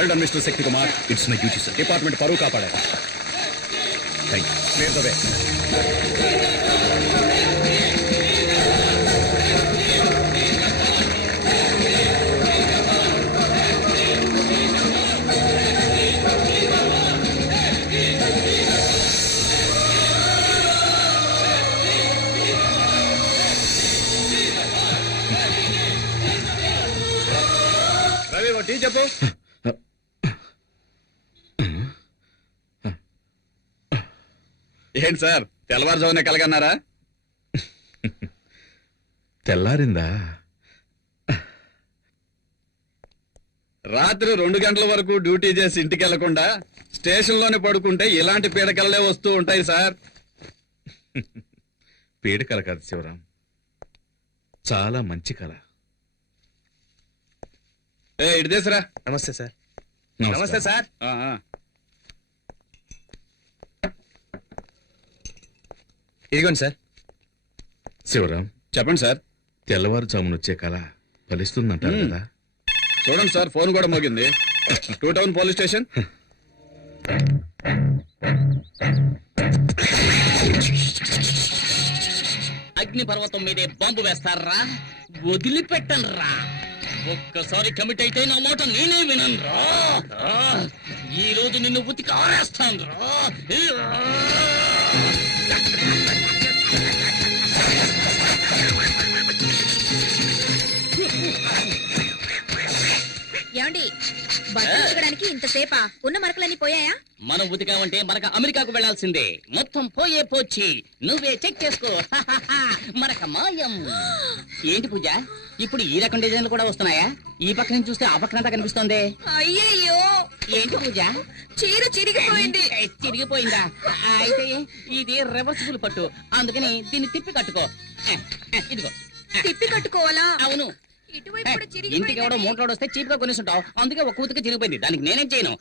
Well done, Mr. Sekti Kumar. It's my duty, sir. Department परू कापाड़ा है. Thank you. Clear the way. Ravi, what is it? ఏంటి sir తెల్లవారుజామునే కలగన్నారా? తెల్లారిందా? రాత్రి 2 గంటల వరకు duty చేసి ఇంటికి వెళ్లకుండా స్టేషన్లోనే పడుకుంటే ఇలాంటి పీడకలలే వస్తూ ఉంటాయి సార్. పీడకల కాదు శివరాం, చాలా మంచి కళ. ఇటు దేశరా. నమస్తే సార్. నమస్తే సార్. ఇదిగోండి సార్. శివరాం చెప్పండి సార్. తెల్లవారుజామున వచ్చే కళ ఫలిస్తుందంటారు కదా? చూడండి సార్, ఫోన్ కూడా మోగింది. 2 టౌన్ పోలీస్ స్టేషన్. అగ్నిపర్వతం మీదే బాంబు వేస్తారా? వదిలిపెట్టనురా. ఒక్కసారి కమిట్ అయితే నా మాట నేనే విననురా. ఈ రోజు నిన్ను ఉతికి ఆరేస్తాను రా. బట్టలు ఉతకడానికి ఇంతసేపా? ఉన్న మరకలన్నీ పోయాయా? మనం ఉతికామంటే మనకు అమెరికాకు వెళ్లాల్సిందే. మొత్తం పోయే పోచ్చి నువ్వే చెక్ చేసుకో. మనక మాయం. ఏంటి పూజ, ఇప్పుడు ఈ రకం డిజైన్లు కూడా వస్తున్నాయా? ఈ పక్క నుంచి చూస్తే ఆ పక్కనంతా కనిపిస్తోంది. అయ్యయ్యో, ఏంటి పూజ, చీర చిరిగిపోయింది. చిరిగిపోయిందా? అయితే ఇది రివర్సిబుల్ పట్టు, అందుకని దీన్ని తిప్పి కట్టుకో. ఇదిగో. తిప్పి కట్టుకోవాలా? అవును. ఇటువైపు కూడా ఇంటికి ఎవడో చిరిగిపోయింది. మూటలోడు వస్తే చీప్ గా కొనేస్తుంటావు, అందుకే ఒక కూతుకి చిరిగిపోయింది. దానికి నేనేం చేయను.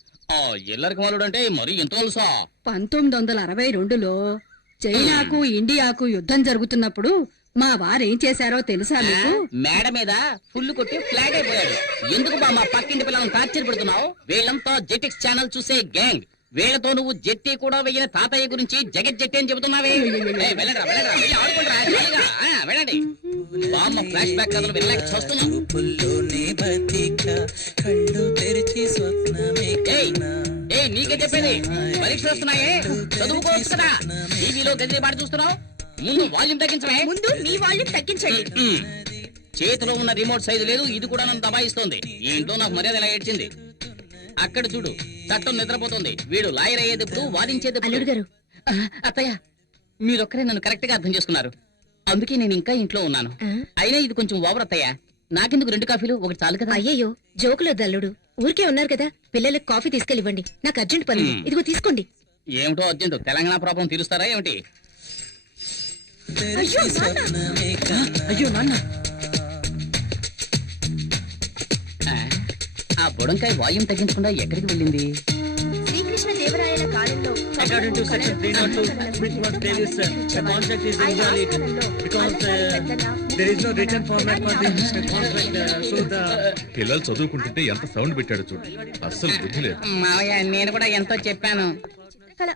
ఎల్లరికి మాలుడు అంటే మరి ఎంత తెలుసా? 1962లో చైనాకు ఇండియాకు యుద్ధం జరుగుతున్నప్పుడు మా వారేం చేశారో తెలుసా మీకు? మేడ మీద ఫుల్ కొట్టి ఫ్లాగ్ అయిపోయాడు. ఎందుకు బా మా పక్కింటి పిల్లలను టార్చర్ పెడుతున్నావు? వీళ్ళంతా జెటిక్స్ ఛానల్ చూసే గ్యాంగ్. వీళ్ళతో నువ్వు జెట్టి కూడా వెయ్యిన తాతయ్య గురించి జగత్ జెట్టి అని చెబుతున్నావే. ఏయ్, వెళ్ళండ్రా, వెళ్ళండ్రా, వెళ్ళి ఆడుకోండ్రా, జాలీగా. వెళ్ళండి. బామ్మ ఫ్లాష్ బ్యాక్ కథలు వినలేక చూస్తున్నాం. నీకే చెప్పేది, పరీక్షలు వస్తున్నాయే, చదువుకోవచ్చు కదా. టీవీలో గదిలే పాటు చూస్తున్నావు. ముందు వాల్యూమ్ తగ్గించమే. ముందు నీ వాల్యూమ్ తగ్గించండి. చేతిలో ఉన్న రిమోట్ సైజు లేదు, ఇది కూడా నన్ను దబాయిస్తోంది. ఈ ఇంట్లో నాకు మర్యాద ఇలా ఏడ్చింది. అక్కడ చూడు, చట్టం నిద్రపోతుంది. వీడు లాయర్ అయ్యేది ఎప్పుడు, వాదించేది ఎప్పుడు? అల్లుడు గారు, అత్తయ్య, మీరొక్కరే నన్ను కరెక్ట్ గా అర్థం చేసుకున్నారు. అందుకే నేను ఇంకా ఇంట్లో ఉన్నాను. అయినా ఇది కొంచెం ఓవర్ అత్తయ్య. నాకెందుకు 2 కాఫీలు, ఒకటి చాలు కదా. అయ్యయ్యో జోకులేదు అల్లుడు. ఊరికే ఉన్నారు కదా, పిల్లలకు కాఫీ తీసుకెళ్ళివ్వండి. నాకు అర్జెంట్ పని ఉంది. ఇదిగో తీసుకోండి. ఏమిటో అర్జెంట్, తెలంగాణ ప్రాబ్లం తీరుస్తారా ఏమిటి? అయ్యో నాన్న. అయ్యో నాన్న. ఆ బుడంకాయ వాయుం తగ్గించకుండా ఎక్కడికి వెళ్ళింది? శ్రీకృష్ణ దేవరాయల కాలంలో According to section 302, which was previous, the contract is invalid because there is no written format for the contract. So the పిల్లలు చదువుకుంటుంటే ఎంత సౌండ్ పెట్టాడు చూడు, అస్సలు బుద్ధి లేదు. మావయ్య, నేను కూడా ఎంతో చెప్పాను. చిత్రకళ.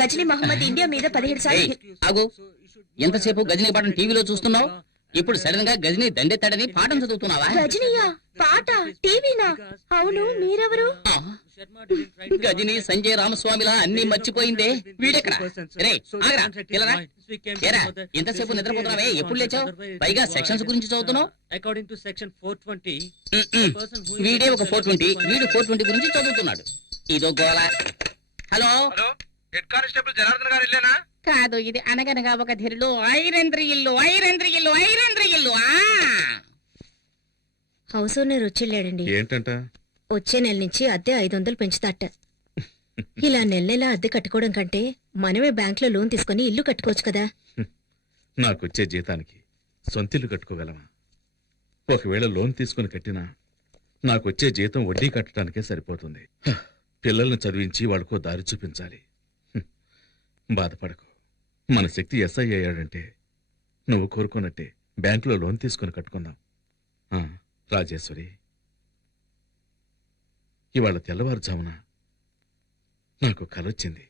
గజనీ మహమ్మద్ ఇండియా మీద 17 సార్లు ఆగు. ఎంతసేపు గజనీ పాటను టీవీలో చూస్తున్నావు? ఇప్పుడు సడన్ గా గజనీ దండెత్తాడని పాఠం చదువుతున్నావా? గజనీయా పాట టీవీనా? అవును, మీరెవరు? ఆ, గజనీ సంజయ్ రామస్వామిలా అన్ని మర్చిపోయిందే. వీడెక్కడ? రే, ఆగరా, పిల్లరా. ఏరా, ఎంతసేపు నిద్రపోతున్నావే? ఎప్పుడు లేచావు? పైగా సెక్షన్స్ గురించి చదువుతున్నావు. according to section 420, వీడే ఒక 420, వీడు 420 గురించి చదువుతున్నాడు. ఇదో గోల. హలో, హెడ్ కానిస్టేబుల్ జనార్దన్ గారు ఇల్లేనా? కాదు, ఇది అనగనగా ఒక ధీరులు ఐరేంద్ర ఇల్లు. హౌస్ ఓనర్ వచ్చేళ్ళాడండి. ఏంటంట? వచ్చే నెల నుంచి అద్దె 500 పెంచుతాట. ఇలా నెల అద్దె కట్టుకోవడం కంటే మనమే బ్యాంక్ లో లోన్ తీసుకుని ఇల్లు కట్టుకోవచ్చు కదా. నాకొచ్చే జీతానికి సొంతిల్లు కట్టుకోగలమా? ఒకవేళ లోన్ తీసుకుని కట్టినా నాకొచ్చే జీతం వడ్డీ కట్టడానికే సరిపోతుంది. పిల్లల్ని చదివించి వాళ్ళకో దారి చూపించాలి. బాధపడకు, మన శక్తి ఎస్ఐ అయ్యాడంటే నువ్వు కోరుకున్నట్టే బ్యాంకులో లోన్ తీసుకుని కట్టుకుందాం. రాజేశ్వరి, ఇవాళ తెల్లవారుజామున నాకు కలొచ్చింది.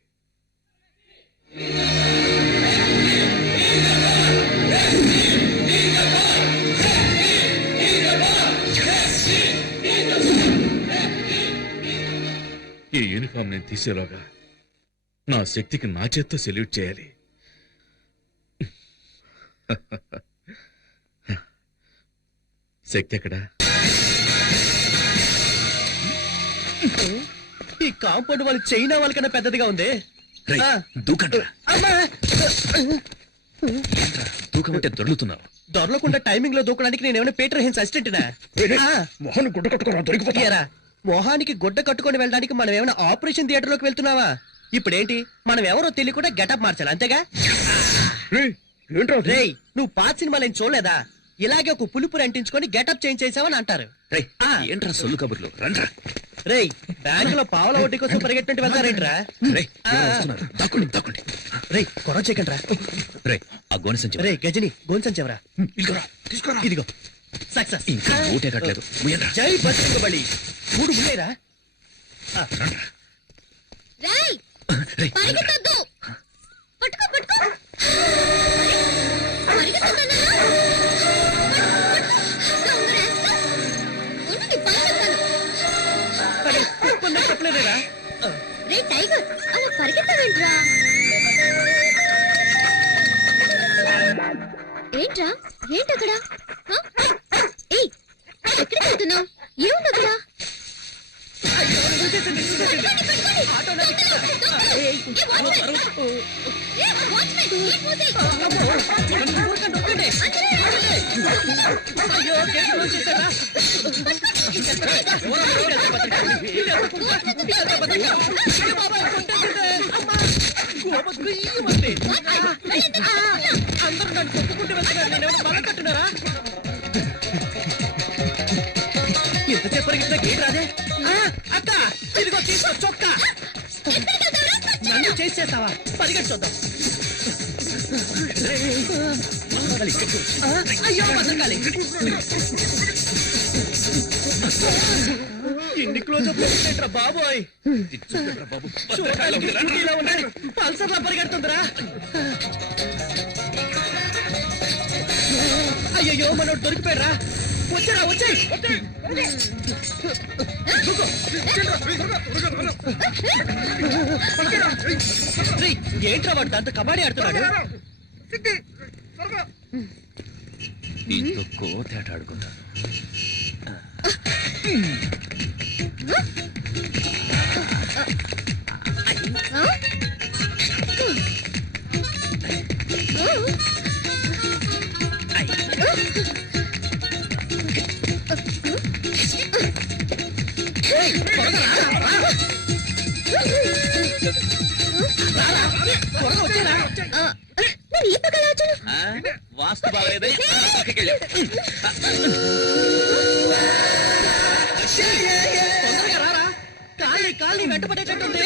ఈ యూనిఫామ్ నేను తీసేలోగా నా శక్తికి నా చేత్తో సెల్యూట్ చేయాలి. శక్తి ఎక్కడా? ఈ కాంపౌండ్ వాళ్ళు చైనా వాళ్ళకన్నా పెద్దదిగా ఉంది. దూకమంటే దొర్లుతున్నావు. దొరలకుండా టైమింగ్ లో దూకడానికి నేనేమైనా పీటర్ హెన్స్ అసిస్టెంట్నా? మొహన్ గుడ్డ కట్టుకున్నా దొరికిపోతారా? మొహానికి గుడ్డ కట్టుకొని వెళ్ళడానికి మనం ఏమైనా ఆపరేషన్ థియేటర్ లోకి వెళ్తున్నావా? ఇప్పుడేంటి, మనం ఎవరో తెలియకుండా గెటప్ మార్చాలి, అంతేగా? రేయ్, నువ్వు పాత సినిమాలు ఏం చూడలేదా? ఇలాగే ఒక పులుపురు అంటించుకొని గెటప్ చేంజ్ చేసావని అంటారు. ఏంట్రా సొల్లు కబుర్లు? రండ్రా. రేయ్, బ్యాంక్ లో పావుల వడ్డీ కోసం పరిగెట్టినట్టు వెళ్తారేంట్రా? రేయ్, కొరవ చేయకండి రా. ఆ గోనె సంచి రేయ్ గజని, గోన్సం చెవరా. తీసుకురా. ఇదిగో సక్సెస్. ఇంకా ఊటే కట్టలేదు. జై బజరంగ బలి. 3 ముయ్యరా. రేయ్, పరిగెత్తొద్దు. పట్టుకో, పట్టుకో. పరిగెత్తొద్దన్నా? చెప్పలేదురా. రే టైగర్, అలా పరిగెత్తవేంట్రా? ఏంట్రా, ఏంటక్కడ? ఏయ్, ఎక్కడికి వెళ్తున్నావు? ఏముంది అక్కడ? అయ్యో, చూసేసింది, చూసేసింది. ఆటో నడిపిస్తా. ఏయ్, అరువు, అరువు. అమ్మో, ఊరకండి, ఊరకండి. అయ్యో, గేట్ క్లోజ్ చేశారా? వీడెంత భద్రత? వీడెంత భద్రత? ఏ బాబాయ్, కొట్టేసిందే. అమ్మా, కోపం గుయ్యమంది. అందరూ నన్ను కొట్టుకుంటూ వెళ్తున్నారు. నేనేమో బలం కట్టున్నారా? ఎంత చెప్పరిగితే గేట్ రాదే. అక్క, ఇదిగో తీసుకో చొక్కా. నన్ను చేసేస్తావా? పరిగెట్టు చూద్దాం. అయ్యో, బతకాలి. ఇన్ని క్లోజ్ అప్ ఏంట్రా బాబోయ్? చూడడానికి స్కూటీలా ఉన్నాయి, పల్సర్లా పరిగెడుతుందిరా. అయ్యయ్యో, మనోడు దొరికిపోయారా? వచ్చారా, వచ్చాయి. ఏంట్రా వాడు దాంతో కబడ్డీ ఆడుతున్నాడు? దీంతో కోతేట ఆడుకుంటాను. త్వరగా వచ్చారా? నేను ఈ పక్కన వచ్చాను. వాస్తు బాగలేదని తొందరగా రారా, కాళ్ళని వెంటపడేటట్టుంది.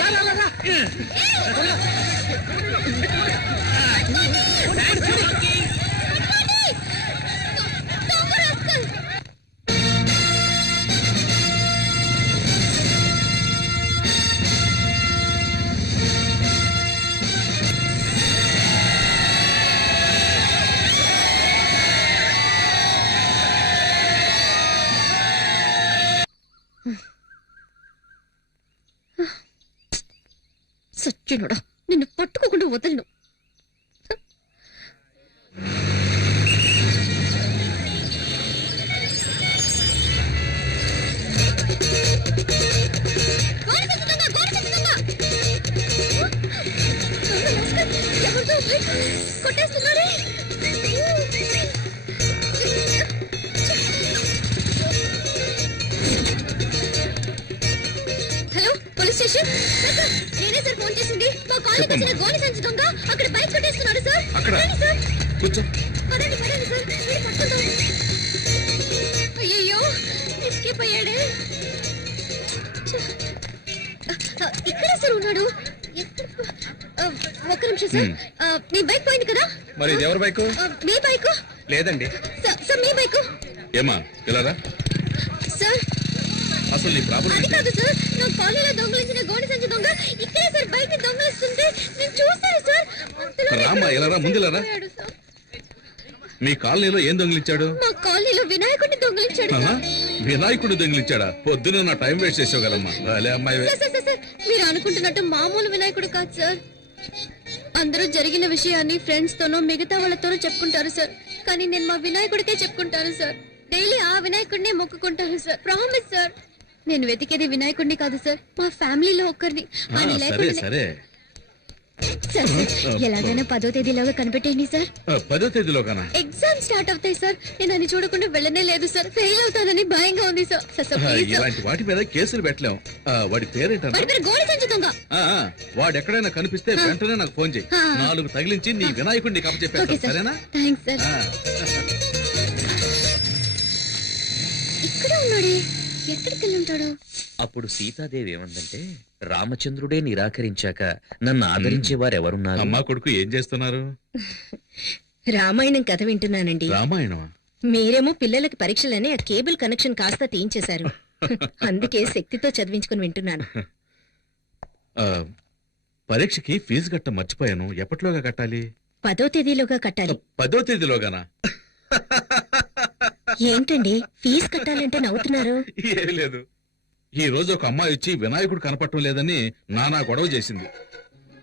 రా, రా, రా, రా. త్వరగా. సచ్చినోడా, నిన్ను పట్టుకోకుండా వదలను. కొట్టేస్తున్నారే. Hello, police station. నేనే సార్ ఫోన్ చేసింది. మా కాలనీకి వచ్చిన గోలి సంచి దొంగ అక్కడ బైక్ కొట్టేస్తున్నాడు సార్. అక్కడ? రండి సార్. కూర్చో. పదండి, పదండి సార్. మీరు పట్టుకుందాం. అయ్యయ్యో, ఎస్కేప్ అయ్యాడే. ఇక్కడే సార్ ఉన్నాడు. ఒక్క నిమిషం సార్. మీ బైక్ పోయింది కదా? మరి ఇది ఎవరి బైకు? మీ బైక్ లేదండి. సార్, మీ బైక్. ఏమా ఇలారా? సార్, అసలు నీ ప్రాబ్లం అది ఏంటి? కాదు సార్, నా కాలనీలో దొంగలించిన గోడి సంచి దొంగ ఇక్కడే సార్ బైక్ దొంగలిస్తుంటే నేను చూస్తాను సార్. అంతలోనే రామ్మా, ఇలా రా, ముందు ఇలా రా. పోయాడు సార్. మీ కాలనీలో ఏం దొంగిలించాడు? మా కాలనీలో వినాయకుడిని దొంగలించాడు ఆహా, సార్. వినాయకుడు దొంగిలించాడా? పొద్దున నా టైం వేస్ట్ చేసావు కదమ్మా. అలే అమ్మాయి. సార్, సార్, సార్, సార్, మీరు అనుకుంటున్నట్టు మామూలు వినాయకుడు కాదు సార్. అందరూ జరిగిన విషయాన్ని ఫ్రెండ్స్ తోనో మిగతా వాళ్ళతోనో చెప్పుకుంటారు సార్. కానీ నేను మా వినాయకుడికే చెప్పుకుంటాను సార్. డైలీ ఆ వినాయకుడినే మొక్కుకుంటాను సార్. Promise sir. నేను వెతికేది వినాయకుడిని కాదు సార్, మా ఫ్యామిలీలో ఒక్కరిని. ఆయన సరే లేకుండా సరే. సార్, సార్, ఎలాగైనా 10వ తేదీలోగా కనిపెట్టేయండి సార్. 10వ తేదీలో కనా? ఎగ్జామ్ స్టార్ట్ అవుతాయి సార్. నేను అని చూడకుండా వెళ్ళనే లేదు సార్. ఫెయిల్ అవుతానని భయంగా ఉంది sir. Sir, sir, please sir. ఇలాంటి వాటి మీద కేసులు పెట్టలేం. వాడి పేరేంటన్నా? వాడి పేరు గోడి సంచి దొంగ. వాడు ఎక్కడైనా కనిపిస్తే వెంటనే నాకు ఫోన్ చేయి. 4 తగిలించి నీ వినాయకుడిని ఓకే కప్పచెప్పేస్తాను. సార్. సరేనా? Thanks sir. ఆ. ఇక్కడే ఉన్నాడే. ఎక్కడికి వెళ్ళి ఉంటాడు? అప్పుడు సీతాదేవి ఏమందంటే, రామచంద్రుడే నిరాకరించాక నన్ను ఆదరించే వారెవరున్నారు? అమ్మా కొడుకు ఏం చేస్తున్నారు? రామాయణం కథ వింటున్నానండి. రామాయణమా? మీరేమో పిల్లలకి పరీక్షలని ఆ కేబుల్ కనెక్షన్ కాస్త తీయించేశారు. అందుకే శక్తితో చదివించుకుని వింటున్నాను. పరీక్షకి ఫీజు కట్ట మర్చిపోయాను. ఎప్పటిలోగా కట్టాలి? 10వ తేదీలోగా కట్టాలి. 10వ తేదీలోగానా? ఏంటండి ఫీజు కట్టాలంటే నవ్వుతున్నారు? ఏమీ లేదు. ఈ రోజు ఒక అమ్మాయి వచ్చి వినాయకుడు కనపడటం లేదని నానా గొడవ చేసింది.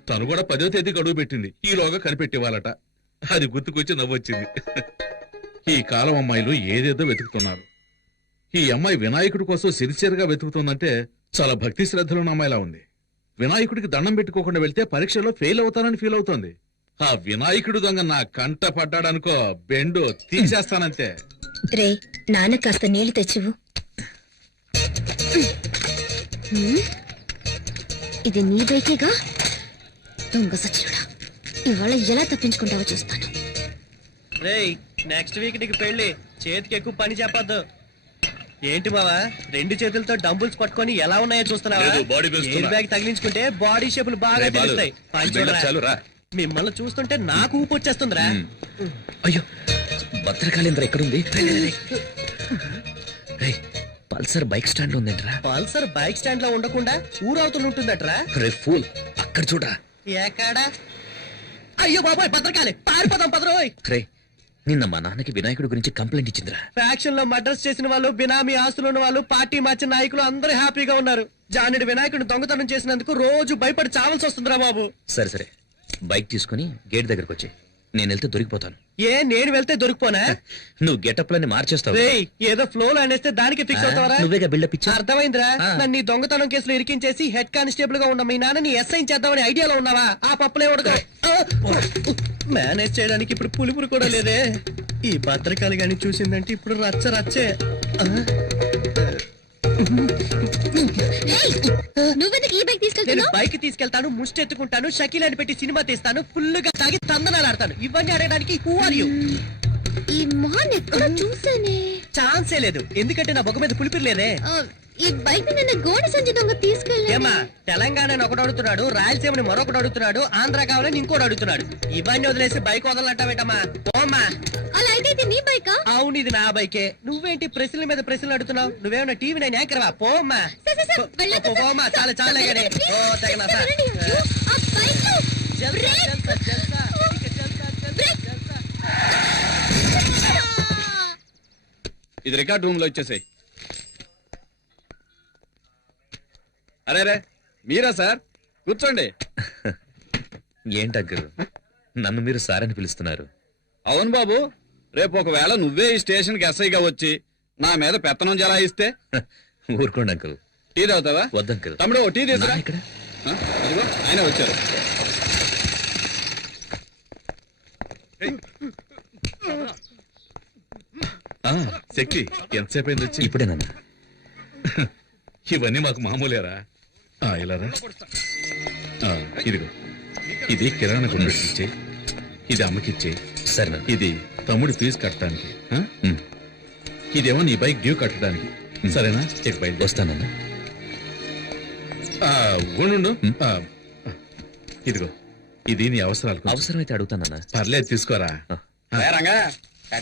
తను కూడా 10వ తేదీ గడువు పెట్టింది. ఈలోగా కనిపెట్టేవాళ్ళట. అది గుర్తుకొచ్చి నవ్వొచ్చింది. ఈ కాలం అమ్మాయిలు ఏదేదో వెతుకుతున్నారు. ఈ అమ్మాయి వినాయకుడి కోసం సిరిసియర్గా వెతుకుతుందంటే చాలా భక్తి శ్రద్ధలున్న అమ్మాయిలా ఉంది. వినాయకుడికి దండం పెట్టుకోకుండా వెళ్తే పరీక్షలో ఫెయిల్ అవుతానని ఫీల్ అవుతోంది. ఆ వినాయకుడు దొంగ నా కంట పడ్డాడనుకో, బెండు తీసేస్తానంతే. రే నాన్న కాస్త నీళ్లు తెచ్చివు. ఇది నీ బైకేగా? దొంగ సచ్చినుడా, ఇవాళ ఎలా తప్పించుకుంటావో చూస్తాను. రేయ్ నెక్స్ట్ వీక్ నీకు పెళ్లి, చేతికి ఎక్కువ పని చెప్పొద్దు. ఏంటి బావా 2 చేతులతో డంబుల్స్ పట్టుకొని ఎలా ఉన్నాయో చూస్తున్నావా? లేదు, body builders ఎయిర్ బ్యాగ్ తగిలించుకుంటే బాడీ షేపులు బాగా రేయ్ బాలు, తెలుస్తాయి. పని చూడరా. చాలురా. మిమ్మల్ని చూస్తుంటే నాకు ఊపు వచ్చేస్తుందిరా. అయ్యో భద్రకాళేంద్ర ఎక్కడుంది? రేయ్, పల్సర్ బైక్ స్టాండ్ లో ఉందేంట్రా? పల్సర్ బైక్ స్టాండ్ లో ఉండకుండా ఊరవుతూ ఉంటుందట్రా. రే ఫూల్, అక్కడ చూడరా. ఎక్కడా? అయ్యో బాబాయ్ భద్రకాళి, పారిపోదాం పదరోయ్. రే, నిన్న మా నాన్నకి వినాయకుడి గురించి కంప్లైంట్ ఇచ్చిందిరా. ఫ్యాక్షన్ లో మర్డర్స్ చేసిన వాళ్ళు, బినామీ ఆస్తులు ఉన్న వాళ్ళు, పార్టీ మార్చిన నాయకులు అందరూ హ్యాపీగా ఉన్నారు. జానుడి వినాయకుడిని దొంగతనం చేసినందుకు రోజు భయపడి చావాల్సి వస్తుందిరా బాబు. సరే సరే, బైక్ తీసుకుని గేట్ దగ్గరకు వచ్చి, నేను వెళ్తే దొరికిపోతాను. ఏ నేను వెళ్తే దొరికిపోనా? నువ్వు గెటప్ లని మార్చేస్తావు. రేయ్ ఏదో ఫ్లో లో అనేస్తే దానికి ఫిక్స్ అవుతావరా? నువ్వేగా బిల్డప్ ఇచ్చా. అర్థమైందా? ఆ. నన్ను ఈ దొంగతనం కేసులో ఇరికించేసి హెడ్ కానిస్టేబుల్ గా ఉన్న మీ నాన్నని ఎస్ఐ చేద్దామని ఐడియాలో ఉన్నావా? ఆ పప్పులే ఉడక మేనేజ్ చేయడానికి ఇప్పుడు పులుపురు కూడా లేదే. ఈ భద్రకాలి గాని చూసిందంటే ఇప్పుడు రచ్చ రచ్చే. నువ్వెందుకు ఈ బైక్ నేను తీసుకెళ్తున్నావు? బైక్ తీసుకెళ్తాను, ముష్టెత్తుకుంటాను, షకీలాని పెట్టి సినిమా తీస్తాను, ఫుల్ గా తాగి తందనాలు ఆడతాను. ఇవన్నీ ఆడడానికి హూ ఆర్ యు? ఈ మొహాన్ని ఎక్కడ చూసానే? ఛాన్సే లేదు, ఎందుకంటే నా బొగ్గ మీద పులిపిరి లేదే. ఈ బైక్ నిన్న గోడ సంచి దొంగ తీసుకెళ్ళా. ఏమా తెలంగాణని ఒకడు అడుగుతున్నాడు, రాయలసీమని మరొకడు అడుగుతున్నాడు, ఆంధ్ర కావాలని ఇంకోటి అడుగుతున్నాడు. ఇవన్నీ వదిలేసి బైక్ వదలంటావేటమ్మా? పోమ్మా. అలా అయితే ఇది నీ బైకా? అవును ఇది నా బైకే. నువ్వేంటి ప్రశ్నల మీద ప్రశ్నలు అడుగుతున్నావు? నువ్వేమన్నా టీవీ నైన్ యాంకర్వా? పోమ్మా. వెళ్ళొద్దు సార్. పోమ్మా, చాలా చాలా గడే. ఓ తగిన సార్. అయ్యో, ఆ బైక్ బ్రేక్. ఇది రికార్డ్ రూమ్ లో ఇచ్చేసాయి. అరే రే, మీరా సార్? కూర్చోండి. ఏంటగ్గు నన్ను మీరు సార్ అని పిలుస్తున్నారు? అవును బాబు, రేపు ఒకవేళ నువ్వే ఈ స్టేషన్ కి ఎస్ఐగా వచ్చి నా మీద పెత్తనం జలాయిస్తే? ఊరుకోండి అంకుల్. టీ తాగుతావా? వద్దంకుల్. తమ్ముడు టీ తీసురా. ఇక్కడ అదిగో ఆయన వచ్చారు. శక్తి ఎంతసేపు అయింది వచ్చి? ఇప్పుడేనన్నా. ఇవన్నీ మాకు మామూలేరా. ఇలారా. ఇదిగో, ఇది కిరాణా కొనుగోలు ఇచ్చే, ఇది అమ్మకిచ్చే, సరేనా? ఇది తమ్ముడి ఫీజు కట్టడానికి, ఇదేమో నీ బైక్ డ్యూ కట్టడానికి. సరేనా? చెక్ బయట వస్తానన్నా. ఉండు. ఇదిగో, ఇది నీ అవసరాలకు. అవసరమైతే అడుగుతానన్నా. పర్లేదు, తీసుకోరా. రంగా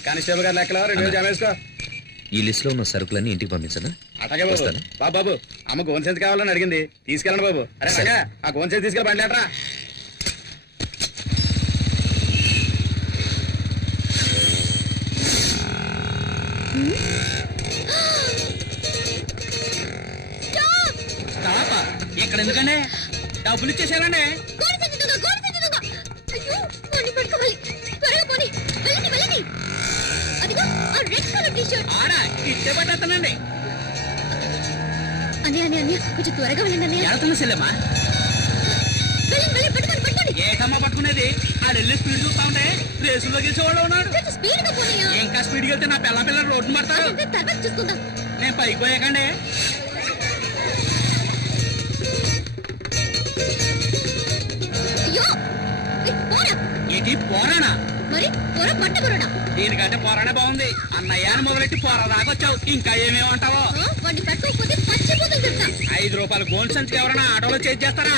కానిస్టేబుల్ గారు లెక్కలో రివ్యూ జమేసుకో. ఈ లిస్ట్ లో ఉన్న సరుకులన్నీ ఇంటికి పంపించనా? అట్లాగే బాబు. వస్తాను. బాబు అమ్మ గోన్ సెన్స్ కావాలని అడిగింది, తీసుకెళ్ళండి బాబు. అరే రంగా ఆ గోన్ సెన్స్ తీసుకెళ్ళి బండి లేటరా. ఇక్కడ ఎందుకండి? డబ్బులు ఇచ్చేసారండి. గోడ సంచి దొంగ, గోడ సంచి దొంగ. అయ్యో, వాడిని పట్టుకోవాలి. త్వరగా పోనీ. వెళ్ళండి, వెళ్ళండి. అదిగో ఆ రెడ్ కలర్ టీ షర్ట్. ఆడా ఇట్టే పట్టేస్తానండి. అన్నయ్య కొంచెం త్వరగా వెళ్ళండి అన్నయ్య. వెళ్తున్న సెల్లమ్మా. వెళ్ళండి, పట్టుకోండి, పట్టుకోండి. ఏటమ్మా పట్టుకునేది? ఆడెళ్ళి స్పీడ్ చూస్తా ఉంటే రేసులో గెలిచేవాళ్ళు ఉన్నాడు. కొంచెం స్పీడ్గా పోనయ్యా. ఇంకా స్పీడ్కి వెళ్తే నా పిల్ల రోడ్డు పడతారు. అదంతా తర్వాత చూసుకుందాం. నేను పైకి పోయాకండి. అయ్యో, పోరా. ఏంటి పోరానా? మరి పొర పట్టకురడా. దీనికంటే పోరానే బాగుంది. అన్నయ్య అని మొదలెట్టి పోరా దాకొచ్చావు. ఇంకా ఏమేమంటావో? వాడిని పట్టుకోకపోతే పచ్చిపోతుంది తెలుసా? 5 రూపాయలు గోల్డ్ సంచికి ఎవరైనా ఆటోలో చేసి చేస్తారా?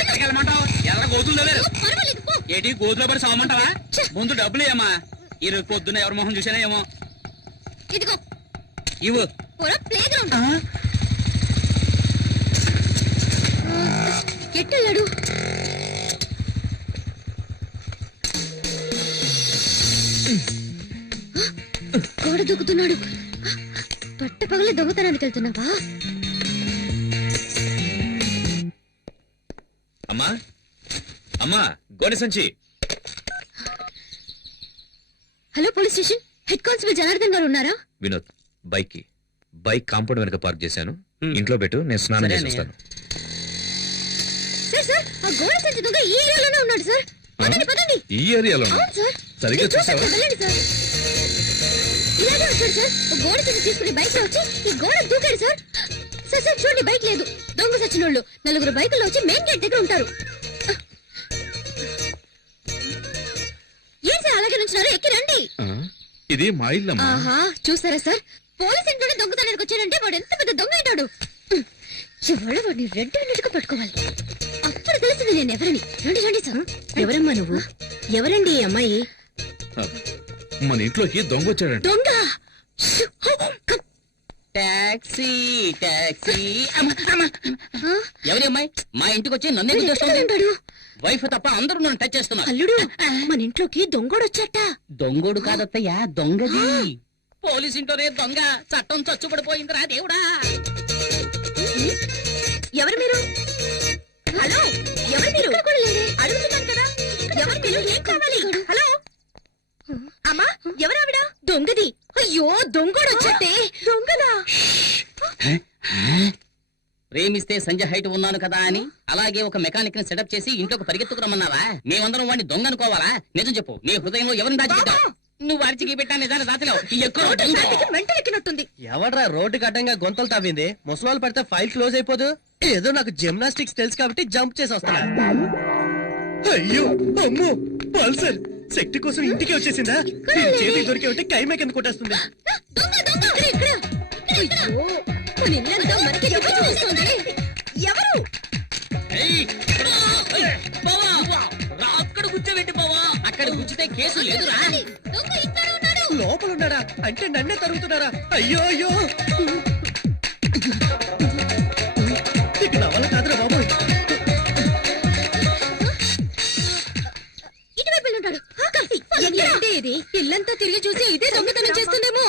ఎక్కడికి వెళ్ళమంటావు? ఎల్ల గోతులు లేదు. పర్వాలేదు, పో. ఏంటి గోతులో పడి సామంటావా? ముందు డబ్బులు ఏమా? ఈరోజు పొద్దున్న ఎవరి మొహం చూసానా ఏమో. ఇదిగో ఇవ్వు. పొర ప్లే గ్రౌండ్. ఎట్టెళ్ళాడు? గోడ దూకుతున్నాడు. పట్ట పగల దొంగతనానికి వెళ్తున్నావా? అమ్మా అమ్మా గోనె సంచి. Hello police station, head constable Janardhan గారు ఉన్నారా? వినోద్, బైక్ కాంపౌండ్ వెనక పార్క్ చేశాను. ఇంట్లో పెట్టు, నేను స్నానం సరే చేసి అన్నయ్య. వస్తాను. సార్ ఆ గోడ సంచి దొంగ ఈ ఏరియాలోనే ఉన్నాడు సార్. పదండి పదండి. ఈ ఏరియాలో అవును సార్. సరిగ్గా నేను చూశాను, చూసావా? వెళ్ళండి సార్. ఇలాగే వచ్చాడు సార్. గోడ సంచి తీసుకుని బైక్ లో వచ్చి ఈ గోడ దూకాడు సార్. సార్ సార్ చూడండి, బైక్ లేదు. దొంగ సచ్చినోళ్ళు 4 బైకుల్లో వచ్చి మెయిన్ గేట్ దగ్గర ఉంటారు. ఏం సార్ అలాగే నుంచున్నారు? ఎక్కి రండి. ఇది మా ఇల్లమ్మా. ఆహా, చూసారా సార్, పోలీస్ ఇంట్లోనే దొంగతనానికి వచ్చాడంటే వాడు ఎంత పెద్ద దొంగ ఏంటాడు. ఇవాళ వాడిని రెడ్ హ్యాండెడ్గా పట్టుకోవాలి. అప్పుడు తెలిసింది నేను ఎవరని. రండి రండి సార్. ఎవరమ్మా నువ్వు? ఎవరండి ఈ అమ్మాయి? మన ఇంట్లోకి దొంగ వచ్చాడంట. దొంగ? Taxi taxi. ఎవరి అమ్మాయి మా ఇంటికి వచ్చి నన్నే గుర్తొస్తుంది? ఉంటాడు వైఫ్ తప్ప అందరూ నన్ను టచ్ చేస్తున్నారు. అల్లుడు, మన ఇంట్లోకి దొంగోడొచ్చట. దొంగోడు కాదత్తయ్యా, దొంగది. పోలీస్ ఇంట్లోనే దొంగ. చట్టం చచ్చుపడిపోయిందిరా దేవుడా. ఎవరు మీరు? హలో, ఎవరు మీరు? అడుగుతున్నాను కదా, ఎవరు మీరు? ఏం కావాలి? హలో అమ్మా, ఎవరావిడ? దొంగది. అయ్యో, దొంగోడొచ్చట్టే. దొంగలా? ప్రేమిస్తే సంజయ్ హైట్ ఉన్నాను కదా అని అలాగే ఒక మెకానిక్ ని సెటప్ చేసి ఇంట్లోకి పరిగెత్తుకు రమ్మన్నావా? మేమందరం వాడిని దొంగ అనుకోవాలా? నిజం చెప్పు, నీ హృదయంలో ఎవరిని దాచిపెట్టావు? నువ్వు అరిచికి పెట్టా నిజాన్ని దాచలేవు. మెంటలెక్కినట్టుంది. ఎవడ్రా రోడ్డుకి అడ్డంగా గొంతలు తవ్వింది? ముసలాళ్ళు పడితే ఫైల్ క్లోజ్ అయిపోదు. ఏదో నాకు జిమ్నాస్టిక్స్ తెలుసు కాబట్టి జంప్ చేసి వస్తున్నా. అయ్యో అమ్మో, పల్సర్ శక్తి కోసం ఇంటికి వచ్చేసిందా? దీని చేతికి దొరికే ఉంటే కైమే కింద కొట్టేస్తుంది. దొంగ దొంగ ఇక్కడ ఇక్కడ. అయ్యో, మన ఇల్లంతా మనకి ఎవరు చూస్తుంది? ఎవరు? అక్కడ గుచ్చేవేంటి బావా? అక్కడ గుచ్చితే కేసు లేదురా. దొంగ ఇక్కడ ఉన్నాడు. లోపల ఉన్నాడా? అంటే నన్నే తరుగుతున్నారా? అయ్యో అయ్యో, ఇక నా వల్ల కాదురా బాబు. ఇటువైపు వెళ్ళుంటాడు. ఏంటి ఇది? ఇల్లంతా తిరిగి చూసి ఇదే దొంగతనం చేస్తుందేమో.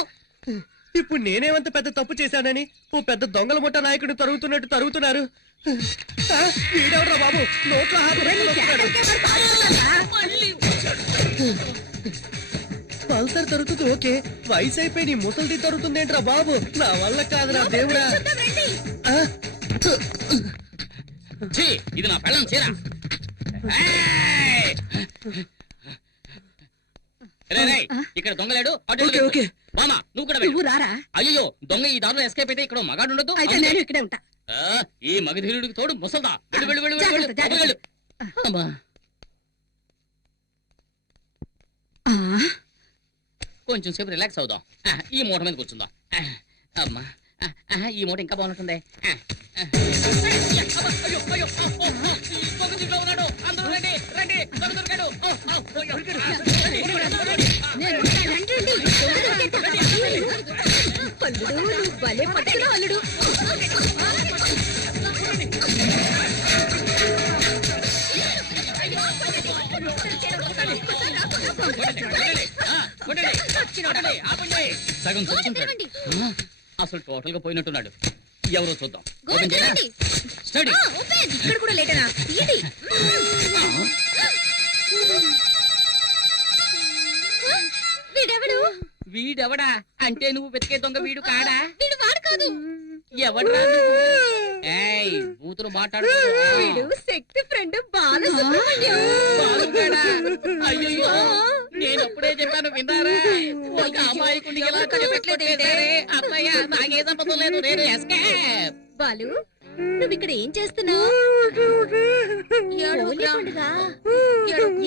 ఇప్పుడు నేనేమంత పెద్ద తప్పు చేశానని ఓ పెద్ద దొంగల ముఠా నాయకుడు తరుగుతున్నట్టు తరుగుతున్నారు. ఆ, వీడెవడ్రా బాబు నోట్లో హాతు పెట్టుకుంటున్నాడు. పల్సర్ తరుగుతుంది ఓకే, వయసు అయిపోయి నీ ముసలిది తరుగుతుందేంట్రా బాబు? నా వల్ల కాదురా దేవుడా. ఆ, ఛీ, ఇది నా పెళ్ళం చీర. ఇక్కడ దొంగలేడు. Okay, okay. మామా నువ్వు కూడా నువ్వు రారా? అయ్యో, దొంగ ఈ దారిలో ఎస్కేప్ అయితే ఇక్కడ మగాడు ఉండదు. అయితే నేను ఇక్కడే ఉంటా. ఈ మగధీరుడికి తోడు ముసల్దా. వెళ్ళు వెళ్ళు వెళ్ళు వెళ్ళు, జాగ్రత్త, వెళ్ళు వెళ్ళు. అమ్మా, ఆ, కొంచెం సేపు రిలాక్స్ అవుదాం. ఈ మూట మీద కూర్చుందాం. అమ్మా, ఈ మూట ఇంకా బాగుంటుంది. అల్లుడు, నువ్వు భలే పట్టుకున్నావు అల్లుడు. సగం కూర్చుంటాడు. అసలు టోటల్ గా పోయినట్టున్నాడు. ఎవరో చూద్దాం. గోడ తీయండి. స్టడీ. ఓపెన్. ఇక్కడ కూడా లేటనా? తీయండి. వీడెవడు? వీడెవడా అంటే నువ్వు వెతికే దొంగ వీడు కాడా? వీడు వాడు కాదు. ఎవడరా నువ్వు? ఏయ్, బూతులు మాట్లాడుతున్నావా? వీడు శక్తి ఫ్రెండ్ బాలసుబ్రహ్మణ్యం. బాలుగాడా? అయ్యయ్యో, నేను అప్పుడే చెప్పాను విన్నారా? ఒక అమాయకుడిని ఎలా కనిపెట్టలేదే? అత్తయ్య, నాకే సంబంధం లేదు. నేను ఎస్కేప్. బాలు, నువ్వు ఇక్కడ ఏం చేస్తున్నావు?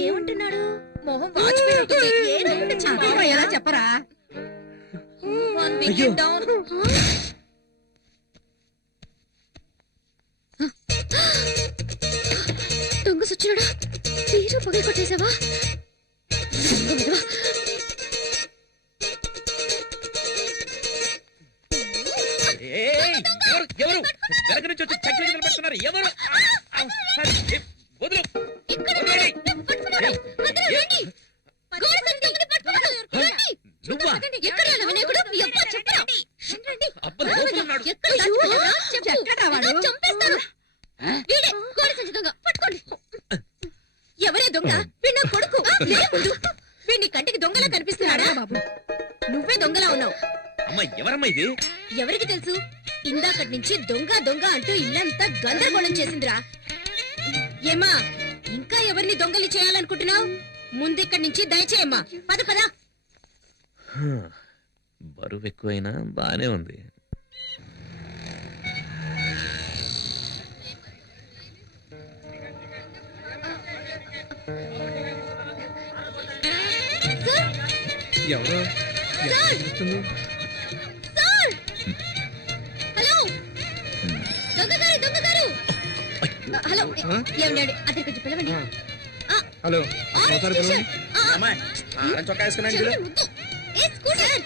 ఏమంటున్నాడు? మొహం వాచిపోయినట్టుంది. ఏమంటే అదేమో ఎలా చెప్పరా? అయ్యో. దొంగ సచ్చినాడా? తీరు పగలు కొట్టేశావా? ఏయ్, ఎవరు ఎవరు వెనక నుంచి వచ్చి చక్కెర గింజలు పెడుతున్నారు? ఎవరు? వదులు. ఇక్కడ ఉన్నాడు. పట్టుకున్నాడు. అందరూ రండి. గోడ సంచి దొంగని పట్టుకున్నాడు. రండి. నువ్వా? ఎక్కడ వినాయకుడు? ఎవ్వరు చెప్పరా? రండి. అబ్బా, లోపల ఉన్నాడు. ఎక్కడ దాచుకున్నారా? చెప్పు. ఎక్కడా వాడు? ఏదో చంపేస్తాను. వీడే కోడి సంచి దొంగ. పట్టుకోండి. ఎవరే దొంగ? వీడు నా కొడుకు. లే ముందు. వీడిని కంటికి దొంగలా కనిపిస్తున్నాడా? బాబు నువ్వే దొంగలా ఉన్నావు. అమ్మా ఎవరమ్మా ఇది? ఎవరికి తెలుసు? ఇందాకటి నుంచి దొంగ దొంగ అంటూ ఇల్లంతా గందరగోళం చేసిందిరా. ఏమా ఇంకా ఎవరిని దొంగలి చేయాలనుకుంటున్నావు? ముందిక్కడి నుంచి దయచేయమ్మా. పద పద. బరువు ఎక్కువైనా బానే ఉంది. ఎవరు సార్ హలో దొంగగారు దొంగగారు. హలో ఏమండి అతనికి కొంచెం పిలవండి. Hello orange T-shirt. అమ్మాయి చొక్కా వేసుకున్నాను చెవిలో ముద్దు. ఏ స్కూటర్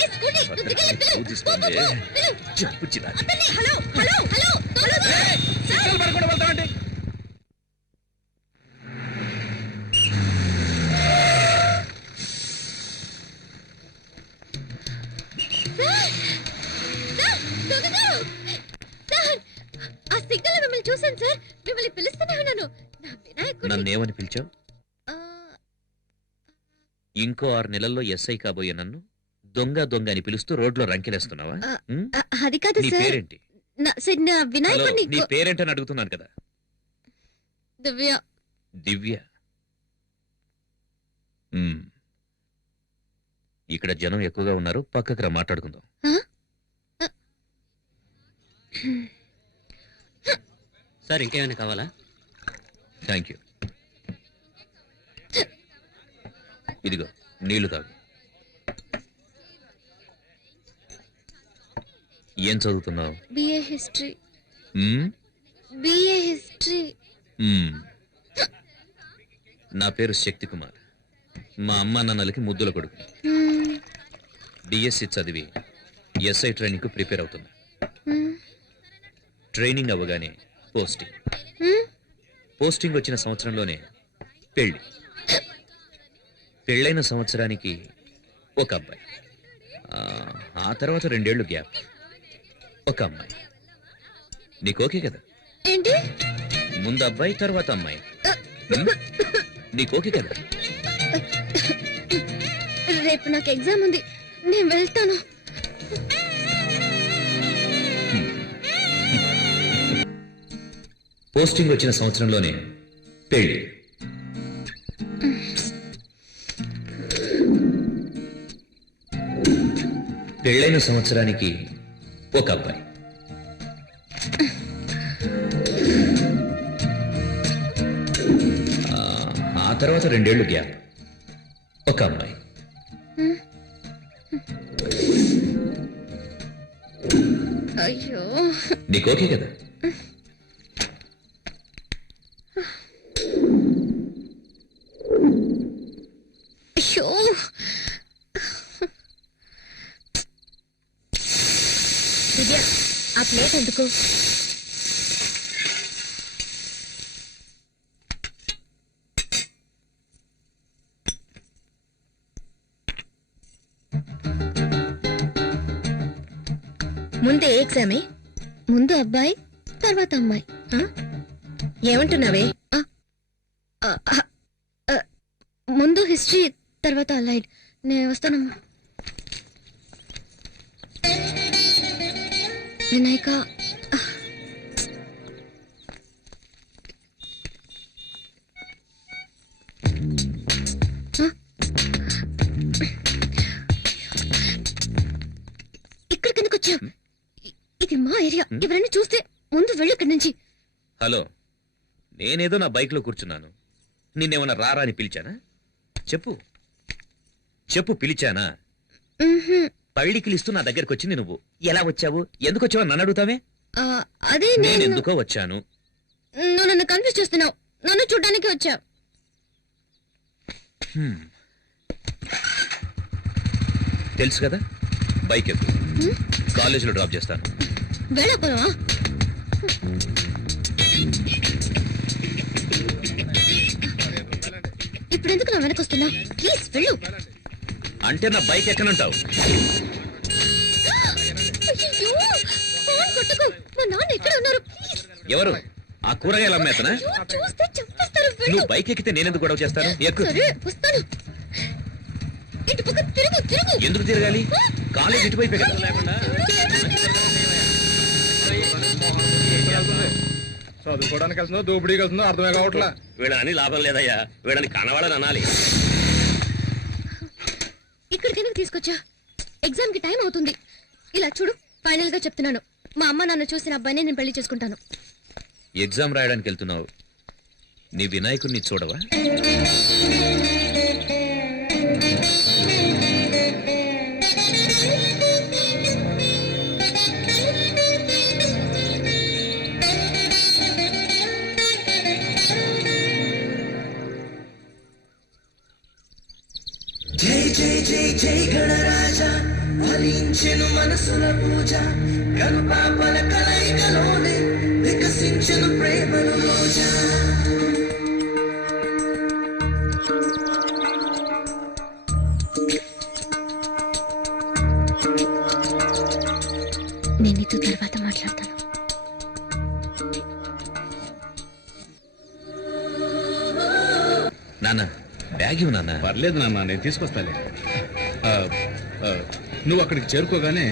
ఏ స్కూటీ నువ్వు దిగలే పిలు. చూదిస్తుంది. పిలు. చెప్పు చిరా. అతన్ని హలో హలో హలో సార్. ఆ సిగ్నల్ మిమ్మల్ని చూసాను సార్. మిమ్మల్ని పిలుస్తూనే ఉన్నాను. నా వినాయకుడు. నన్నేమని పిలిచావు? ఇంకో 6 నెలల్లో ఎస్ఐ కాబోయే నన్ను దొంగ దొంగ అని పిలుస్తూ రోడ్లో రంకెలేస్తున్నావా? ఉం? అది కాదు నీ సార్. పేరేంటి? నా హలో, వినాయకుడిని నీ పేరేంటని అడుగుతున్నాను కదా. దివ్య. దివ్య. ఉం. ఇక్కడ జనం ఎక్కువగా ఉన్నారు, పక్కకు రా మాట్లాడుకుందాం. సార్ ఇంకేమైనా కావాలా? Thank you. ఇదిగో నీళ్లు తాగు. ఏం చదువుతున్నావు? BA history. ఉం? BA history. ఉం. నా పేరు శక్తి కుమార్. మా అమ్మ నాన్నలకి ముద్దుల కొడుకు. డిఎస్సి చదివి ఎస్ఐ ట్రైనింగ్ కు ప్రిపేర్ అవుతున్నా. ట్రైనింగ్ అవ్వగానే పోస్టింగ్ వచ్చిన సంవత్సరంలోనే పెళ్లి. పెళ్ళైన సంవత్సరానికి ఒక అబ్బాయి. ఆ తర్వాత 2 ఏళ్లు గ్యాప్. ఒక అమ్మాయి. నీకు ఓకే కదా? ఏంటి? ముందు అబ్బాయి తర్వాత అమ్మాయి. నీకు ఓకే కదా? రేపు నాకు ఎగ్జామ్ ఉంది, నేను వెళ్తాను. పోస్టింగ్ వచ్చిన సంవత్సరంలోనే పెళ్లి. పెళ్ళైన సంవత్సరానికి ఒక అబ్బాయి. ఆ తర్వాత 2 ఏళ్లు గ్యాప్. ఒక అమ్మాయి. అయ్యో, నీకు ఓకే కదా? అయ్యో. దివ్య, ఆ ప్లేట్ ఎందుకు? ముందు ఏ ఎగ్జామే? ముందు అబ్బాయి తర్వాత అమ్మాయి. ఏమంటున్నావే? ముందు హిస్టరీ తర్వాత అలైడ్. నేను వస్తానమ్మా. వినాయక, ఇక్కడికి ఎందుకు వచ్చా? ఇది మా ఏరియా. ఎవరైనా చూస్తే ముందు వెళ్ళు ఇక్కడి నుంచి. హలో, నేనేదో నా బైక్ లో కూర్చున్నాను. నిన్నేమన్నా రారా అని పిలిచానా? చెప్పు చెప్పు, పిలిచానా? పళ్ళికిలిస్తూ నా దగ్గరకు వచ్చింది నువ్వు. ఎలా వచ్చావు, ఎందుకు వచ్చావు నన్ను అడుగుతావే? అదే నేను ఎందుకో వచ్చాను. నువ్వు నన్ను కన్ఫ్యూజ్ చేస్తున్నావు. నన్ను చూడ్డానికి వచ్చా. తెలుసు కదా, బైక్ ఎక్కు. కాలేజీలో డ్రాప్ చేస్తాను. వెళ్ళపోవా? ఇప్పుడు ఎందుకు నా వెనకొస్తున్నా? ప్లీజ్ వెళ్ళు. అంటే నా బైక్ ఎక్కనంటావు? ఫోన్ కొట్టుకో. మా నాన్న ఎక్కడ ఉన్నారు? ప్లీజ్. ఎవరు ఆ కూరగాయలు అమ్మేతనా? అయ్యో, చూస్తే చంపేస్తారు. వెళ్ళు. నువ్వు బైక్ ఎక్కితే నేనెందుకు గొడవ చేస్తాను? ఎక్కు. సరే వస్తాను. ఇటు పక్క తిరుగు. ఎందుకు తిరగాలి? కాలేజ్ ఇటువైపే కదా. చదువుకోవడానికి వెళ్తుందో దోపిడీకి వెళ్తుందో అర్థమే కావట్లా. వీళ్ళని లాభం లేదయ్యా, వీళ్ళని కనవాడని అనాలి. ఇక్కడికి ఎందుకు తీసుకొచ్చా? ఎగ్జామ్ కి టైం అవుతుంది. ఇలా చూడు, ఫైనల్ గా చెప్తున్నాను, మా అమ్మ నాన్న చూసిన అబ్బాయిని నేను పెళ్లి చేసుకుంటాను. ఎగ్జామ్ రాయడానికి వెళ్తున్నావు, నీ వినాయకుడిని చూడవా? జై జై జై జై గణరాజా ఫలించెను మనసుల పూజ కనుపాపల కలయికలోనే వికసించెను ప్రేమను రోజా. నేను నీతో తర్వాత మాట్లాడతాను. నాన్న బ్యాగ్ ఇవ్వు నాన్న. పర్లేదు నాన్న, నేను తీసుకొస్తాలే. ఆ, ఆ, నువ్వు అక్కడికి చేరుకోగానే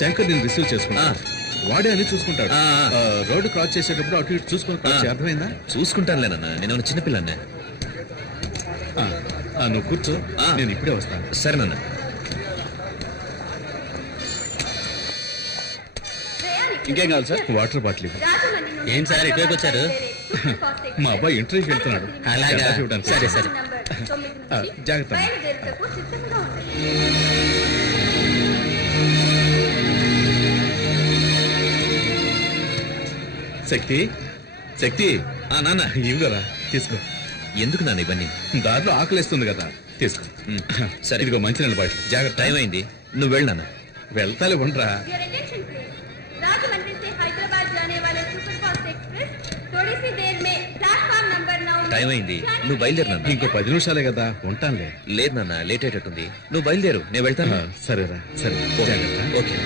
శంకర్ నేను రిసీవ్ చేసుకున్నా. వాడే అని చూసుకుంటాడు. రోడ్డు క్రాస్ చేసేటప్పుడు అటు ఇటు చూసుకుని cross చేయి, అర్థమైందా? చూసుకుంటానులే నాన్న, నేను చిన్నపిల్లనే. నువ్వు కూర్చో, నేను ఇప్పుడే వస్తాను. సరే నాన్న. ఇంకేం కావాలి సార్? వాటర్ బాటిల్ ఇవ్వు. ఏం సార్ ఇటువైపు వచ్చారు? మా అబ్బాయి ఇంటర్వ్యూకి వెళ్తున్నాడు. అలాగా? చందా చూడడానికి. సరే సరే. జాగ్రత్త అమ్మా. శక్తి శక్తి నాన్న ఇవి కదా, తీసుకో. ఎందుకు నాన్న ఇవన్నీ? దారిలో ఆకలిస్తుంది కదా, తీసుకో. సరే. ఇదిగో మంచినీళ్ళ బాటిల్, జాగ్రత్త. టైం అయింది, నువ్వు వెళ్ళు నాన్న. వెళ్తాలే, ఉండరా. राजमंदिर से हैदराबाद जाने वाले सुपरफास्ट एक्सप्रेस थोड़ी सी देर में प्लेटफॉर्म नंबर 9 టైం అయింది, నువ్వు బయలుదేరు నాన్న. ఇంకో 10 నిమిషాలే కదా, ఉంటానులే. లేదు నాన్న, లేట్ అయ్యేటట్టుంది. నువ్వు బయలుదేరు, నేను వెళ్తాను. సరేరా, సరే, జాగ్రత్త. ఓకే.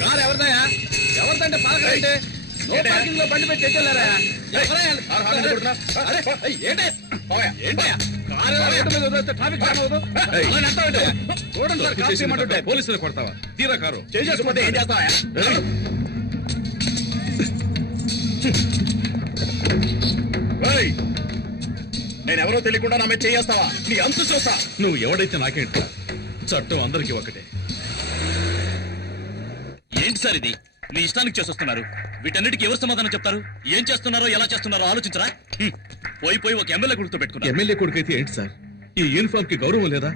కారు ఎవరిదయా? ఎవరిదంటే పాలకంటే నో పార్కింగ్ లో బండి పెట్టి ఎక్కెళ్ళారా? చూడండి సార్, కారు తీయమంటుంటే. పోలీసులు కొడతావా? తీరా కారు. చేసుకుంటే ఏం చేస్తావా? నేనెవరో తెలియకుండా నా మీద చేయేస్తావా? నీ అంతు చూస్తా. నువ్వు ఎవడైతే నాకేంట, చట్టం అందరికీ ఒకటే. ఏంటి సార్ ఇది? మీ ఇష్టానికి చేసొస్తున్నారు. వీటన్నిటికీ ఎవరు సమాధానం చెప్తారు? ఏం చేస్తున్నారో ఎలా చేస్తున్నారో ఆలోచించరా? పోయి ఒక ఎమ్మెల్యే గుర్తు పెట్టుకున్నారు. ఎమ్మెల్యే కొడుకైతే ఏంటి సార్, ఈ యూనిఫామ్ కి గౌరవం లేదా?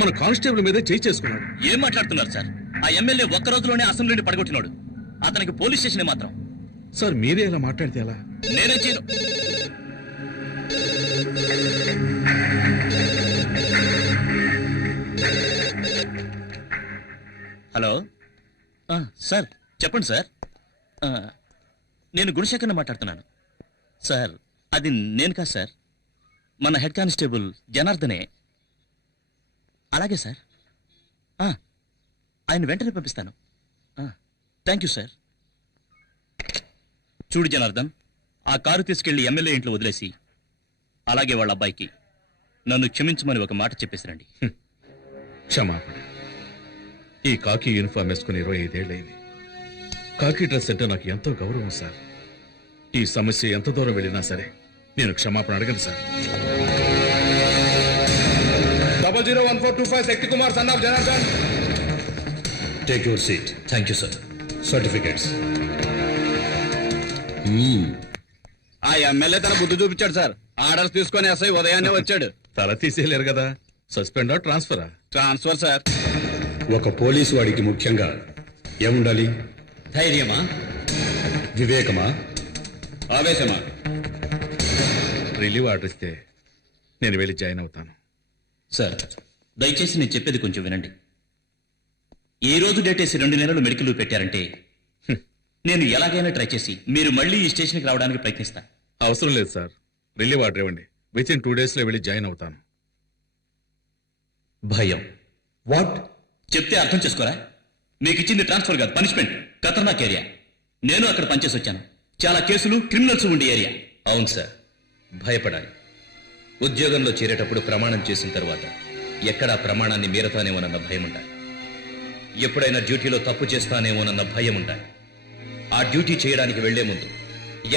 మన కానిస్టేబుల్ మీద చేయి చేసుకున్నాడు. ఏం మాట్లాడుతున్నారు సార్? ఆ ఎమ్మెల్యే ఒక్క రోజులోనే అసెంబ్లీని పడగొట్టినాడు. అతనికి పోలీస్ స్టేషన్ మాత్రం. సార్ మీరే ఇలా మాట్లాడితే ఎలా? నేనే చేయను. హలో సార్, చెప్పండి సార్. నేను గుణశేఖర్ని మాట్లాడుతున్నాను సార్. అది నేను కాదు సార్, మన హెడ్ కానిస్టేబుల్ జనార్దనే. అలాగే సార్, ఆయన వెంటనే పంపిస్తాను. Thank you sir. చూడు జనార్దన్, ఆ కారు తీసుకెళ్లి ఎమ్మెల్యే ఇంట్లో వదిలేసి అలాగే వాళ్ళ అబ్బాయికి నన్ను క్షమించమని ఒక మాట చెప్పేసిరండి. క్షమాపణ. ఈ కాకి యూనిఫామ్ వేసుకుని 25 ఏళ్ళైంది. కాకి డ్రెస్ అంటే నాకు ఎంతో గౌరవం సార్. ఈ సమస్య ఎంత దూరం వెళ్ళినా సరే నేను క్షమాపణ అడగను sir. 001425 Shakti Kumar son of Janardhan. Take your seat. Thank you sir. Certificates. ఆ ఎమ్మెల్యే తన బుద్ధి చూపించాడు సార్. ఆర్డర్స్ తీసుకొని ఎస్ఐ ఉదయాన్నే వచ్చాడు. తల తీసేయలేరు కదా, సస్పెండా ట్రాన్స్ఫరా? Transfer sir. ఒక పోలీసు వాడికి ముఖ్యంగా ఏముండాలి? ధైర్యమా, వివేకమా, ఆవేశమా? రిలీవ్ ఆర్డర్ ఇస్తే నేను వెళ్ళి జాయిన్ అవుతాను. సార్, దయచేసి నేను చెప్పేది కొంచెం వినండి. ఈ రోజు డేట్ వేసి 2 నెలలు మెడికల్ లీవ్ పెట్టారంటే నేను ఎలాగైనా ట్రై చేసి మీరు మళ్ళీ ఈ స్టేషన్కి రావడానికి ప్రయత్నిస్తా. అవసరం లేదు సార్, రిలీవ్ ఆర్డర్ ఇవ్వండి. విత్ ఇన్ 2 days లో వెళ్ళి జాయిన్ అవుతాను. భయం. వాట్ చెప్తే అర్థం చేసుకోరా? మీకు ఇచ్చింది ట్రాన్స్ఫర్ కాదు, పనిష్మెంట్. ఖతర్నాక్ ఏరియా. నేను అక్కడ పనిచేసి వచ్చాను. చాలా కేసులు, క్రిమినల్స్ ఉండే ఏరియా. అవును సార్, భయపడాలి. ఉద్యోగంలో చేరేటప్పుడు ప్రమాణం చేసిన తర్వాత ఎక్కడా ప్రమాణాన్ని మీరతానేమోనన్న భయం ఉండాలి. ఎప్పుడైనా డ్యూటీలో తప్పు చేస్తానేమోనన్న భయం ఉండాలి. ఆ డ్యూటీ చేయడానికి వెళ్లే ముందు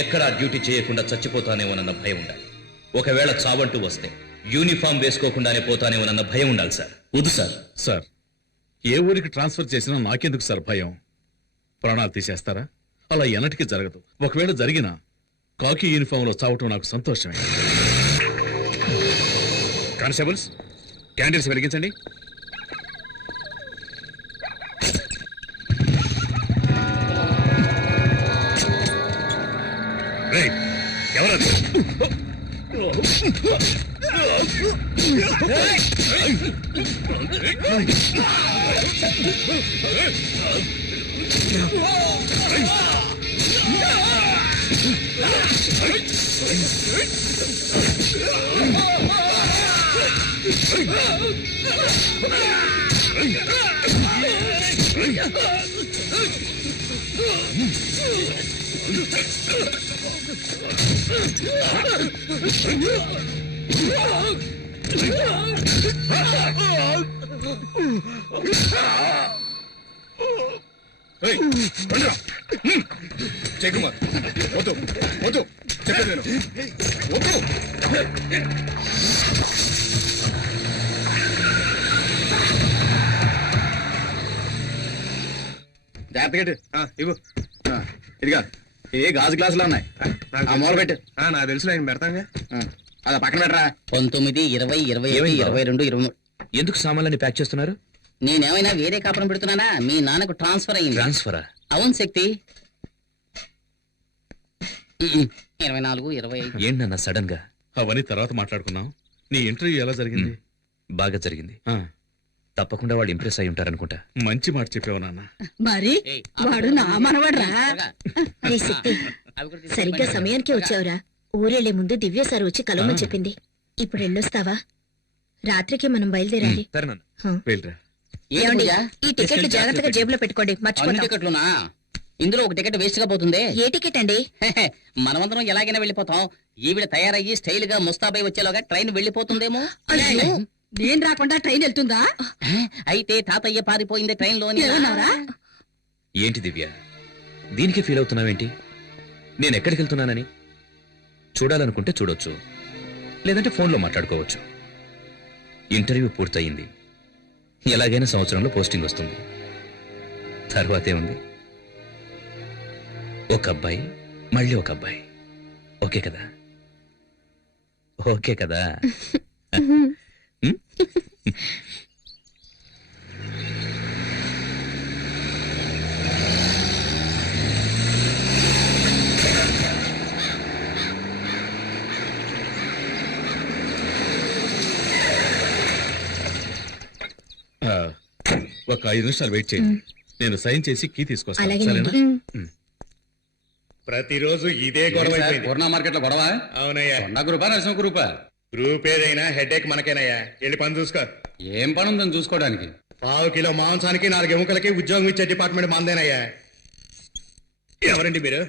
ఎక్కడా డ్యూటీ చేయకుండా చచ్చిపోతానేమోనన్న భయం ఉండాలి. ఒకవేళ చావంటూ వస్తే యూనిఫామ్ వేసుకోకుండానే పోతానేమోనన్న భయం ఉండాలి సార్. వద్దు సార్. సార్, ఏ ఊరికి ట్రాన్స్ఫర్ చేసినా నాకెందుకు సార్ భయం? ప్రాణాలు తీసేస్తారా? అలా ఎన్నటికీ జరగదు. ఒకవేళ జరిగినా కాకి యూనిఫామ్లో చావటం నాకు సంతోషమే. కానిస్టేబుల్స్, క్యాండిల్స్ వెలిగించండి. ఎవరది? జయకుమార్, వద్దు వద్దు, చెప్పేది నేను వద్దు. జాగ్రత్తగా ఇవ్వు. ఇదిగా ఏ గాజు గ్లాసులు ఉన్నాయి, ఆ మూల పెట్టు. నాకు తెలుసు, నేను పెడతాగా. అదా పక్కన పెట్టరా. 19, 20, 21, 22, 23. ఎందుకు సామాన్లని ప్యాక్ చేస్తున్నారు? నేనేమైనా వేరే కాపురం పెడుతున్నానా? మీ నాన్నకు ట్రాన్స్ఫర్ అయింది. ట్రాన్స్ఫరా? అవును శక్తి. 24, 25. ఏంటన్నా సడన్ గా? అవన్నీ తర్వాత మాట్లాడుకున్నాం. నీ ఇంటర్వ్యూ ఎలా జరిగింది? బాగా జరిగింది. ఆ, తప్పకుండా వాళ్ళు ఇంప్రెస్ అయి ఉంటారనుకుంటా. మంచి మాట చెప్పావు నాన్న. మరి వాడు నా మనవడ్రా. రే శక్తి, సరిగ్గా సమయానికి వచ్చావురా. ఊరెళ్లే ముందు దివ్య సార్ వచ్చి కలవమని చెప్పింది. ఇప్పుడు వెళ్ళొస్తావా? రాత్రికి మనం బయలుదేరాలి. సరే నాన్న. వెళ్ళరా. ఏమండి, ఈ టికెట్లు జాగ్రత్తగా జేబులో పెట్టుకోండి, అన్ని మర్చిపోతాం. టికెట్లునా? ఇందులో ఒక టికెట్ వేస్ట్ గా పోతుంది. ఏ టికెట్ అండి? మనమందరం ఎలాగైనా వెళ్ళిపోతాం. ఈవిడ తయారయ్యి స్టైల్ గా ముస్తాబై వచ్చేలోగా ట్రైన్ వెళ్ళిపోతుందేమో. అయ్యో, నేను రాకుండా ట్రైన్ వెళ్తుందా? అయితే తాతయ్య పారిపోయింది ట్రైన్ లోని. ఏమన్నారా? ఏంటి దివ్య, దీనికి ఫీల్ అవుతున్నావేంటి? నేను ఎక్కడికి వెళ్తున్నానని? చూడాలనుకుంటే చూడొచ్చు, లేదంటే ఫోన్లో మాట్లాడుకోవచ్చు. ఇంటర్వ్యూ పూర్తయింది. ఎలాగైనా సంవత్సరంలో పోస్టింగ్ వస్తుంది. తర్వాతే ఉంది, ఒక అబ్బాయి, మళ్ళీ ఒక అబ్బాయి. ఓకే కదా? ఓకే కదా? ఒక 5 నిమిషాలు వెయిట్ చేయండి. నేను సైన్ చేసి కీ తీసుకొస్తాను. అలాగేనండి. సరేనా? ప్రతిరోజు ఇదే గొడవ అయిపోయింది. పూర్ణ మార్కెట్ లో గొడవ. అవునయ్యా. కొండ గ్రూపా, నరసింహ గ్రూపా? గ్రూప్ ఏదైనా హెడేక్ మనకేనయ్యా. వెళ్ళి పని చూసుకో. ఏం పని ఉందని చూసుకోవడానికి? 1/2 కిలో మాంసానికి 4 ఎముకలకి ఉద్యోగం ఇచ్చే డిపార్ట్మెంట్ మందేనయ్యా. ఎవరండి మీరు?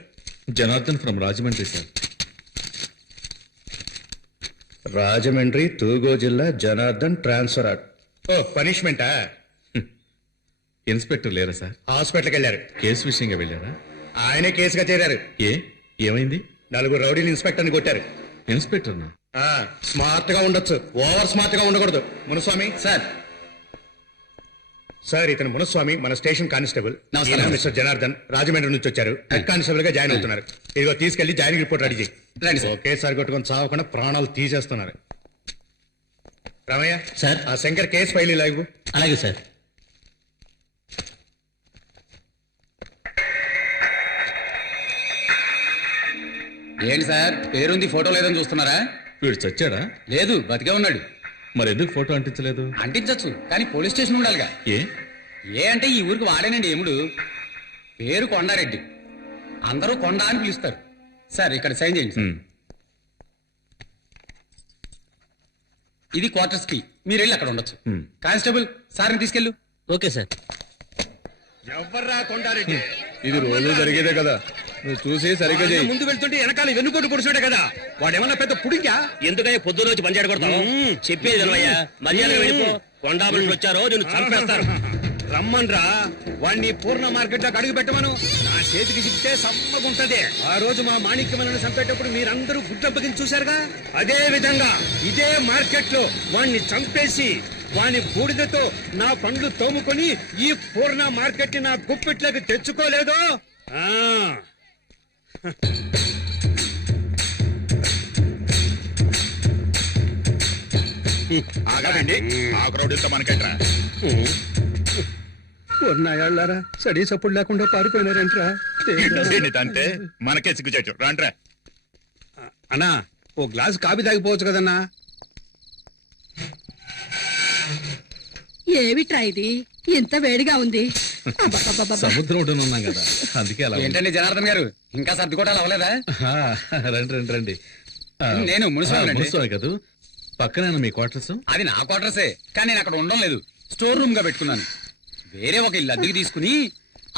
Janardhan from Rajahmundry sir. రాజమండ్రి, తూగో జిల్లా, జనార్దన్ ట్రాన్స్ఫర్. ఓ, పనిష్మెంటా? ఇన్స్పెక్టర్ లేరా సార్? హాస్పిటల్కి వెళ్ళారు. కేసు విషయంగా వెళ్ళారా? ఆయనే కేసుగా చేరారు. ఏమైంది? 4 రౌడీలు ఇన్స్పెక్టర్ని కొట్టారు. ఇన్స్పెక్టర్నా? స్మార్ట్ గా ఉండొచ్చు, ఓవర్ స్మార్ట్ గా ఉండకూడదు. మునుస్వామి సార్. సార్, ఇతను మునుస్వామి, మన స్టేషన్ కానిస్టేబుల్. నమస్కారం. ఈయన మిస్టర్ జనార్దన్, రాజమండ్రి నుంచి వచ్చారు. హెడ్ కానిస్టేబుల్ గా జాయిన్ అవుతున్నారు. ఇదిగో తీసుకెళ్లి జాయినింగ్ రిపోర్ట్ రెడీ చేయి. రండి సార్. ఒకేసారి కొట్టుకొని చావకుండా ప్రాణాలు తీసేస్తున్నారు. రామయ్య సార్. ఆ శంకర్ కేసు ఫైల్ ఇలా ఇవ్వు. అలాగే సార్. ఏంటి సార్, పేరుంది ఫోటో లేదని చూస్తున్నారా? వీడు చచ్చాడా? లేదు, బతికే ఉన్నాడు. మరి ఎందుకు ఫోటో అంటించలేదు? అంటించచ్చు, కానీ పోలీస్ స్టేషన్ ఉండాలిగా. ఏ ఏ అంటే ఈ ఊరికి వాడేనండి ఎముడు. పేరు కొండారెడ్డి, అందరూ కొండ అని పిలుస్తారు. సార్ ఇక్కడ సైన్ చేయండి సార్. ఇది క్వార్టర్స్ కి, మీరు వెళ్ళి అక్కడ ఉండొచ్చు. కానిస్టేబుల్ సార్ని తీసుకెళ్ళు. Okay sir. ఎవర్రా కొండారెడ్డి? ఇది రోజు జరిగేదే కదా, నువ్వు చూసి సరిగ్గా చేయి. ముందు వెళ్తుంటే వెనకాల వెన్నుకోటు పొడిచాడే కదా, వాడేమన్నా పెద్ద పుడిగా? ఎందుకయ్యా పొద్దున వచ్చి పంచాడు కొడతావు? చెప్పేది వినవయ్యా, మర్యాదగా వెళ్ళిపో. కొండా మనుషులు వచ్చారో నేను చంపేస్తారు. రమ్మన్రా, వాడిని పూర్ణ మార్కెట్ లోకి అడుగు పెట్టమను. నా చేతికి చిక్కితే సమ్మగుంటది. ఆ రోజు మా మాణిక్యమలను చంపేటప్పుడు మీరందరూ గుడ్డప్పగించి చూశారుగా, అదే విధంగా ఇదే మార్కెట్ లో వాణ్ణి చంపేసి వాని బూడిదతో నా పండ్లు తోముకొని ఈ పూర్ణ మార్కెట్ ని నా గుప్పిట్లోకి తెచ్చుకోలేదో. ఆగాలండి, ఆ క్రౌడ్తో మనకెట్రా? పూర్ణాయాళ్ళారా సడీ సప్పుడు లేకుండా పారిపోయినారంట్రా. అంటే మనకే సిగ్గుచేటు. రాంట్రా. అన్నా ఓ గ్లాస్ కాఫీ తాగిపోవచ్చు కదన్నా. ఏమిట్రా ఇది ఇంత వేడిగా ఉంది? అబ్బబ్బబ్బబ్బ. సముద్రం ఒడ్డున ఉన్నాం కదా, అందుకే అలా ఉంది. ఏంటండి జనార్దన్ గారు, ఇంకా సర్దుకోవటాలు అవ్వలేదా? ఆ, రండి రండి రండి. నేను మున్సిపల్ కదా, పక్కనే మీ క్వార్టర్స్. అది నా క్వార్టర్సే, కానీ నేను అక్కడ ఉండడం లేదు, స్టోర్ రూమ్ గా పెట్టుకున్నాను. వేరే ఒక ఇల్లు అద్దెకి తీసుకుని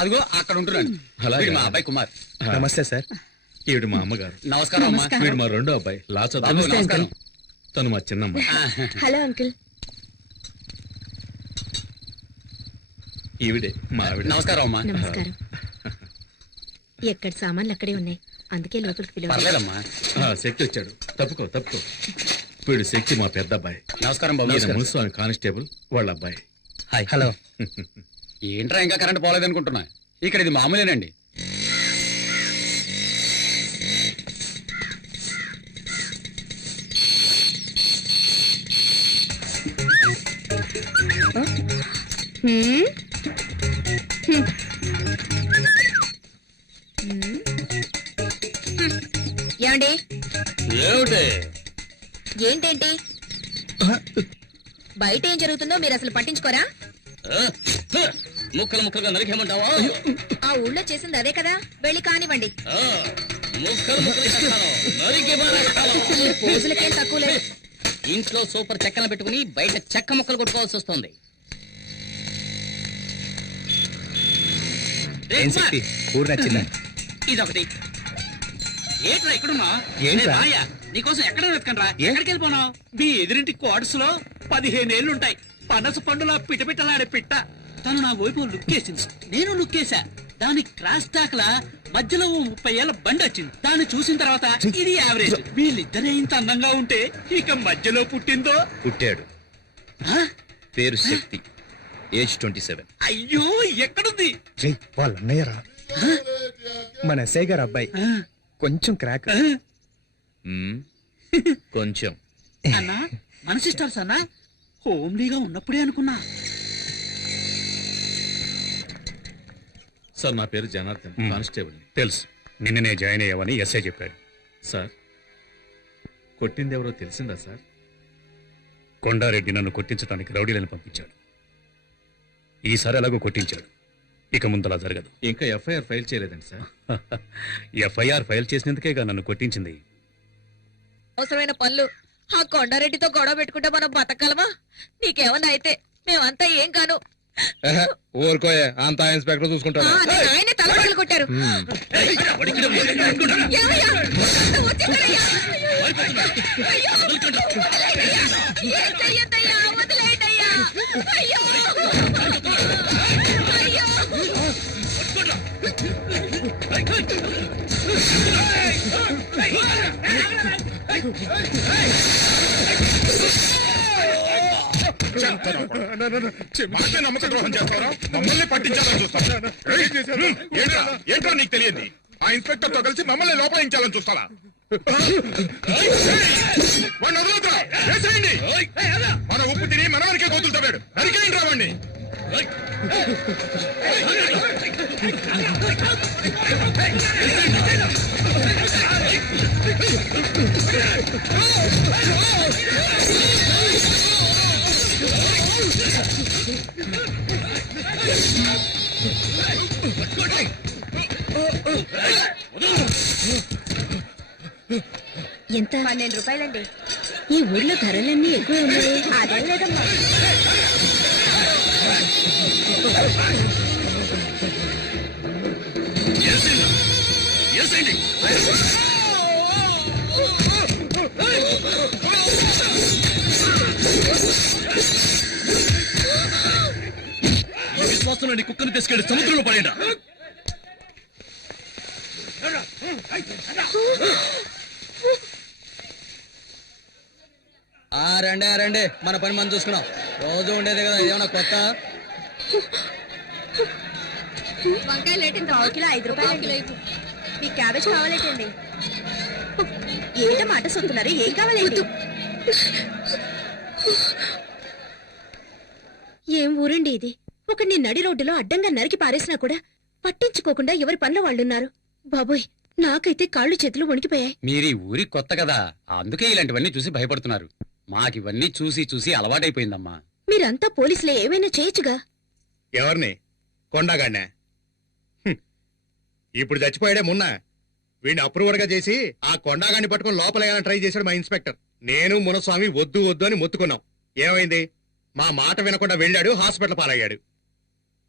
అదిగో అక్కడ ఉంటున్నాను. అలాగే. వీడు మా అబ్బాయి కుమార్. నమస్తే సార్. ఈవిడ మా అమ్మగారు. నమస్కారం అమ్మా. వీడు మా రెండో అబ్బాయి లా బాబు, చదువు. నమస్కారం. తను మా చిన్నమ్మాయి. Hello uncle. ఈవిడే మా ఆవిడ. నమస్కారం అమ్మా. నమస్కారం. ఎక్కడ సామాన్లు అక్కడే ఉన్నాయి, అందుకే లోపలికి పిలవాలి. పర్లేదమ్మా. శక్తి వచ్చాడు, తప్పుకో తప్పుకో. వీడు శక్తి మా పెద్ద అబ్బాయి. నమస్కారం బాబు. ఈయన మున్సిపల్ కానిస్టేబుల్ వాళ్ళ అబ్బాయి. హాయ్. హలో. ఏంట్రా ఇంకా కరెంట్ పోలేదనుకుంటున్నా, ఇక్కడ ఇది మామూలేనండి. ఏమండి? ఏమిటి? ఏంటేంటి బయట ఏం జరుగుతుందో మీరు అసలు పట్టించుకోరా? ముక్కలు ముక్కలుగా నరికేమంటావా? ఆ ఊళ్ళో చేసింది అదే కదా, వెళ్ళి కానివ్వండి. ముక్కలు నరికి ఈ పోజులకేం తక్కువ లేదు. ఇంట్లో సూపర్ చెక్కలు పెట్టుకుని బయట చెక్క ముక్కలు కొట్టుకోవాల్సి వస్తుంది. ఇదొకటి. ఏంట్రా ఇక్కడున్నా? ఏంట్రా? నీకోసం ఎక్కడ వెతకండ్రా? ఎక్కడికి వెళ్ళిపోనావు? మీ ఎదురింటి క్వార్టర్స్ లో 15 ఏళ్లుంటాయి. పనస పండులా పిటపిటలాడే పిట్ట. తను నా వైపు లుక్కేసింది, నేను లుక్కేసా. దాని క్రాస్ టాక్ లా మధ్యలో 30 ఏళ్ల బండి వచ్చింది. దాన్ని చూసిన తర్వాత ఇది యావరేజ్. వీళ్ళిద్దరే ఇంత అందంగా ఉంటే ఇక మధ్యలో పుట్టిందో. పుట్టాడు. పేరు శక్తి, ఏజ్ 27. అయ్యో ఎక్కడుంది? వాళ్ళ అన్నయ్యరా, మన ఎస్ఐ గారు అబ్బాయి, కొంచెం క్రాక్. కొంచెం. అన్నా మన సిస్టర్స్ అన్నా, హోమ్లీగా ఉన్నప్పుడే అనుకున్నా. సార్ నా పేరు జనార్దన్, కానిస్టేబుల్. తెలుసు, నిన్ననే జాయిన్ అయ్యావని ఎస్ఐ చెప్పాడు. సార్ కొట్టింది ఎవరో తెలిసిందా సార్? కొండారెడ్డి నన్ను కొట్టించడానికి రౌడీలను పంపించాడు. ఈసారి ఎలాగో కొట్టించాడు, ఇక ముందలా జరగదు. ఇంకా ఎఫ్ఐఆర్ ఫైల్ చేయలేదండి సార్. ఎఫ్ఐఆర్ ఫైల్ చేసినందుకేగా నన్ను కొట్టించింది. అవసరమైన పనులు ఆ కొండారెడ్డితో గొడవ పెట్టుకుంటే మనం బతకగలమా? నీకేమన్నా అయితే మేమంతా ఏం కాను. ఊరుకోయే, అంతా ఇన్స్పెక్టర్ చూసుకుంటాడు. ఆయన తలపడలు కొట్టారు. ఏమయ్యా? వచ్చేసారయ్యా. ఏం చెయ్యొద్దయ్యా, వదిలేయండయ్యా. అయ్యో అయ్యో. నమ్మక ద్రోహం చేస్తారా? మమ్మల్ని పట్టించాలని చూస్తారా? ఏంట్రా నీకు తెలియదు? ఆ ఇన్స్పెక్టర్ తో కలిసి మమ్మల్ని లోపలించాలని చూస్తారా? వాడిని వదలొద్దురా, వేసేయండి. మన ఉప్పు తిని మనవరికే గోతులు తవ్వాడు, నరికేయండి రావండి. ఎంత 12 రూపాయలండి. ఈ ఊర్లో ధరలన్నీ ఎక్కువ ఉన్నాయి. అదేం లేదమ్మా. విశ్వాసంలో నీ కుక్కను తీసుకెళ్లి సముద్రంలో పడేయండి. రండి మన పని మనం చూసుకున్నాం. రోజు ఉండేది కదా, ఏమన్నా కొత్త? వంకాయ లేటండి. 5 రూపాయలు. మీ క్యాబేజ్ కావాలేటండి. ఏట మాట సొత్తున్నారు, ఏం కావాలండి? ఏం ఊరండి ఇది? ఒకడిని నడి రోడ్డులో అడ్డంగా నరికి పారేసినా కూడా పట్టించుకోకుండా ఎవరి పనిలో వాళ్ళున్నారు. బాబోయ్, నాకైతే కాళ్ళు చేతులు వణికిపోయాయి. మీరు ఈ ఊరికి కొత్త కదా, అందుకే ఇలాంటివన్నీ చూసి భయపడుతున్నారు. మాకివన్నీ చూసి చూసి అలవాటైపోయిందమ్మా. మీరంతా పోలీసులే, ఏమైనా చేయొచ్చుగా. ఎవరిని? కొండగాడినా? ఇప్పుడు చచ్చిపోయాడే మొన్న. వీడిని అప్రూవర్ గా చేసి ఆ కొండగాడిని పట్టుకుని లోపలేయాలని ట్రై చేశాడు మా ఇన్స్పెక్టర్. నేను మునస్వామి వద్దు వద్దు అని మొత్తుకున్నాం. ఏమైంది? మా మాట వినకుండా వెళ్ళాడు, హాస్పిటల్ పాలయ్యాడు.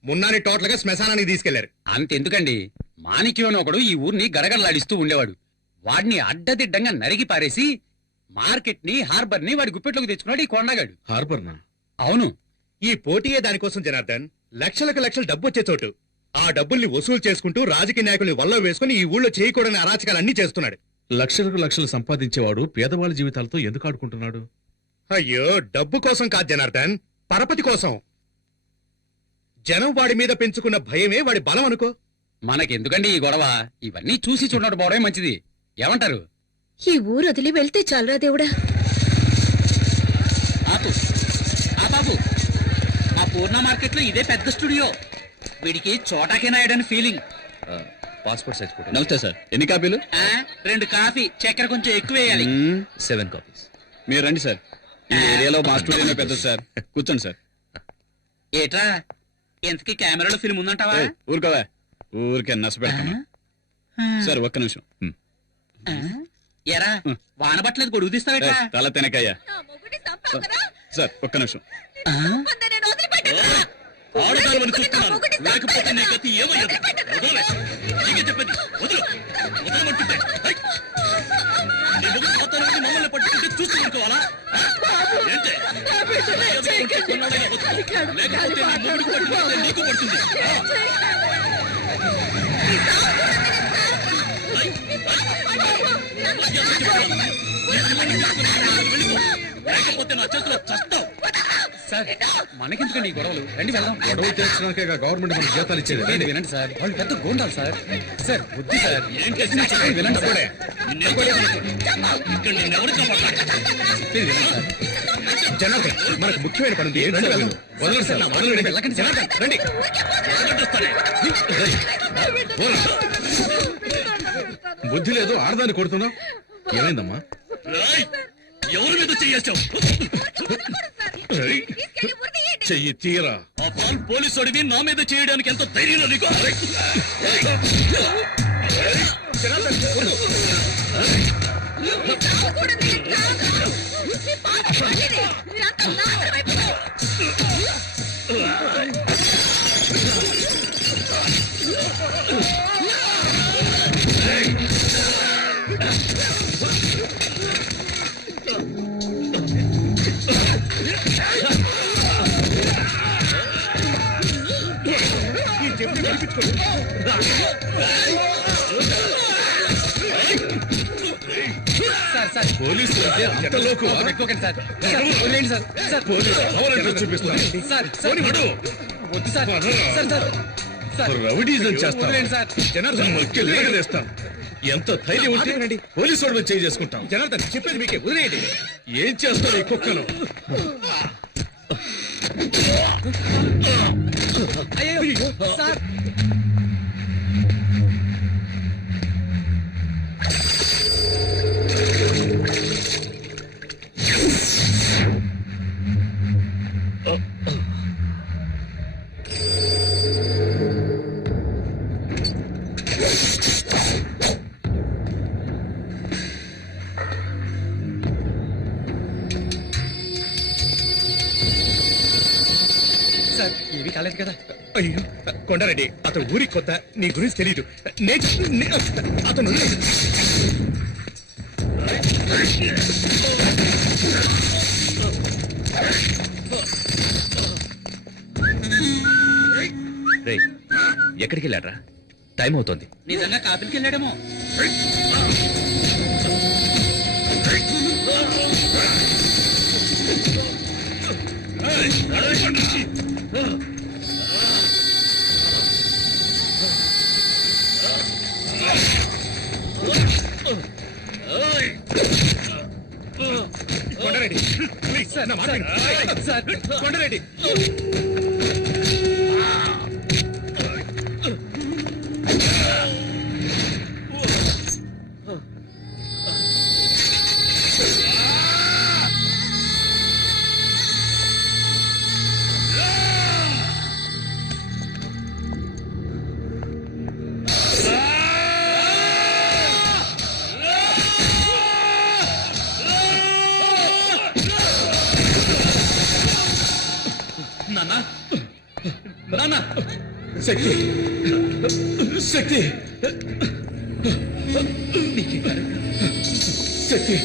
మున్నాని టోటల్ గా శ్మశానానికి తీసుకెళ్లారు. అంతెందుకండి, మాణిక్యం ఒకడు ఈ ఊరిని గడగడలాడిస్తూ ఉండేవాడు. వాడిని అడ్డదిడ్డంగా నరికి పారేసి మార్కెట్ ని, హార్బర్ ని వాడి గుప్పెట్లోకి తెచ్చుకున్నాడు ఈ కొండగాడు. హార్బర్నా? అవును. ఈ పోటీయే దానికోసం జనార్దన్. లక్షలకు లక్షలు డబ్బు వచ్చే చోటు. ఆ డబ్బుల్ని వసూలు చేసుకుంటూ రాజకీయ నాయకుల్ని వల్ల వేసుకుని ఈ ఊళ్ళో చేయకూడని అరాచకాలన్నీ చేస్తున్నాడు. లక్షలకు లక్షలు సంపాదించేవాడు పేదవాళ్ళ జీవితాలతో ఎందుకు ఆడుకుంటున్నాడు? అయ్యో, డబ్బు కోసం కాదు జనార్దన్, పరపతి కోసం. జనం వాడి మీద పెంచుకున్న భయమే వాడి బలం అనుకో. మనకెందుకండి ఈ గొడవ? ఇవన్నీ చూసి చూడడం పోవడమే మంచిది. ఏమంటారు? ఈ ఊరు వదిలి వెళ్తే చాలరా దేవుడా. ఆపు ఆ బాబు, మా పూర్ణ మార్కెట్ లో ఇదే పెద్ద స్టూడియో. వీడికి Chota K నాయడని feeling. Passport size photo. నమస్తే సార్, ఎన్ని కాపీలు? 2 కాఫీ, చక్కెర కొంచెం ఎక్కువ వేయాలి. 7 కాపీస్. మీరు రండి సార్, ఈ ఏరియాలో మా స్టూడియోనే పెద్ద సార్. కూర్చోండి సార్. ఏట్రా, ఎంతకీ కెమెరాలో ఫిల్మ్ ఉందంటావా? ఊరుకోవా, ఊరికే నచ్చ పెడతాను. సార్ ఒక్క నిమిషం. ఎరా, వాన పట్టలేదు, గొడుగు తీస్తావేట్రా? తల తినకయ్యా. సార్ ఒక్క నిమిషం. ఆడదాన్ని చూస్తున్నాను, లేకపోతే నీ గతి ఏమయ్యదు. వదలవే, నీకే చెప్పేది. వదలు, వదలమంటుంటే. నీ మొగుడు ఖాతాలోకి మమ్మల్ని పట్టుకుంటే చూస్తూ అనుకోవాలా? ఏంటే? కొన్నాడైనా బతుకు. లేకపోతే నీ మొగుడికి పట్టుకుంటే నీకు పడుతుంది. లేకపోతే నా చేతిలో చస్తావు. సార్ మనకెందుకండి ఈ గొడవలు? రండి వెళ్దాం. గొడవ చేర్చడానికే గవర్నమెంట్ మనకు జీతాలు ఇచ్చేది. ఏంటి వినండి సార్, వాళ్ళు పెద్ద గోండాలు సార్. సార్ వద్దు సార్, ఏం చేసినా చెప్పండి. వినండి సార్. ఇక్కడ నిన్నెవరు కాపాడాలి? చెప్పేది వినండి సార్. జనార్దన్, మనకు ముఖ్యమైన పని ఉంది. రండి వెళ్దాం. వదలండి సార్, వదలండి. వెళ్ళకండి సార్. రండి. బుద్ధి లేదు, ఆడదాన్ని కొడుతున్నావు. ఏమైందమ్మా? ఎవరి మీద చెయ్యేశావు? చెయ్యి తీరా. ఆ పాల్ పోలీసు అడివి నా మీద చేయడానికి ఎంత ధైర్యం నీకు? సార్ సార్ పోలీసులు అంటే అంత లోకు పెట్టుకోకండి సార్. వదిలేయండి సార్. సార్ పోలీసు కావాలంటే చూపిస్తాను. సార్ సార్ వద్దు sir. Sir sir sir rowdyism చేస్తాను. వదిలేయండి సార్. జనార్దన్ మొక్కి లేగదేస్తాను. ఎంత ధైర్యం ఉంటే పోలీసు వాడి మీద చేయి చేసుకుంటాం. జనార్దన్, చెప్పేది మీకే, వదిలేయండి. ఏం చేస్తాడు ఈ కుక్కను? అయ్యో సార్. సార్ ఏమీ కాలేదు కదా? అయ్యో కొండారెడ్డి, అతను ఊరికి కొత్త, నీ గురించి తెలియదు. అతను రేయ్, ఎక్కడికి వెళ్ళాడ్రా? టైం అవుతోంది. నిజంగా కాపులకి వెళ్ళాడేమో. కొండారెడ్డి ప్లీజ్ సార్, నా మాట విను. సార్ కొండారెడ్డి, నాన్న నాన్న, శక్తి శక్తి శక్తి,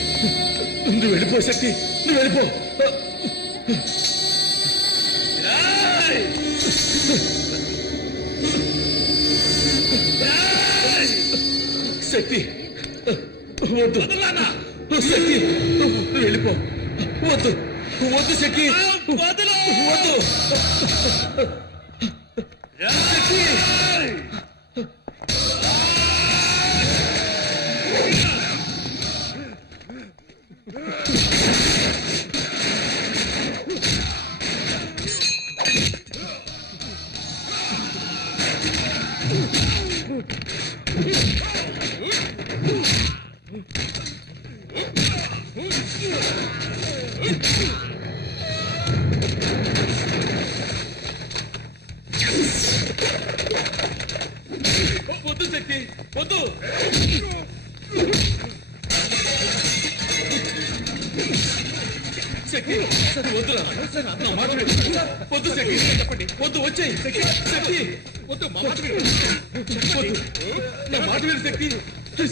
నువ్వు వెళ్ళిపో శక్తి, నువ్వు వెళ్ళిపో. శక్తి వద్దు శక్తి, నువ్వు వెళ్ళిపో. వద్దు వద్దు శక్తి, వద్దు శక్తి. వద్దు శక్తి, వద్దు శక్తి, వద్దురా నా మాట విను. వద్దు శక్తి, చెప్పండి, వద్దు వచ్చేయి శక్తి, వద్దు మా మాట విను. వద్దు నా మాట విను శక్తి,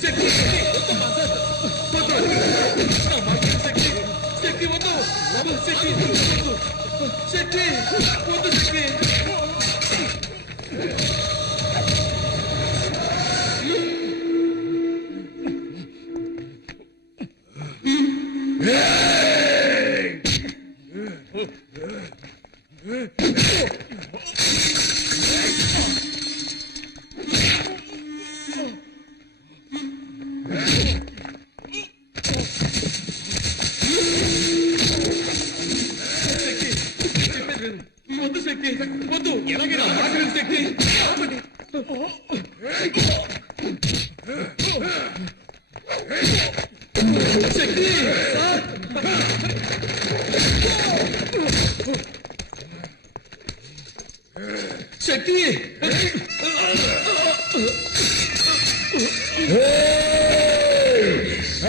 శక్తి వద్దు నా మాట విను శక్తి, శక్తి వద్దు శక్తి, వద్దు శక్తి, వద్దు శక్తి. వద్దు శక్తి, వద్దు ఎలాగైనా మాట విను శక్తి. శక్తి శక్తి,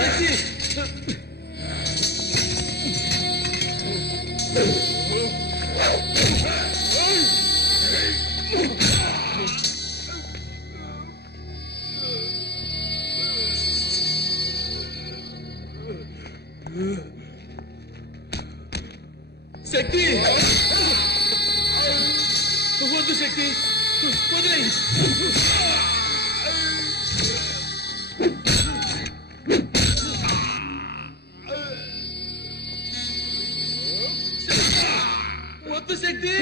శక్తి వద్దు శక్తి, వదిలేయి. వద్దు శక్తి,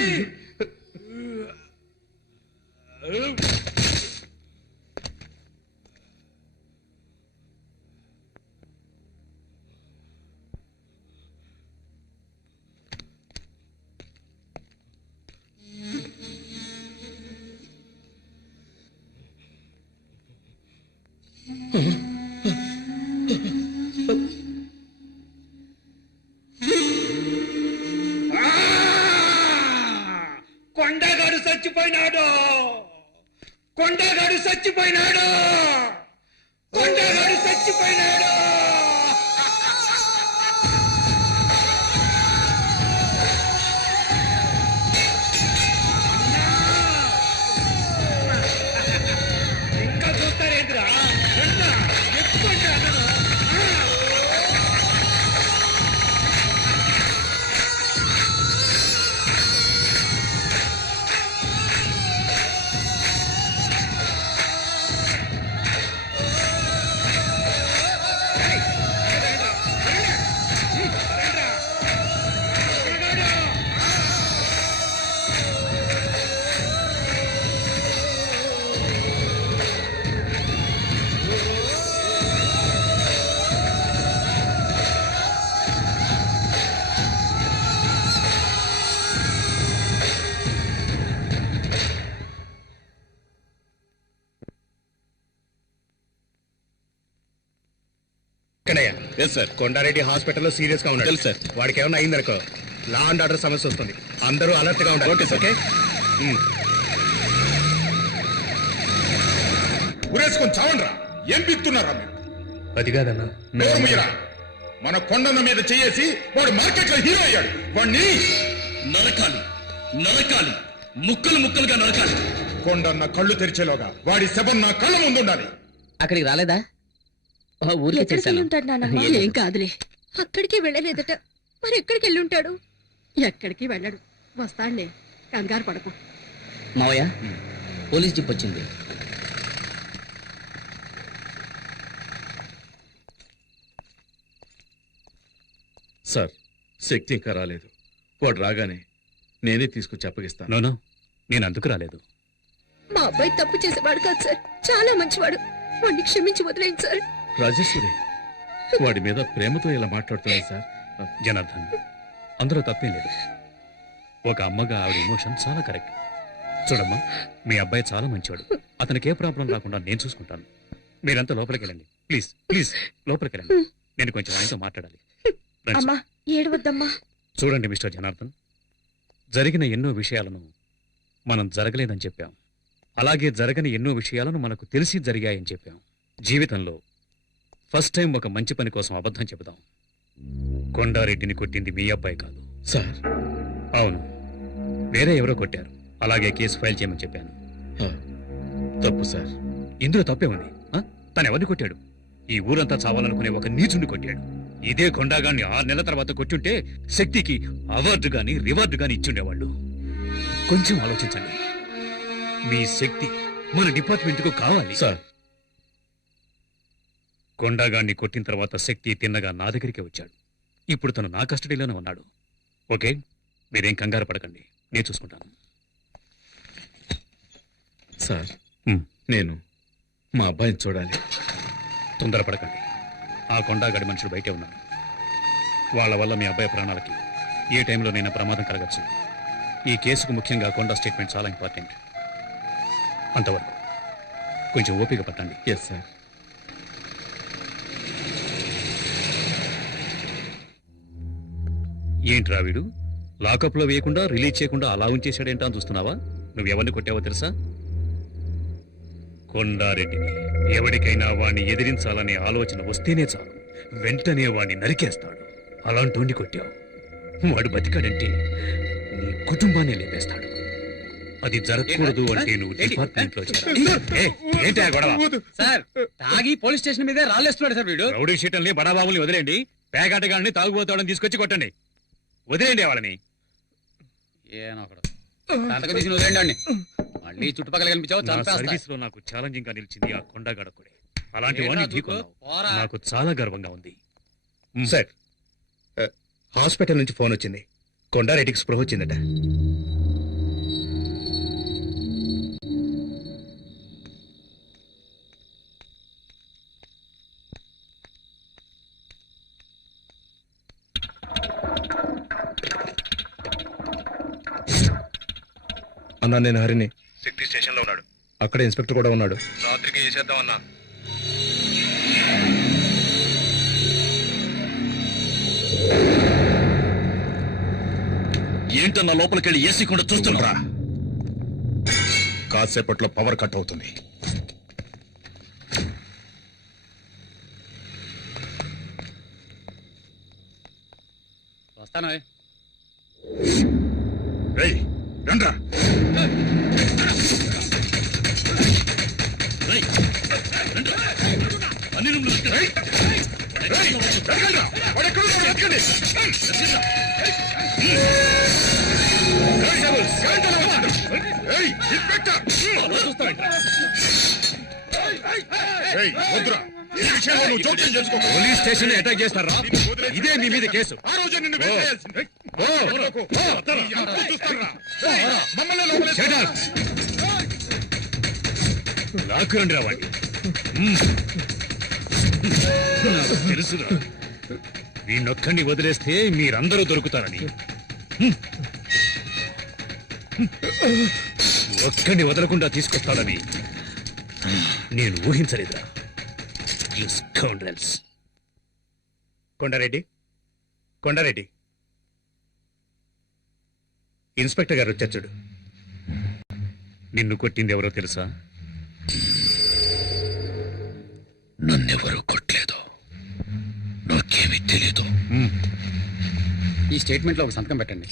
కొండగాడు చచ్చిపోయినాడు, కొండగాడు చచ్చిపోయినాడు, కొండగాడు చచ్చిపోయినాడు. Kannayya yes sir. కొండారెడ్డి హాస్పిటల్లో సీరియస్ గా ఉన్నాడు తెలుసు సార్. వాడికి ఏమైనా అయిందనుకో లా అండ్ ఆర్డర్ సమస్య వస్తుంది. అందరూ అలర్ట్ గా ఉండాలి. Okay sir. ఓకే ఉరేసుకొని చావండ్రా. ఏం పిక్తున్నారా మీరు? అది కాదన్నా. నోరు మీరా. మన కొండన్న మీద చేసి వాడు మార్కెట్ లో హీరో అయ్యాడు. వాడిని నరకాలి, నరకాలి, ముక్కలు ముక్కలుగా నరకాలి. కొండన్న కళ్ళు తెరిచేలోగా వాడి శవం నా కళ్ళ ముందు ఉండాలి. అక్కడికి రాలేదా? ఊరికి ఎక్కడికి చేశాను. ఉంటాడు నాన్నమ్మ? ఏం కాదులే. అక్కడికి వెళ్ళలేదట. మరి ఎక్కడికి వెళ్ళి ఉంటాడు? ఎక్కడికి వెళ్ళడు. వస్తాడులే, కంగారు పడకు. మావయ్య, పోలీస్ జీప్ వచ్చింది. సార్, శక్తి ఇంకా రాలేదు. వాడు రాగానే నేనే తీసుకొచ్చి అప్పగిస్తాను. నో నేను అందుకు రాలేదు. మా అబ్బాయి తప్పు చేసేవాడు కాదు సార్, చాలా మంచివాడు. వాడిని క్షమించి వదిలేండి సార్. రాజేశ్వరి వాడి మీద ప్రేమతో ఇలా మాట్లాడుతున్నాయి సార్. జనార్దన్, అందులో తప్పేం లేదు. ఒక అమ్మగా ఆవిడ ఎమోషన్ చాలా కరెక్ట్. చూడమ్మా, మీ అబ్బాయి చాలా మంచివాడు. అతనికి ఏ ప్రాబ్లం రాకుండా నేను చూసుకుంటాను. మీరంతా లోపలికి వెళ్ళండి. ప్లీజ్ ప్లీజ్ లోపలికి వెళ్ళండి. నేను కొంచెం ఆయనతో మాట్లాడాలి. రండి. అమ్మా, ఏడవద్దమ్మా. చూడండి మిస్టర్ జనార్దన్, జరిగిన ఎన్నో విషయాలను మనం జరగలేదని చెప్పాం. అలాగే జరగని ఎన్నో విషయాలను మనకు తెలిసి జరిగాయని చెప్పాం. జీవితంలో ఫస్ట్ టైం ఒక మంచి పని కోసం అబద్ధం చెబుదాం. కొండారెడ్డిని కొట్టింది మీ అబ్బాయి కాదు సార్. అవును, వేరే ఎవరో కొట్టారు. అలాగే కేసు ఫైల్ చేయమని చెప్పాను. తప్పు సార్. ఇందులో తప్పే ఉంది. తను ఎవరిని కొట్టాడు? ఈ ఊరంతా చావాలనుకునే ఒక నీచుని కొట్టాడు. ఇదే కొండాగాన్ని 6 నెలల తర్వాత కొట్టుంటే శక్తికి అవార్డు గాని రివార్డు గాని ఇచ్చుండేవాళ్ళు. కొంచెం ఆలోచించండి. మీ శక్తి మన డిపార్ట్మెంట్ కు కావాలి సార్. కొండాగాన్ని కొట్టిన తర్వాత శక్తి తిన్నగా నా దగ్గరికి వచ్చాడు. ఇప్పుడు తను నా కస్టడీలోనే ఉన్నాడు. ఓకే, మీరేం కంగారు పడకండి, నేను చూసుకుంటాను. సార్, నేను మా అబ్బాయిని చూడాలి. తొందరపడకండి. ఆ కొండాగాడి మనుషులు బయటే ఉన్నారు. వాళ్ళ వల్ల మీ అబ్బాయి ప్రాణాలకి ఏ టైంలోనైనా ప్రమాదం కలగచ్చు. ఈ కేసుకు ముఖ్యంగా కొండా స్టేట్మెంట్ చాలా ఇంపార్టెంట్. అంతవరకు కొంచెం ఓపిక పట్టండి. Yes sir. ఏంట్రా వీడు లాకప్లో వేయకుండా రిలీజ్ చేయకుండా అలా ఉంచేశాడేంటా అని చూస్తున్నావా? నువ్వెవరిని కొట్టావో తెలుసా? కొండారెడ్డిని. ఎవరికైనా వాణ్ణి ఎదిరించాలనే ఆలోచన వస్తేనే చాలు, వెంటనే వాణ్ణి నరికేస్తాడు. అలాంటి కొట్టావు. వాడు బతికాడంటే నీ కుటుంబాన్ని లేపేస్తాడు. అది జరగకూడదు అంటే నువ్వు డిపార్ట్మెంట్ లో ఏంటి గొడవ? సార్, తాగి పోలీస్ స్టేషన్ మీదే రాళ్ళేస్తున్నాడు సార్ వీడు. రౌడీ షీటల్ని బడాబాబుల్ని వదిలేండి. పేకాటగాళ్ళని తాగుబోతాడని తీసుకొచ్చి కొట్టండి. వదిలేండి వాళ్ళని. మళ్ళీ చుట్టుపక్కల కనిపించావు. సర్వీస్ లో నాకు ఛాలెంజింగ్ గా నిలిచింది ఆ కొండగడకుడే. అలాంటి వాడిని ఢీకొన్నావు. నాకు చాలా గర్వంగా ఉంది. సార్, హాస్పిటల్ నుంచి ఫోన్ వచ్చింది. కొండారెడ్డికి స్పృహ వచ్చిందట. అన్నా, నేను హరిని. శక్తి స్టేషన్ లో ఉన్నాడు. అక్కడ ఇన్స్పెక్టర్ కూడా ఉన్నాడు. రాత్రికి చేసేద్దాం అన్నా. ఏంటన్నా లోపలికెళ్ళి ఏసీ కూడా చూస్తున్నా. కాసేపట్లో పవర్ కట్ అవుతుంది. వస్తాను. రండ్రా. అన్ని రూమ్లు పోలీస్ స్టేషన్ అటాక్ చేస్తారా? ఇదే మీ మీద కేసు. లాక్కురండి రా వాడిని. నాకు తెలుసురా, వీణొక్కడిని వదిలేస్తే మీరందరూ దొరుకుతారని. ఒక్కడిని వదలకుండా తీసుకొస్తాడని నేను ఊహించలేదురా. You scoundrels. Kondareddy Kondareddy inspector గారు వచ్చారు చూడు. నిన్ను కొట్టింది ఎవరో తెలుసా? నన్నెవరూ కొట్టలేదు, నాకేమీ తెలీదు. ఈ స్టేట్మెంట్ లో ఒక సంతకం పెట్టండి.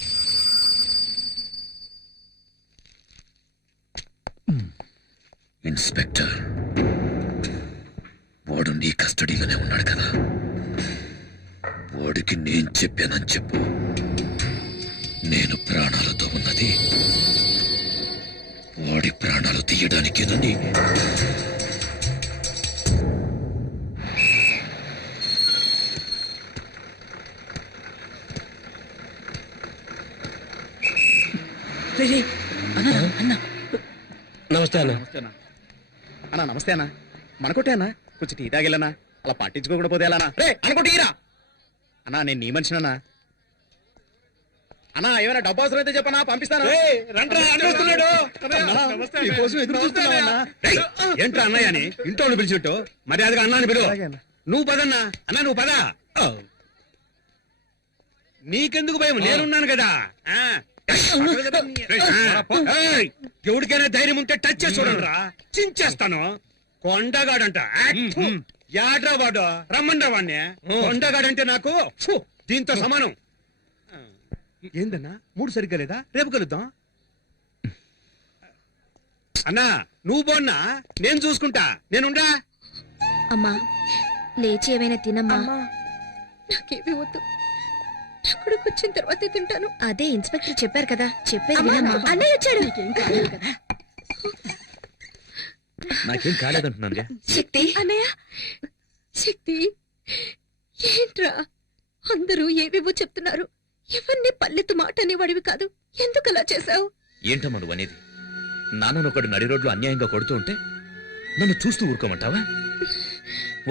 ఇన్స్పెక్టర్, వాడు నీ కస్టడీలోనే ఉన్నాడు కదా, వాడికి నేను చెప్పానని చెప్పు. నేను ప్రాణాలతో ఉన్నది వాడి ప్రాణాలు తీయడానికేనని. నమస్తే అన్న. అన్నా నమస్తే అన్న. మనకొట్టే అన్న, కొంచెం టీ తాగిల్లనా, అలా పట్టించుకోకుండా పోతే ఎలా రే అనుకోటీరా అన్నా. నేను నీ మనిషినన్నా. అన్నా ఏమైనా డబ్బు అవసరం అయితే చెప్పనా, పంపిస్తాను. ఏంట్రా అన్నయ్య అని ఇంట్లో పిలిచిట్టు మరి అదిగా అన్నాని పిలువు. నువ్వు పదన్నా. అన్నా నువ్వు పద. నీకెందుకు భయం, నేనున్నాను కదా. ఎవరికైనా ధైర్యం ఉంటే టచ్ చేసి చూడండి రా, చించేస్తాను. కొండగాడంట యాడ్రా వాడు, రమ్మండ్రా వాడిని. కొండగాడంటే నాకు దీంతో సమానం. ఏందన్నా మూడు సరిగ్గా లేదా? రేపు కలుద్దాం. అన్నా నువ్వు పోన్నా, నేను చూసుకుంటా. నేనుండా. అమ్మా లేచి ఏమైనా తినమ్మా. నాకేమీ వద్దు, అక్కడికి వచ్చిన తర్వాతే తింటాను. అదే ఇన్స్పెక్టర్ చెప్పారు కదా, చెప్పేది వినమ్మా. అన్నయ్య వచ్చాడు. నాకేం కాలేదంటున్నాను. శక్తి అన్నయ్య, శక్తి ఏంట్రా అందరూ ఏవేవో చెప్తున్నారు. ఎవరిని పల్లెత్తు మాట అనేవాడివి కాదు, ఎందుకు అలా చేశావు? ఏంటమ్మా నువ్వు అనేది? నాన్ననొకడు నడి రోడ్లో అన్యాయంగా కొడుతూ ఉంటే నన్ను చూస్తూ ఊరుకోమంటావా?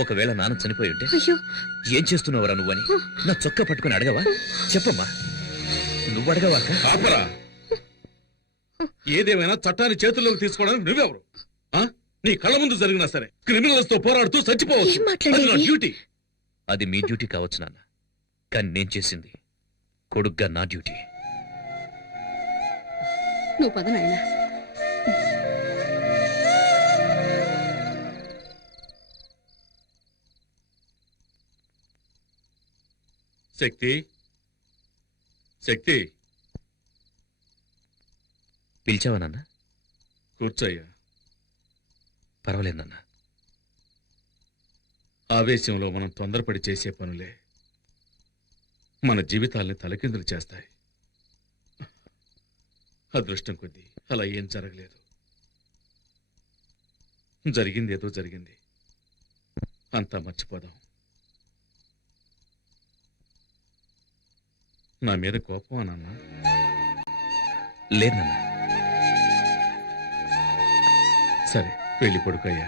ఒకవేళ నాన్న చనిపోయి ఉంటే అయ్యో ఏం చేస్తున్నావురా నువ్వని నా చొక్కా పట్టుకుని అడగవా? చెప్పమ్మా, నువ్వు అడగవా? ఆపరా. ఏదేమైనా చట్టాన్ని చేతుల్లోకి తీసుకోవడానికి నువ్వెవరు? నీ కళ్ళ ముందు జరిగినా సరే క్రిమినల్స్ తో పోరాడుతూ చచ్చిపోవచ్చు. అది నా డ్యూటీ. అది మీ డ్యూటీ కావచ్చు నాన్న, కానీ నేను చేసింది కొడుగ్గా నా డ్యూటీ. నువ్వు పద నాయనా. శక్తి, శక్తి పిలిచావా నాన్న? కూర్చోయ్యా. పర్వాలేదు నాన్న. ఆవేశంలో మనం తొందరపడి చేసే పనులే మన జీవితాల్ని తలకిందులు చేస్తాయి. అదృష్టం కొద్దీ అలా ఏం జరగలేదు. జరిగింది ఏదో జరిగింది, అంతా మర్చిపోదాం. నా మీద కోపం నాన్న? లేదు నాన్న. సరే వెళ్ళి పడుకోయ్యా.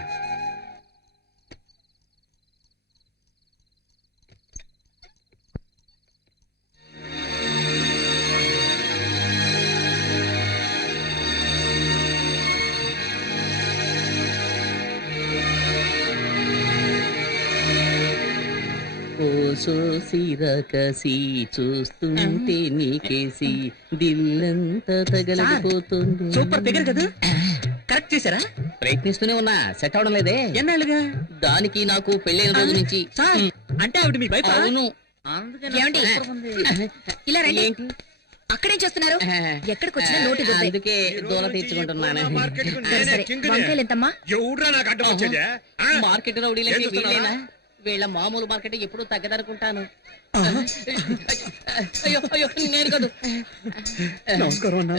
సిరకసి చూస్తుంటే నీకేసి దిల్లంతా తగలడిపోతుంది. సూపర్ దగ్గర కదా, కరెక్ట్ చేశారా? ప్రయత్నిస్తూనే ఉన్నా, సెట్ అవడం లేదే. ఎన్నాళ్ళుగా? దానికి నాకు పెళ్ళైన రోజు నుంచి. అంటే ఆవిడ మీ వైఫ్? అవును. ఏమండి? ఇలా రండి. ఏంటి అక్కడేం చేస్తున్నారు? ఎక్కడికి వచ్చినా నోటి గుద్దే. అందుకే దూల తీర్చుకుంటున్నాను. సరే, వంకాయలు ఎంతమ్మా? ఎవడ్రా నాకు అడ్డం వచ్చేదే? మార్కెట్ రౌడీలకి వీళ్ళేనా? వీళ్ళ మామూలు మార్కెట్ ఎప్పుడు తగ్గదనుకుంటాను. అయ్యో అయ్యో నేను కాదు. నమస్కారం అన్నా.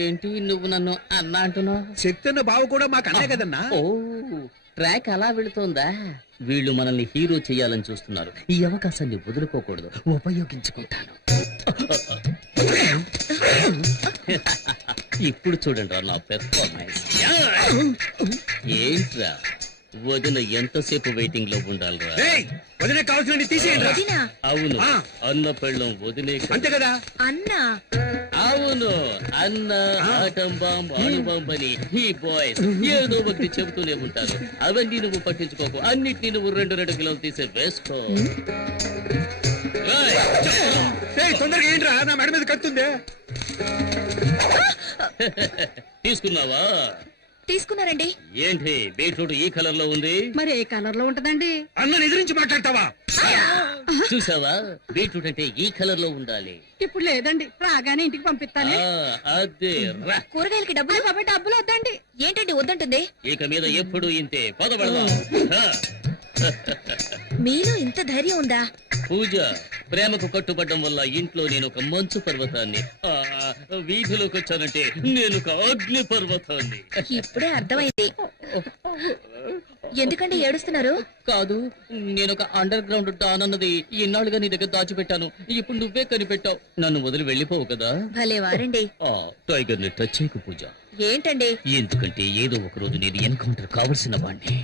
ఏంటి నువ్వు నన్ను అన్నా అంటున్నావు? శక్తి అన్న బావ కూడా మాకు అన్నే కదన్నా. ఓ ట్రాక్ అలా వెళుతోందా? వీళ్ళు మనల్ని హీరో చేయాలని చూస్తున్నారు. ఈ అవకాశాన్ని వదులుకోకూడదు, ఉపయోగించుకుంటాను. ఇప్పుడు చూడండి నా పెర్ఫార్మెన్స్. ఏంట్రా వదిన ఎంతసేపు వెయిటింగ్ లో ఉండాలిరా? వదిలే కావాల్సిన తీసేయండి. అవును, అన్న పెళ్ళం వదిలే అంతే కదా. అన్నా అవును, అన్న ఆటం బాంబ్ అణుబాంబ్ అని ఈ బాయ్స్ ఏదో ఒకటి చెబుతూనే ఉంటారు. అవన్నీ నువ్వు పట్టించుకోకు, అన్నిటినీ నువ్వు 2 కిలోలు తీసే వేసుకో. కంతుందే. తీసుకున్నావా? తీసుకున్నారండి. ఏంటి బీట్రూట్ ఈ కలర్ లో ఉంది? మరి ఏ కలర్ లో ఉంటదండి? అన్న ఎదిరించి మాట్లాడతావా? చూసావా, బీట్రూట్ అంటే ఈ కలర్ లో ఉండాలి. ఇప్పుడు లేదండి, రాగానే ఇంటికి పంపిస్తాను. అదే రా. కూరగాయలకి డబ్బులు కాబట్టి డబ్బులు వద్దండి. ఏంటండి వద్దంటుంది? ఇక మీద ఎప్పుడు ఇంతే. పదబడదాం. మీలో ఇంత ధైర్యం ఉందా? పూజ, ప్రేమకు కట్టుబడ్డం వల్ల ఇంట్లో నేను ఒక మంచు పర్వతాన్ని, వీధిలోకి వచ్చానంటే నేను ఒక అగ్ని పర్వతాన్ని. ఇప్పుడే అర్థమైంది. ఎందుకంటే ఏడుస్తున్నారు? కాదు, నేను ఒక అండర్ గ్రౌండ్ డాన్ అన్నది ఇన్నాళ్ళుగా నీ దగ్గర దాచిపెట్టాను. ఇప్పుడు నువ్వే కనిపెట్టావు. నన్ను వదిలి వెళ్ళిపోవు కదా? భలే వారండి. టైగర్ ని టచ్ చేయకు పూజ. ఏంటండి? ఎందుకంటే ఏదో ఒక రోజు నేను ఎన్కౌంటర్ కావలసిన వాడిని.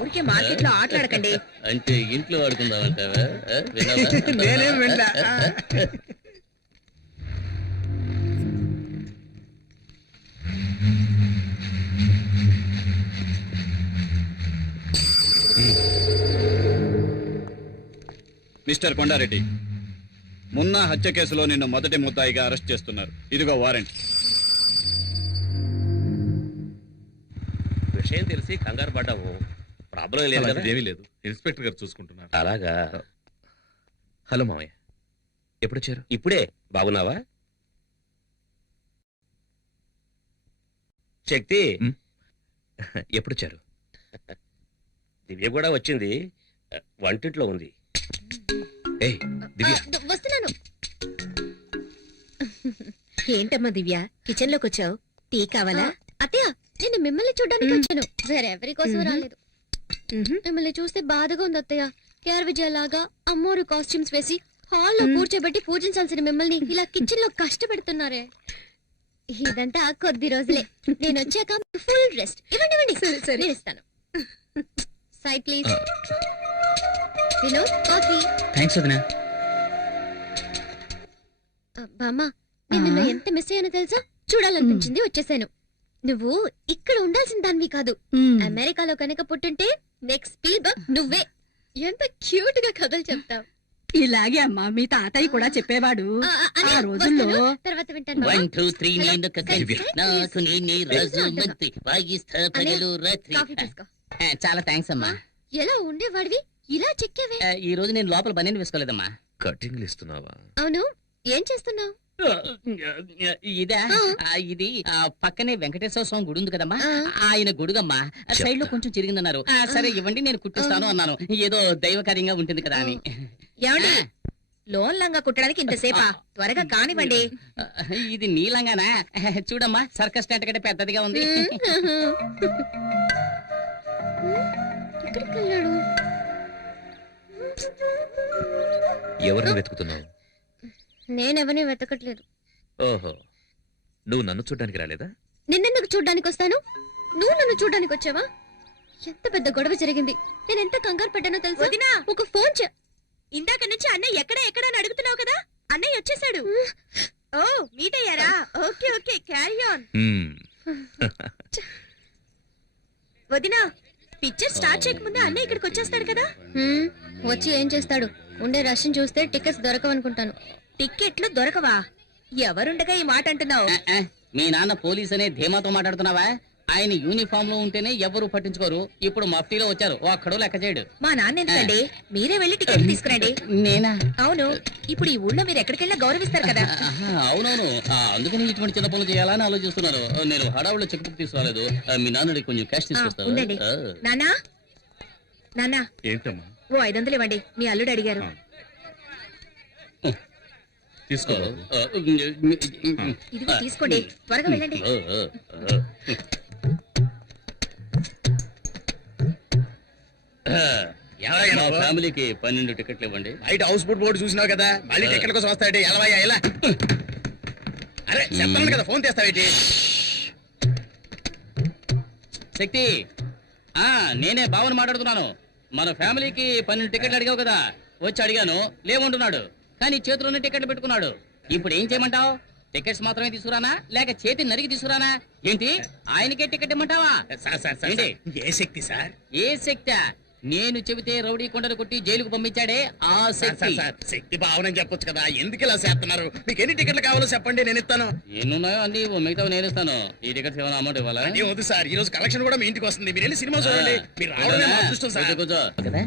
ఊరికే మార్కెట్ లో ఆటలాడకండి. అంటే ఇంట్లో ఆడుకుందామంటావా? నేనేం వెళ్ళా. మిస్టర్ కొండారెడ్డి, మున్నా హత్య కేసులో నిన్ను మొదటి ముద్దాయిగా అరెస్ట్ చేస్తున్నారు. ఇదిగో వారెంట్. విషయం తెలిసి కంగారు పడ్డావు. ప్రాబ్లం లేదు కదా? ఏమీ లేదు, ఇన్స్పెక్టర్ గారు చూసుకుంటున్నారు. అలాగా. హలో మామయ్య, ఎప్పుడొచ్చారు? ఇప్పుడే. బాగున్నావా? శక్తి ఎప్పుడొచ్చారు? దివ్య కూడా వచ్చింది, వంటింట్లో ఉంది. ఏయ్ దివ్య. వస్తున్నాను. ఏంటమ్మా దివ్య, కిచెన్ లోకి వచ్చావు? టీ కావాలా? అత్తయ్య, నేను మిమ్మల్ని చూడడానికి వచ్చాను, వేరెవరి కోసం రాలేదు. మిమ్మల్ని చూస్తే బాధగా ఉంది అత్తయ్య. కేఆర్ విజయలాగా అమ్మోరు కాస్ట్యూమ్స్ వేసి హాల్లో కూర్చోబెట్టి పూజించాల్సిన మిమ్మల్ని ఇలా కిచెన్ లో కష్టపెడుతున్నారే. ఇదంతా కొద్ది రోజులే. నేను వచ్చాక ఫుల్ రెస్ట్. ఇవ్వండి ఇవ్వండి, నేను ఇస్తాను. Side please. Vinod, coffee. Thanks వదినా. బామ్మ, నేను నిన్ను ఎంత మిస్ అయ్యానో తెలుసా? చూడాలనిపించింది, వచ్చేసాను. నువ్వు ఇక్కడ ఉండాల్సిన దానివి కాదు. అమెరికాలో కనుక పుట్టుంటే నెక్స్ట్ స్పీల్బర్గ్ నువ్వే. ఎంత క్యూట్ గా కథలు చెప్తావు. ఇలాగే అమ్మా మీ తాతయ్య కూడా చెప్పేవాడు. ఆ రోజుల్లో తర్వాత వింటాను. 1 2 3 నేను కలిపి నాకు నేనే రాజు మంత్రి వాయిస్తా పగలు రాత్రి. కాఫీ తీసుకో. చాలా థాంక్స్ అమ్మా. ఎలా ఉండేవాడివి ఇలా చెక్కేవే? ఈ రోజు నేను లోపల బనీన్ వేసుకోలేదమ్మా. కటింగ్లు ఇస్తున్నావా? అవును, ఏం చేస్తున్నావు? ఇదా? ఇది పక్కనే వెంకటేశ్వర స్వామి గుడి ఉంది కదమ్మా, ఆయన గుడుగమ్మా. సైడ్ లో కొంచెం చిరిగిందన్నారు. సరే ఇవ్వండి, నేను కుట్టిస్తాను అన్నాను. ఏదో దైవకార్యంగా ఉంటుంది కదా అని. ఏమండి, లోన్ లంగా కుట్టడానికి ఇంతసేపా? త్వరగా కానివ్వండి. ఇది నీలంగానా? చూడమ్మా, సర్కస్ టెంట్ కంటే పెద్దదిగా ఉంది. ఎక్కడికి వెళ్ళాడు? ఎవరిని వెతుకుతున్నావు? నేనెవరిని వెతకట్లేదు. ఓహో, నువ్వు నన్ను చూడ్డానికి రాలేదా? నిన్నెందుకు చూడ్డానికి వస్తాను? నువ్వు నన్ను చూడ్డానికి వచ్చావా? ఎంత పెద్ద గొడవ జరిగింది. నేను ఎంత కంగారు పడ్డానో తెలుసా? ఒక ఫోన్ ఇందాక నుంచి అన్నయ్య ఎక్కడ అని అడుగుతున్నావు కదా, అన్నయ్య వచ్చేసాడు. ఓ, మీట్ అయ్యారా? Okay okay, carry on. వదినా, పిక్చర్ స్టార్ట్ చేయకముందే అన్నయ్య ఇక్కడికి వచ్చేస్తాడు కదా. వచ్చి ఏం చేస్తాడు? ఉండే రష్ని చూస్తే టికెట్స్ దొరకవనుకుంటాను. టిక్కెట్లు దొరకవా? ఎవరుండగా ఈ మాట అంటున్నావు? మీ నాన్న పోలీస్ అనే ధీమాతో మాట్లాడుతున్నావా? ఆయన యూనిఫామ్ లో ఉంటేనే ఎవరు పట్టించుకోరు. ఇప్పుడు మఫ్టీలో వచ్చారు, ఒక్కడో లెక్క చేయడు. మా నాన్న ఎందుకండి? మీరే వెళ్ళి టికెట్ తీసుకురండి. నేనా? అవును, ఇప్పుడు ఈ ఊళ్ళో మీరు ఎక్కడికెళ్ళా గౌరవిస్తారు కదా. అవునవును, అందుకని ఇటువంటి చిన్న పనులు చేయాలని ఆలోచిస్తున్నాను. నేను హడావుల్లో చెక్ బుక్ తీసుకురాలేదు. మీ నాన్నడి కొంచెం క్యాష్ తీసుకొస్తాను. ఉండండి. నాన్నా, నాన్నా, ఏంటమ్మా? ఓ 500 ఇవ్వండి, మీ అల్లుడు అడిగారు. తీసుకో. ఇదిగో తీసుకోండి, త్వరగా వెళ్ళండి. మా ఫ్యామిలీకి 12 టికెట్లు ఇవ్వండి. బయట హౌస్ ఫుడ్ బోర్డు చూసినావు కదా, మళ్ళీ టికెట్ కోసం వస్తాయి. ఎలవయ్యా ఎలా? అరే చెప్పాను కదా, ఫోన్ చేస్తావేటి? శక్తి, నేనే బావని మాట్లాడుతున్నాను. మన ఫ్యామిలీకి 12 టికెట్లు అడిగావు కదా, వచ్చి అడిగాను, లేవంటున్నాడు. కానీ చేతిలోనే టికెట్లు పెట్టుకున్నాడు. ఇప్పుడు ఏం చేయమంటావు? టికెట్స్ మాత్రమే తీసుకురానా, లేక చేతి నరికి తీసుకురానా? ఏంటి, ఆయనకే టికెట్ ఇమ్మంటావా? ఏ శక్తి సార్? ఏ శక్తి? నేను చెబితే రౌడీ కొండను కొట్టి జైలుకు పంపించాడే ఆ శక్తి. శక్తి భావన చెప్పొచ్చు కదా, ఎందుకు ఇలా చేస్తున్నారు? మీకు ఎన్ని టికెట్లు కావాలో చెప్పండి, నేను ఇస్తాను. ఎన్నున్నాయో అన్ని మిగతా నేను ఇస్తాను. ఈ టికెట్స్ ఏమైనా అమౌంట్ ఇవ్వాలా? అదే వద్దు సార్, ఈ రోజు కలెక్షన్ కూడా మీ ఇంటికి వస్తుంది. మీరు వెళ్ళి సినిమా చూడండి. మీరు రావడమే మా అదృష్టం సార్. కూర్చో కదా.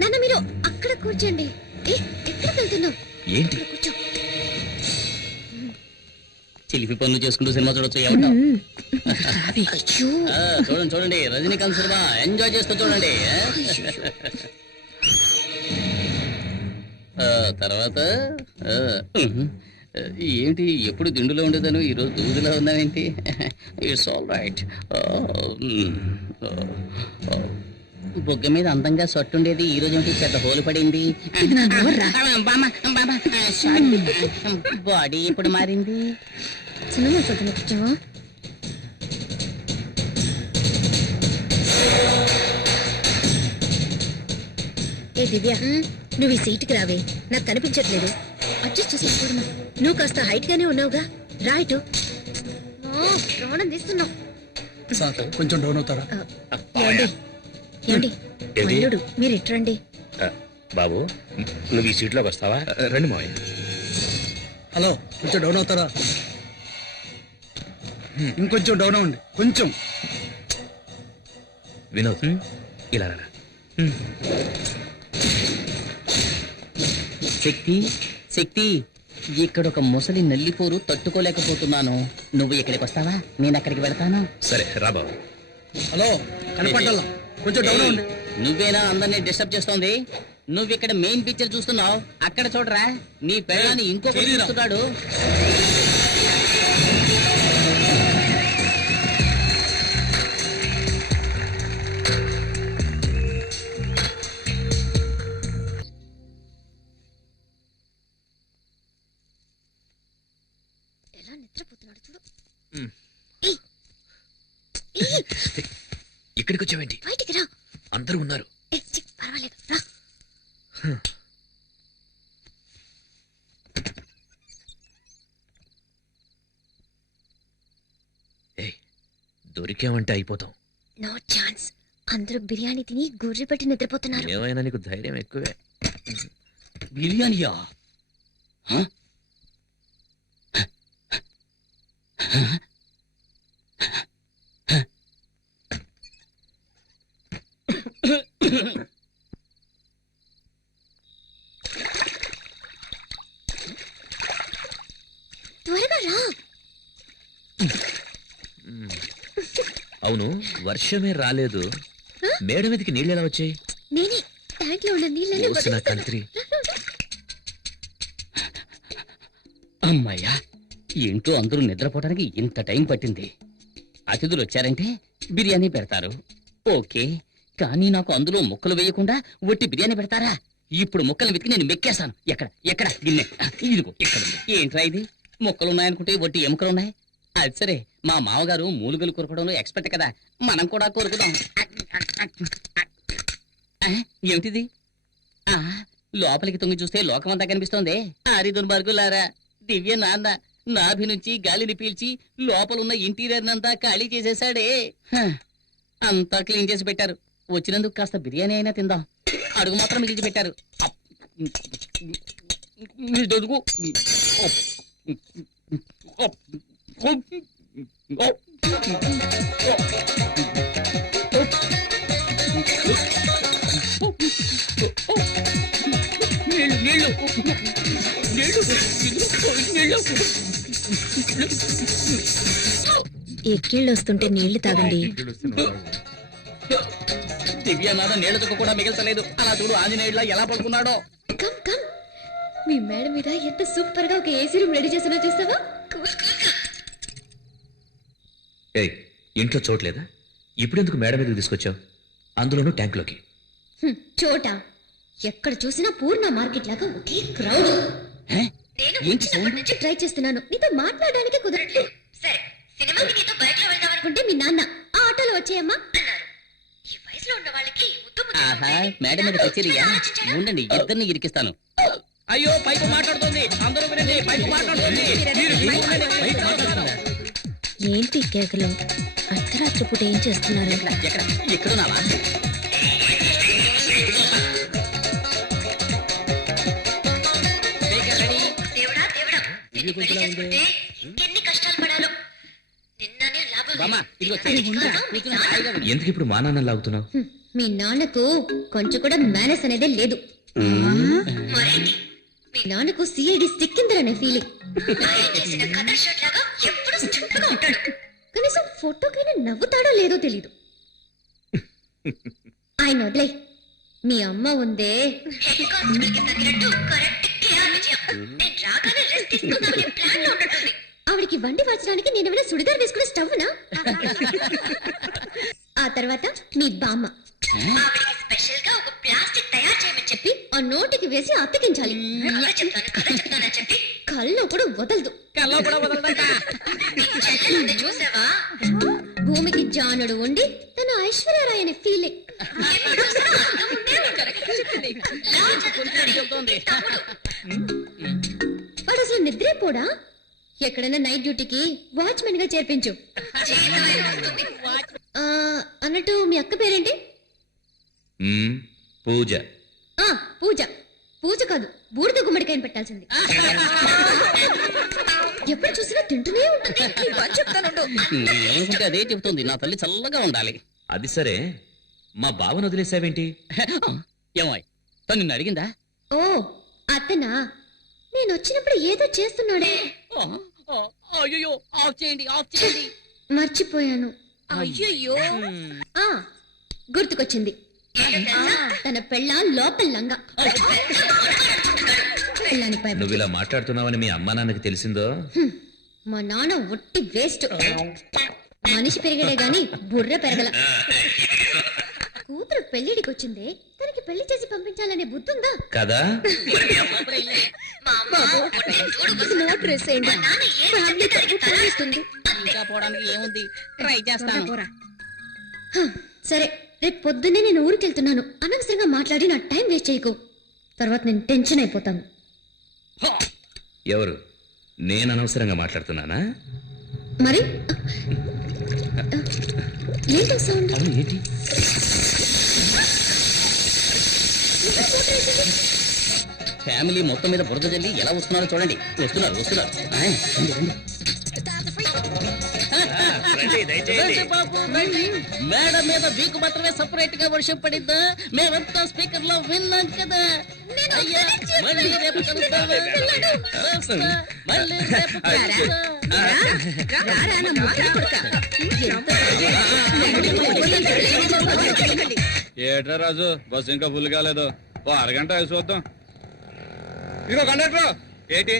నాన్న మీరు అక్కడ కూర్చోండి. ఎక్కడికి వెళ్తున్నావు? ఏంటి కూర్చో. చిలిపి పనులు చేసుకుంటూ సినిమా చూడొచ్చు. ఏమంటావు? అయ్యో. చూడండి చూడండి, రజనీకాంత్ సినిమా ఎంజాయ్ చేస్తూ చూడండి. తర్వాత ఏంటి ఎప్పుడు దిండులో ఉండేదాను, ఈ రోజు దూదులో ఉన్నావేంటి? It's all right. బొగ్గ మీద అందంగా సొట్టుండేది, ఈ రోజు ఏంటి పెద్ద హోలు పడింది. బాడీ ఇప్పుడు మారింది. సినిమా చూద్దాం కూర్చోవా? ఏ దివ్య, నువ్వు ఈ సీటుకి రావే, నాకు కనిపించట్లేదు. అడ్జస్ట్ చేసి నువ్వు కాస్త హైట్ గానే ఉన్నావుగా, రైట్. ప్రాణం తీస్తున్నావు. కొంచెం డౌన్ అవుతారా? ఏమండి ఏమండి, మల్లుడు మీరు ఇట్రండి. బాబు నువ్వు ఈ సీట్లోకి వస్తావా? రండి మావయ్య. హలో, కొంచెం డౌన్ అవుతారా? ఇంకొంచెం డౌన్ అవ్వండి, కొంచెం. వినోద్ ఇలా రా. శక్తి శక్తి, ఇక్కడ ఒక ముసలి నల్లిపోరు తట్టుకోలేకపోతున్నాను. నువ్వు ఇక్కడికి వస్తావా? నేను అక్కడికి వెళ్తాను. సరే రా బాబు. హలో, కనపడ్డా? కొంచెం డౌన్ అవ్వండి. నువ్వేనా అందరినీ డిస్టర్బ్ చేస్తోంది? నువ్వు ఇక్కడ మెయిన్ పిక్చర్ చూస్తున్నావు, అక్కడ చూడరా, నీ పెళ్ళాన్ని ఇంకొకటి చూస్తున్నాడు. ఎలా నిద్రపోతున్నాడు చూడు. ఇక్కడికి వచ్చావేంటి? బయటికి రా. అందరూ ఉన్నారు. పర్వాలేదు రా. దొరికామంటే అయిపోతాం. No chance. అందరూ బిర్యానీ తిని గుర్రి పెట్టి నిద్రపోతున్నారు. ఏమైనా నీకు ధైర్యం ఎక్కువే. బిర్యానీయా? త్వరగా రా. అవును, వర్షమే రాలేదు, మేడ మీదకి నీళ్ళు ఎలా వచ్చాయి? నేనే ట్యాంక్ లో ఉన్న నీళ్ళని కంత్రి. అమ్మాయ్యా, ఏంటో అందరూ నిద్రపోవడానికి ఇంత టైం పట్టింది. అతిథులు వచ్చారంటే బిర్యానీ పెడతారు, ఓకే. కానీ నాకు అందులో ముక్కలు వేయకుండా ఒట్టి బిర్యానీ పెడతారా? ఇప్పుడు ముక్కలు వెతికి నేను మెక్కేస్తాను. ఎక్కడ ఎక్కడ గిన్నె? ఇదిగో ఇక్కడ. ఏంట్రా ఇది? ముక్కలు ఉన్నాయనుకుంటే ఒట్టి ఎముకలున్నాయి. అది సరే, మా మామగారు మూలుగలు కొరకడంలో ఎక్స్పర్ట్ కదా, మనం కూడా కొరుకుదాం. ఏమిటిది? లోపలికి తొంగి చూస్తే లోకమంతా కనిపిస్తోంది. ఆరిదున్ బర్గులారా, దివ్య నాన్న నాభి నుంచి గాలిని పీల్చి లోపలున్న ఇంటీరియర్ నంతా ఖాళీ చేసేసాడే. అంతా క్లీన్ చేసి పెట్టారు. వచ్చినందుకు కాస్త బిర్యానీ అయినా తిందాం. అడుగు మాత్రం మిగిల్చి పెట్టారు. ఎక్కిళ్ళు వస్తుంటే నీళ్లు తాగండి. దివ్యనాథ నీళ్లతో కూడా మిగల్చలేదు. అలా చూడు ఆంజనేయుడిలా ఎలా పడుకున్నాడో. కమ్ కమ్, మీ మేడ మీద ఎంత సూపర్ గా ఒక ఏసీ రూమ్ రెడీ చేసినా చూస్తావా? ఏయ్, ఇంట్లో చోట్లేదా? ఇప్పుడెందుకు మేడ మీదకి తీసుకొచ్చావు? అందులోనూ ట్యాంక్లోకి. చోట ఎక్కడ చూసినా పూర్ణ మార్కెట్ లాగా ఒకే క్రౌడ్. నేను ట్రై చేస్తున్నాను, నీతో మాట్లాడడానికి కుదరట్లేదు. సరే, సినిమాకి నీతో బైక్ లో వెళ్దాం అనుకుంటే మీ నాన్న ఆ ఆటోలో వచ్చేయమ్మా అన్నారు. ఈ వయసులో ఉన్న వాళ్ళకి మేడం మీద కచేరియా? ఉండండి, ఇద్దరిని ఇరికిస్తాను. అయ్యో, పైపు మాట్లాడుతుంది. అందరూ వినండి, పైపు మాట్లాడుతుంది. ఏంటి కేకలు? అర్ధరాత్రి పూట ఏం చేస్తున్నారు? ఎక్కడ నా వాచ్? బామ్మ, ఇదిగో చెయ్యి. ఎందుకు ఇప్పుడు మా నాన్న లాగుతున్నావు? మీ నాన్నకు కొంచెం కూడా మేనస్ అనేదే లేదు. మరేంటి? మీ నాన్నకు సిఐడి స్టిక్కిందరనే ఫీలింగ్. కనీసం ఫోటోకైనా నవ్వుతాడో లేదో తెలీదు. ఆయన వదిలే. మీ అమ్మ ఉందే, ఆవిడికి వండి వాచడానికి నేను ఏమైనా సుడిదార్ వేసుకునే స్టవ్నా? ఆ తర్వాత మీ బామ్మ, ఆవిడికి స్పెషల్ గా ఒక ప్లాస్టిక్ తయారు చేయమని చెప్పి ఆ నోటికి వేసి అతికించాలి. కథ చెప్తానని చెప్పి కళ్ళు కూడా వదలదు. చూసావా, భూమికి జానుడు ఉండి తన ఐశ్వర్యరాయ్ అనే ఫీలింగ్. వాడు అసలు నిద్రపోడా? ఎక్కడైనా నైట్ డ్యూటీకి వాచ్మెన్ గా చేర్పించు. అన్నట్టు మీ అక్క పేరేంటి? పూజ. పూజ. పూజ కాదు, బూడిద గుమ్మడికాయని పెట్టాల్సింది. ఎప్పుడు చూసినా తింటూనే ఉంటుంది. ఏమిటి అదే చెబుతుంది, నా తల్లి చల్లగా ఉండాలి. అది సరే, మా బావను వదిలేసావేంటి? ఏమో తను నిన్ను అడిగిందా? ఓ అతనా? నేను వచ్చినప్పుడు ఏదో చేస్తున్నాడే. అయ్యో, ఆఫ్ చేయండి, ఆఫ్ చేయండి. మర్చిపోయాను. అయ్యో, గుర్తుకొచ్చింది. తన పెళ్ళాం లోపల లంగా. నువ్వు ఇలా మాట్లాడుతున్నావని మీ అమ్మా నాన్నకి తెలిసిందో? మా నాన్న ఒట్టి వేస్ట్. మనిషి పెరిగడే గాని బుర్ర పెరగల. కూతురు పెళ్లిడికి వచ్చిందే, తనకి పెళ్లి చేసి పంపించాలనే బుద్ధుందా కదా? ఇంకా పోవడానికి ఏముంది, ట్రై చేస్తాను. సరే, రేపు పొద్దున్నే నేను ఊరికి వెళ్తున్నాను. అనవసరంగా మాట్లాడి నా టైం వేస్ట్ చేయకు. తర్వాత నేను టెన్షన్ అయిపోతాను. ఎవరు? నేను అనవసరంగా మాట్లాడుతున్నానా? మరి ఏంటి సౌండ్? ఏంటి? ఫ్యామిలీ మొత్తం మీద బురద జల్లి ఎలా వస్తున్నారో చూడండి. వస్తున్నారు వస్తున్నారు. మేడం మీద మీకు మాత్రమే సపరేట్ గా వర్షం పడిద్దా? మేమంతా స్పీకర్ లో విన్నాం కదా. అయ్యా, మళ్ళీ రేపు కలుద్దామా? మళ్ళీ రేపు ఏట్రా రాజు, బస్సు ఇంకా ఫుల్ కాలేదు. ఓ అరగంట వేసి చూద్దాం. ఇదిగో కండక్టర్, ఏంటి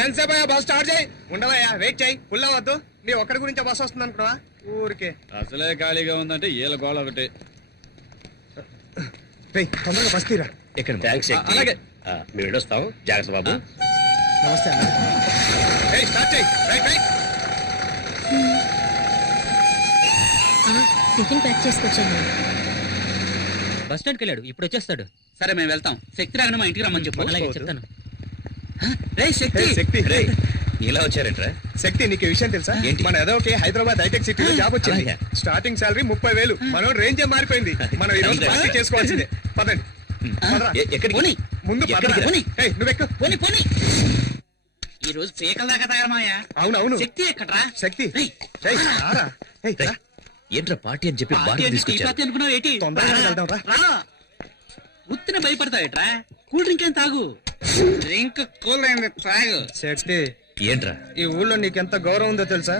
ఎంతసేపు బస్ స్టార్ట్ చేయి. ఉండవయ్యా, వెయిట్ చేయి. ఫుల్ అవ్వద్దు. నీ ఒక్కడి గురించి బస్సు వస్తుంది అనుకున్నావా? ఊరికే అసలే ఖాళీగా ఉందంటే ఈల గోళ ఒకటి. తొందరగా బస్ తీరా. ఇక్కడ అలాగే మేము వెళ్ళొస్తాం. జాగ్రత్త బాబు. నమస్తే అన్న. స్టార్ట్ చేయి. Tiffin pack చేసుకొచ్చాను. బస్ స్టాండ్కి వెళ్ళాడు, ఇప్పుడు వచ్చేస్తాడు. సరే మేము వెళ్తాం. శక్తి రాగానే మా ఇంటికి రమ్మని చెప్పు. అలాగే చెప్తాను. శక్తి, ఇలా వచ్చారంట్రా? శక్తి, నీకు విషయం తెలుసా? మన ఏదోకి హైదరాబాద్ హైటెక్ సిటీలో జాబ్ వచ్చింది. Starting salary 30,000. మనం రేంజ్ మారిపోయింది. మనం ఈ రోజు పార్టీ చేసుకోవాల్సిందే. పదండి. ముందు నువ్వెక్క. ఈ రోజు పీకల దాకా తయారమాయా. అవునవును. శక్తి ఎక్కడ్రా? శక్తి ఏంట్రా పార్టీ అని చెప్పి బాగా తీసుకొచ్చారు. అనుకున్నావు ఏంటి? తొందరగా వెళ్దాం రా. ఉత్తిన భయపడతావేట్రా? కూల్ డ్రింక్ ఏం తాగు. డ్రింక్ కూల్ అయింది, తాగు. శక్తి, ఏంట్రా ఈ ఊళ్ళో నీకెంత గౌరవం ఉందో తెలుసా?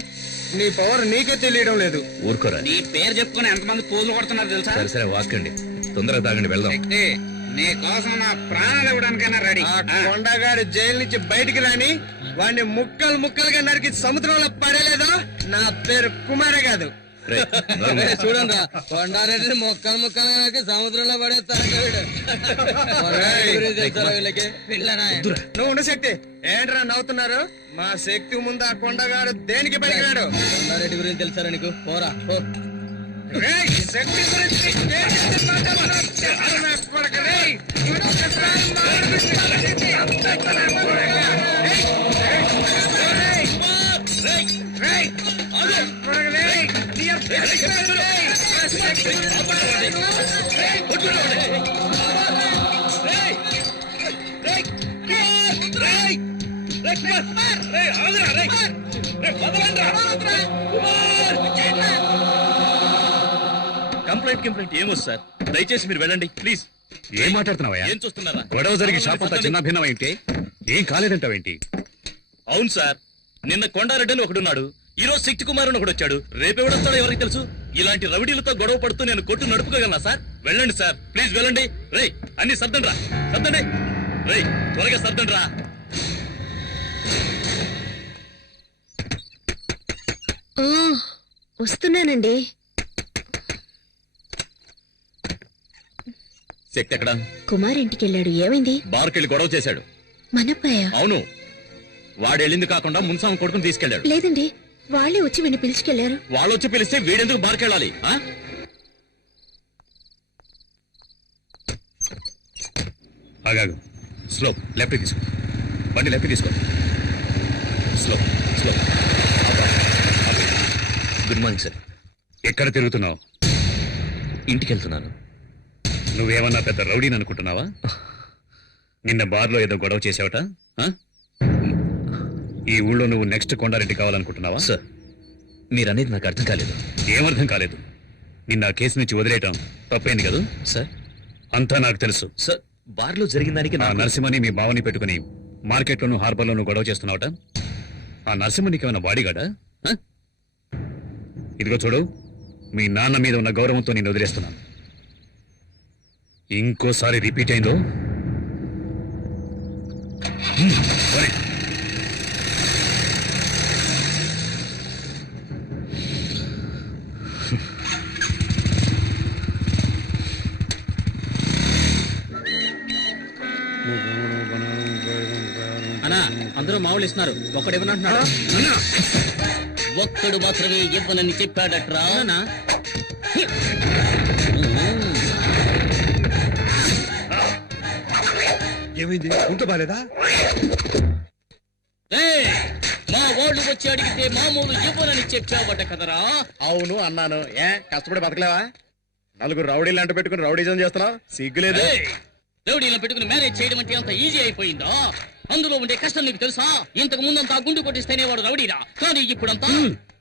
నీ పవర్ నీకే తెలియడం లేదు. ఊరుకోరా. నీ పేరు చెప్పుకుని ఎంతమంది పూలు కొడుతున్నారు తెలుసా? సరే సరే, వాస్కండి. తొందరగా తాగండి, వెళ్దాం. శక్తి, నీ కోసం నా ప్రాణాలు ఇవ్వడానికైనా రెడీ. ఆ కొండగాడు జైలు నుంచి బయటికి రాని వాడిని ముక్కలు ముక్కలుగా నరికి సముద్రంలో పడేలేదో నా పేరు కుమారే కాదు. చూడండి, కొండారెడ్డి మొక్కలు ముక్కలుగా నరికి సముద్రంలో పడేస్తారు. నువ్వు ఉండు శక్తి. ఏంట్రా నవ్వుతున్నారు? మా శక్తి ముందు ఆ కొండగాడు దేనికి పలికినాడు? కొండారెడ్డి గురించి తెలుసారా నీకు? పోరా పో. శక్తి గురించి కంప్లైంట్ ఏమో సార్, దయచేసి మీరు వెళ్ళండి ప్లీజ్. ఏం మాట్లాడుతున్నావయ్యా? ఏం చూస్తున్నారా? గొడవ జరిగి షాప్ అంతా చిన్న భిన్నమైంటే ఏం కాలేదంటావేంటి? అవును సార్, నిన్న కొండారెడ్డి అని ఒకడున్నాడు, ఈ రోజు శక్తి కుమార్ అని ఒకడు వచ్చాడు, రేపెవడొస్తాడో ఎవరికి తెలుసు. ఇలాంటి రౌడీలతో గొడవ పడుతూ నేను కొట్టు నడుపుకోగలనా సార్? వెళ్ళండి సార్ ప్లీజ్ వెళ్ళండి. రేయ్ అన్ని సర్దండి రా, సర్దండి. రేయ్ త్వరగా సర్దండి రా. వస్తున్నానండి. శక్తి ఎక్కడ? కుమార్ ఇంటికి వెళ్ళాడు. ఏమైంది? బార్కెళ్ళి గొడవ చేశాడు. మనప్పయ్య? అవును, వాడు వెళ్ళింది కాకుండా మున్సాం కొడుకుని తీసుకెళ్లాడు. లేదండి, వాళ్ళే వచ్చి వీడిని పిలుచుకెళ్లారు. వాళ్ళు వచ్చి పిలిస్తే వీడెందుకు బార్కెళ్ళాలి? ఆగాగు, స్లో, లెఫ్ట్ తీసుకో, బండి లెఫ్ట్ తీసుకో, slow slow. Good morning sir. ఎక్కడ తిరుగుతున్నావు? ఇంటికి వెళ్తున్నాను. నువ్వేమన్నా పెద్ద రౌడీని అనుకుంటున్నావా? నిన్న బార్లో ఏదో గొడవ చేసావట. ఈ ఊళ్ళో నువ్వు నెక్స్ట్ కొండారెడ్డి కావాలనుకుంటున్నావా? సార్ మీరనేది నాకు అర్థం కాలేదు. ఏమర్థం కాలేదు? నిన్న ఆ కేసు నుంచి వదిలేయటం తప్పైంది కదా సార్? అంతా నాకు తెలుసు సార్. బార్లో జరిగిన దానికి ఆ నరసింహని మీ బావని పెట్టుకుని మార్కెట్లోను హార్బర్లోను గొడవ చేస్తున్నావట. ఆ నరసింహ నీకేమైనా బాడీగాడా? ఇదిగో చూడు, మీ నాన్న మీద ఉన్న గౌరవంతో నేను వదిలేస్తున్నాను. ఇంకోసారి రిపీట్ అయిందో సరే. అన్నా అందరూ మామూలు ఇస్తున్నారు, ఒక్కడు ఇవ్వనంటున్నాడు. ఒక్కడు మాత్రమే ఇవ్వనని చెప్పాడట్రా. ఏమైంది? ఉంట బాలేదా? మా వాళ్ళు వచ్చి అడిగితే మామూలు ఇవ్వనని చెప్పావట కదరా? అవును అన్నాను. కష్టపడి బతకలేవా? నలుగురు రౌడీలు అంట పెట్టుకుని రౌడీజం చేస్తున్నావు, సిగ్గులేదు? రౌడీలను పెట్టుకుని మేనేజ్ చేయడం అంటే అంత ఈజీ అయిపోయిందా? అందులో ఉండే కష్టం నీకు తెలుసా? ఇంతకు ముందంతా గుండు కొట్టిస్తేనే వాడు రౌడీరా, కానీ ఇప్పుడంతా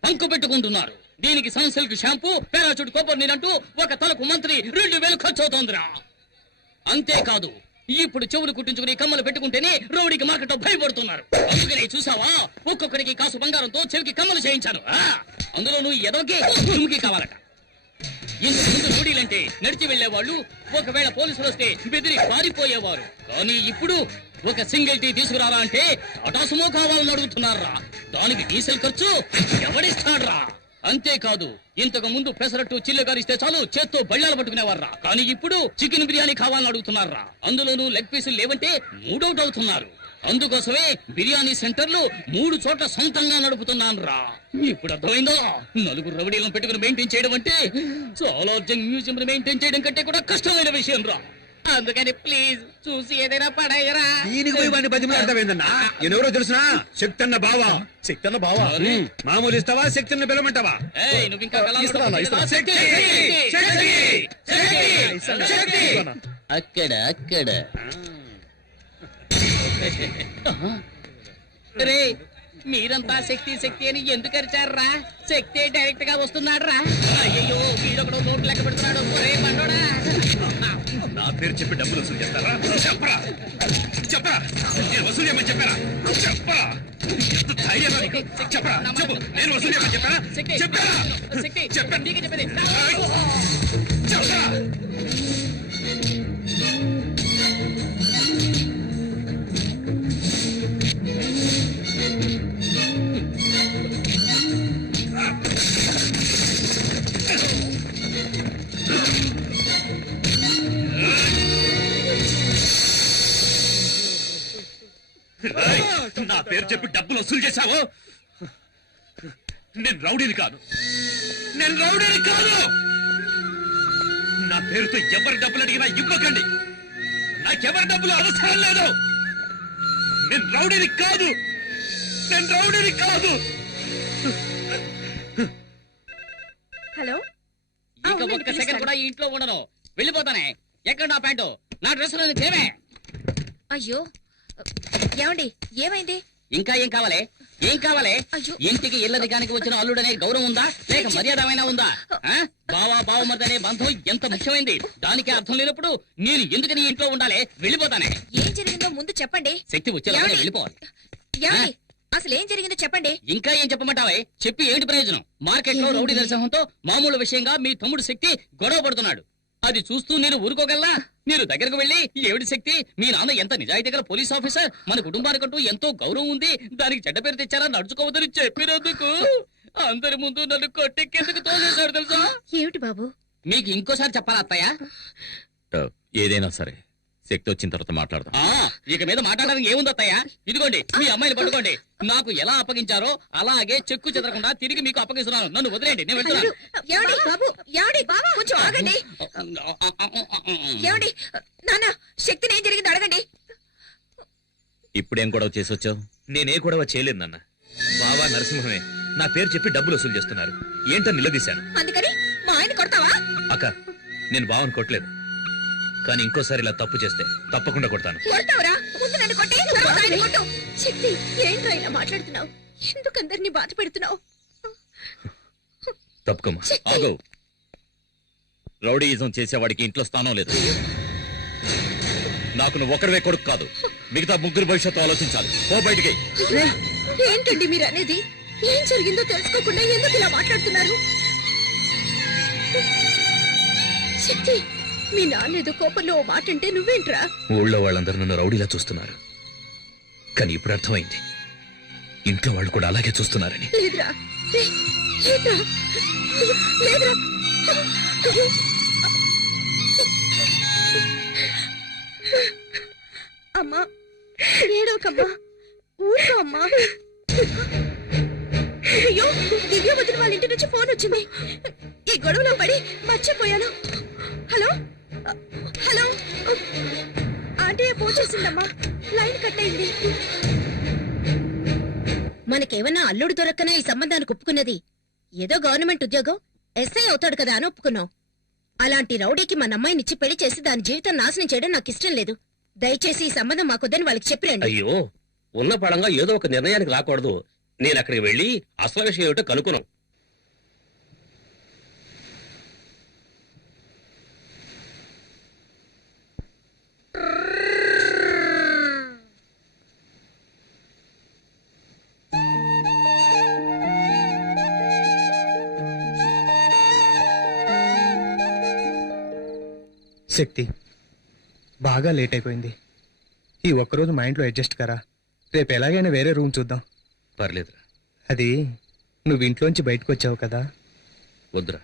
అంకు పెట్టుకుంటున్నారు. దీనికి సన్సిల్క్ షాంపూ, పేరాచూట్ కొబ్బరి నీరంటూ ఒక తలకు మంత్రి 2000 ఖర్చు అవుతోందిరా. అంతేకాదు, ఇప్పుడు చెవులు కుట్టించుకుని కమ్మలు పెట్టుకుంటేనే రౌడీకి మార్కెట్ భయపడుతున్నారు. అందుకనే చూసావా, ఒక్కొక్కడికి కాసు బంగారంతో చెవికి కమ్మలు చేయించాను. అందులో నువ్వు ఎదోకి తుమ్కి కావాలట. ఇంతకు ముందు రౌడీలంటే నడిచి వెళ్లేవాళ్ళు, ఒకవేళ పోలీసులు వస్తే బెదిరి పారిపోయేవారు. కానీ ఇప్పుడు ఒక సింగిల్ టీ తీసుకురారా అంటే టాటా సుమో కావాలని అడుగుతున్నారా. దానికి డీజిల్ ఖర్చు ఎవడిస్తాడ్రా? అంతేకాదు, ఇంతకు ముందు పెసరట్టు చిల్లు గారిస్తే చాలు చేత్తో బళ్ళాలు పట్టుకునేవారా. కానీ ఇప్పుడు చికెన్ బిర్యానీ కావాలని అడుగుతున్నారా. అందులోనూ లెగ్ పీసులు లేవంటే మూడౌట్ అవుతున్నారు. అందుకోసమే బిర్యానీ సెంటర్లు 3 చోట్ల సొంతంగా నడుపుతున్నాను రా. ఇప్పుడు అర్థమైందో? నలుగురు రౌడీలను పెట్టుకుని మెయింటైన్ చేయడం అంటే చాలా మ్యూజియం మెయింటైన్ చేయడం కంటే కూడా కష్టమైన విషయం రా. అందుకని ప్లీజ్ చూసి ఏదైనా పడాయరా. దీనికి పోయి వాడిని 10 మంది అర్థమైందన్నా. ఎవరో తెలుసునా? శక్తన్న బావా. శక్తన్న బావా? మామూలు ఇస్తావా? శక్తిని పిలవమంటావా? నువ్వు ఇంకా అక్కడ అక్కడ రే, మీరంతా శక్తి శక్తి అని ఎందుకు అరిచారా? శక్తి డైరెక్ట్ గా వస్తున్నాడు రా. అయ్యో, వీడొకడు నోట్లు లెక్క పెడుతున్నాడు. ఒరే బండోడా, నా పేరు చెప్పి డబ్బులు వసూలు చేస్తారా? చెప్పరా చెప్పరా, నేను వసూలు చేయమని చెప్పారా? చెప్పరా, ఎంత ధైర్యం నీకు? చెప్పరా, చెప్పు, నేను వసూలు చేయమని చెప్పారా? చెప్పరా, శక్తి చెప్పండి, నీకే చెప్పేది. చెప్పరా. నా పేరు చెప్పి డబ్బులు వసూలు చేశావు. నేను రౌడీని కాదు, నేను రౌడీని కాదు. నా పేరుతో ఎవరి డబ్బులు అడిగినా ఇవ్వకండి. నాకెవరి డబ్బులు అవసరం లేదు. నేను రౌడీని కాదు, నేను రౌడీని కాదు. హలో ఈ ఇంట్లో ఉండను, వెళ్ళిపోతానే. ఎక్కడ నా ప్యాంటు, నా డ్రెస్సులు తేవే. అయ్యో ఏమండి, ఏమైంది? ఇంకా ఏం కావాలి? ఏం కావాలి? ఇంటికి ఇల్లదిగానికి వచ్చిన అల్లుడనే గౌరవం ఉందా, లేక మర్యాదమైనా ఉందా? బావా బావమర్దనే బంధం ఎంత ముఖ్యమైంది. దానికి అర్థం లేనప్పుడు నేను ఎందుకు నీ ఇంట్లో ఉండాలి? వెళ్ళిపోతానే. ఏం జరిగిందో ముందు చెప్పండి. శక్తి వచ్చేలా వెళ్ళిపోవాలి. ఏమండి, అసలు ఏం జరిగిందో చెప్పండి. ఇంకా ఏం చెప్పమంటావే? చెప్పి ఏంటి ప్రయోజనం? మార్కెట్ లో రౌడీ దర్శనంతో మామూలు విషయంగా మీ తమ్ముడు శక్తి గొడవ పడుతున్నాడు. అది చూస్తూ నేను ఊరుకోగలనా? మీరు దగ్గరకు వెళ్ళి, ఏమిటి శక్తి, మీ నాన్న ఎంత నిజాయితీ గల పోలీస్ ఆఫీసర్, మన కుటుంబానికంటూ ఎంతో గౌరవం ఉంది, దానికి చెడ్డ పేరు తెచ్చారా, నడుచుకోవద్దని చెప్పినందుకు అందరి ముందు నన్ను కొట్టెక్కేందుకు తోసేశాడు తెలుసా? ఏమిటి బాబు? మీకు ఇంకోసారి చెప్పాలా అత్తయ్య? ఏదైనా సరే శక్తి వచ్చిన తర్వాత మాట్లాడదాం. ఇక మీద మాట్లాడడానికి ఏముంది అత్తయ్య? ఇదిగోండి మీ అమ్మాయిని పట్టుకోండి. నాకు ఎలా అప్పగించారో అలాగే చెక్కు చెదరకుండా తిరిగి మీకు అప్పగిస్తున్నాను. నన్ను వదిలేండి, నేను వెళ్తున్నాను. ఏమండి బాబు, ఏమండి కొంచెం ఆగండి. ఏమండి నాన్న, శక్తిని ఏం జరిగిందో అడగండి. ఇప్పుడేం గొడవ చేసి వచ్చావు? నేనే గొడవ చేయలేదు నాన్న. బావా నరసింహమే నా పేరు చెప్పి డబ్బులు వసూలు చేస్తున్నారు. ఏంటో నిలదీశాను. అందుకని మా ఆయన కొడతావా? అక్క, నేను బావని కొట్టలేదు, కానీ ఇంకోసారి ఇలా తప్పు చేస్తే తప్పకుండా కొడతాను. కొడతావురా? ముందు నన్ను కొట్టి తర్వాత ఆయన కొట్టు. శక్తి, ఏంట్రా ఇలా మాట్లాడుతున్నావు? ఎందుకు అందరినీ బాధ పెడుతున్నావు? తప్పుకోమా. ఆగో, రౌడీయిజం చేసేవాడికి ఇంట్లో స్థానం లేదు. నాకు నువ్వు ఒక్కడివే కొడుకు కాదు, మిగతా ముగ్గురు భవిష్యత్తు ఆలోచించాలి. ఓ బయటికి. ఏంటండి మీరు అనేది? ఏం జరిగిందో తెలుసుకోకుండా ఎందుకు ఇలా మాట్లాడుతున్నారు? శక్తి, మీ నాన్న ఏదో కోపంలో ఓ మాట అంటే నువ్వేంట్రా? ఊళ్ళో వాళ్ళందరూ నన్ను రౌడీలా చూస్తున్నారు, కానీ ఇప్పుడు అర్థమైంది ఇంట్లో వాళ్ళు కూడా అలాగే చూస్తున్నారని. లేదురా, లేదురా, లేదురా. అమ్మా, ఏడోకమ్మా, ఊరుకో అమ్మా. అయ్యో, దివ్య వదిన వాళ్ళ ఇంటి నుంచి ఫోన్ వచ్చింది. ఈ గొడవలో పడి మర్చిపోయాను. హలో హలో, ఆంటీ ఫోన్ చేసిందమ్మా, లైన్ కట్ అయింది. మనకేమన్నా అల్లుడు దొరక్కనే ఈ సంబంధానికి ఒప్పుకున్నది? ఏదో గవర్నమెంట్ ఉద్యోగం, ఎస్ఐ అవుతాడు కదా అని ఒప్పుకున్నాం. అలాంటి రౌడీకి మన అమ్మాయినిచ్చి పెళ్లి చేసి దాని జీవితం నాశనం చేయడం నాకు ఇష్టం లేదు. దయచేసి ఈ సంబంధం మాకొద్దని వాళ్ళకి చెప్పిరండి. అయ్యో, ఉన్న పడంగా ఏదో ఒక నిర్ణయానికి రాకూడదు. నేను అక్కడికి వెళ్ళి అసలు విషయం ఏమిటో కనుక్కున్నాం. శక్తి, బాగా లేట్ అయిపోయింది. ఈ ఒక్కరోజు మా ఇంట్లో అడ్జస్ట్ కరా. రేపు ఎలాగైనా వేరే రూమ్ చూద్దాం. పర్లేదురా. అది నువ్వు ఇంట్లోంచి బయటకు వచ్చావు కదా. వద్దురా,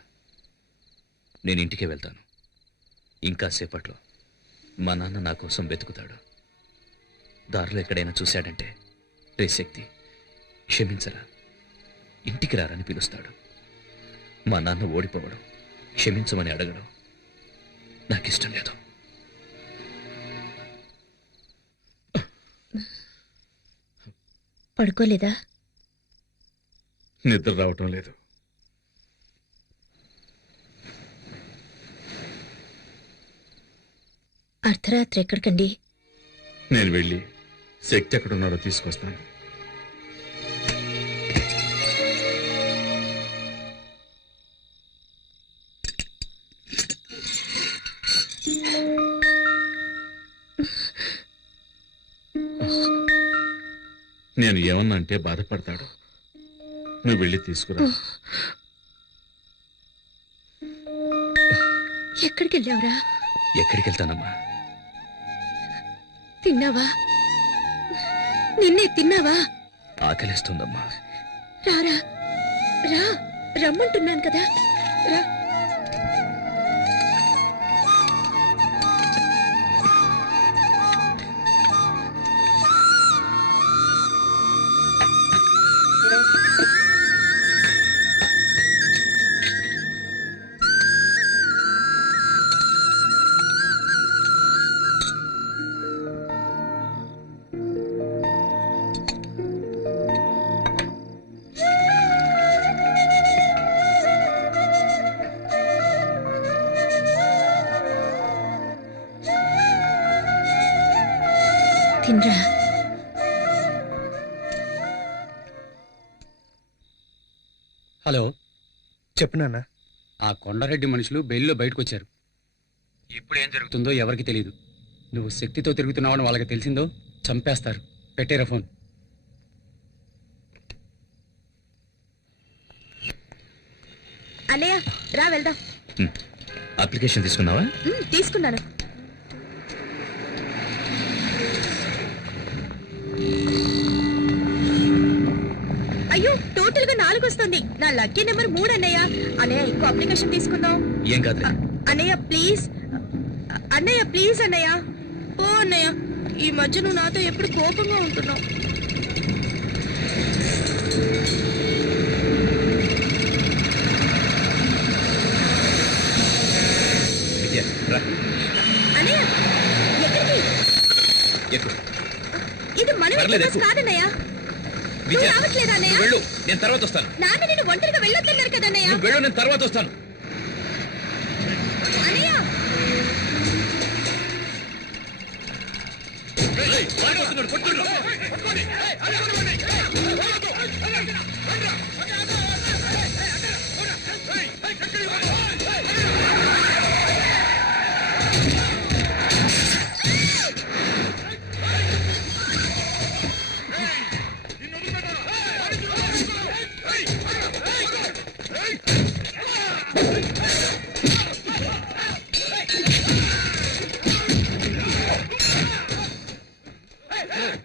నేను ఇంటికే వెళ్తాను. ఇంకా సేపట్లో మా నాన్న నా కోసం వెతుకుతాడు. దారిలో ఎక్కడైనా చూశాడంటే, రే శక్తి క్షమించరా, ఇంటికి రారని పిలుస్తాడు. మా నాన్న ఓడిపోవడం, క్షమించమని అడగడం నాకిష్టం లేదు. పడుకోలేదా? నిద్ర రావటం లేదు. అర్ధరాత్రి ఎక్కడికండి? నేను వెళ్ళి శక్తి ఎక్కడున్నాడో తీసుకొస్తాను. నేను ఏమన్నా అంటే బాధపడతాడు. నువ్వు వెళ్ళి తీసుకురా. ఎక్కడికి వెళ్ళావురా? ఎక్కడికి వెళ్తానమ్మా? తిన్నావా? నిన్నే తిన్నావా? ఆకలిస్తుందమ్మా. రారా, రా, రమ్మంటున్నాను కదా, రా. తినరా. హలో చెప్పు నాన్న. ఆ కొండారెడ్డి మనుషులు బెయిల్లో బయటకు వచ్చారు. ఇప్పుడు ఏం జరుగుతుందో ఎవరికి తెలియదు. నువ్వు శక్తితో తిరుగుతున్నావని వాళ్ళకి తెలిసిందో చంపేస్తారు. పెట్టేరా ఫోన్. అన్నయ్య రా వెళ్దాం. అప్లికేషన్ తీసుకున్నావా? తీసుకున్నాను. అయ్యో టోటల్ గా 4 వస్తుంది. నా లక్కీ నెంబర్ 3 అన్నయ్య. అన్నయ్య ఇంకో అప్లికేషన్ తీసుకుందాం. ఏం కాదు. అన్నయ్య ప్లీజ్. అన్నయ్య ప్లీజ్ అన్నయ్య. ఓ అన్నయ్య ఈ మధ్య నువ్వు నాతో ఎప్పుడు కోపంగా ఉంటున్నావు. అన్నయ్య ఎక్కడికి? ఇది మన కాదన్నయ్య. నువ్వు రావట్లేదా అన్నయ్య? వెళ్ళు, నేను తర్వాత వస్తాను. నాన్న నేను ఒంటరిగా వెళ్ళొద్దన్నారు కదన్నయ్య. వెళ్ళు, నేను తర్వాత వస్తాను. అన్నయ్య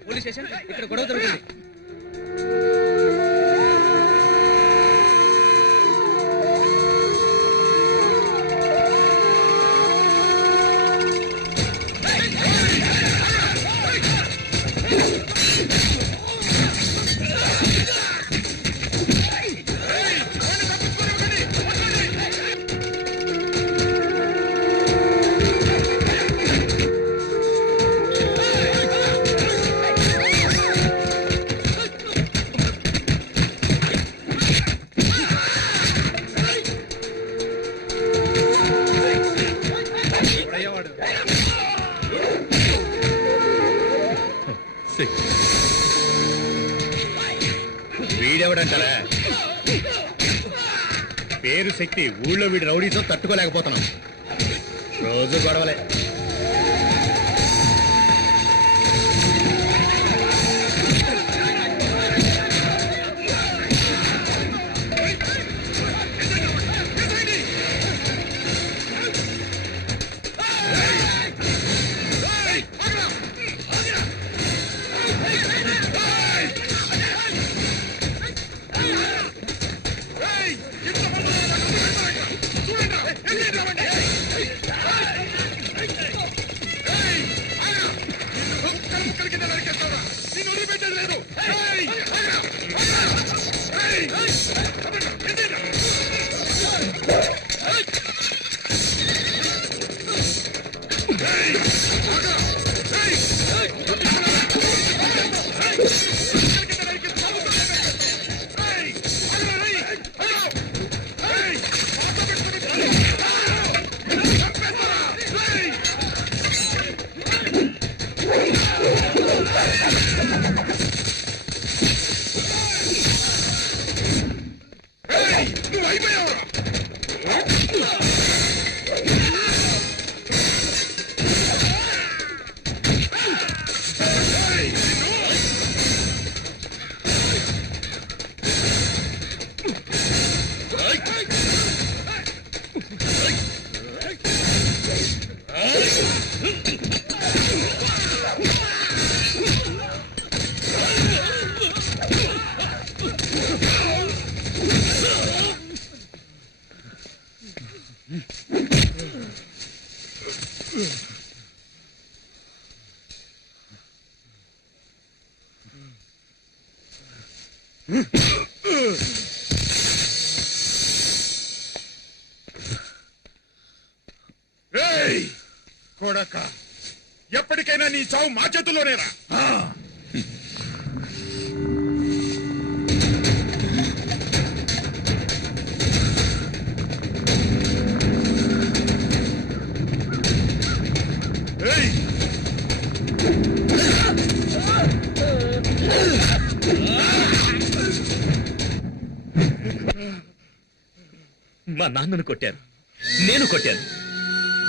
పోలీస్ స్టేషన్ ఇక్కడ గొడవ జరుగుతుంది. వీడెవడంటారా? పేరు శక్తి. ఊళ్ళో వీడి రౌడీతో తట్టుకోలేకపోతున్నాం. రోజు గొడవలే. కొడక, ఎప్పటికైనా నీ చావు మా చేతుల్లోనేరా. ఏయ్ మా నాన్నను కొట్టాను, నేను కొట్టాను,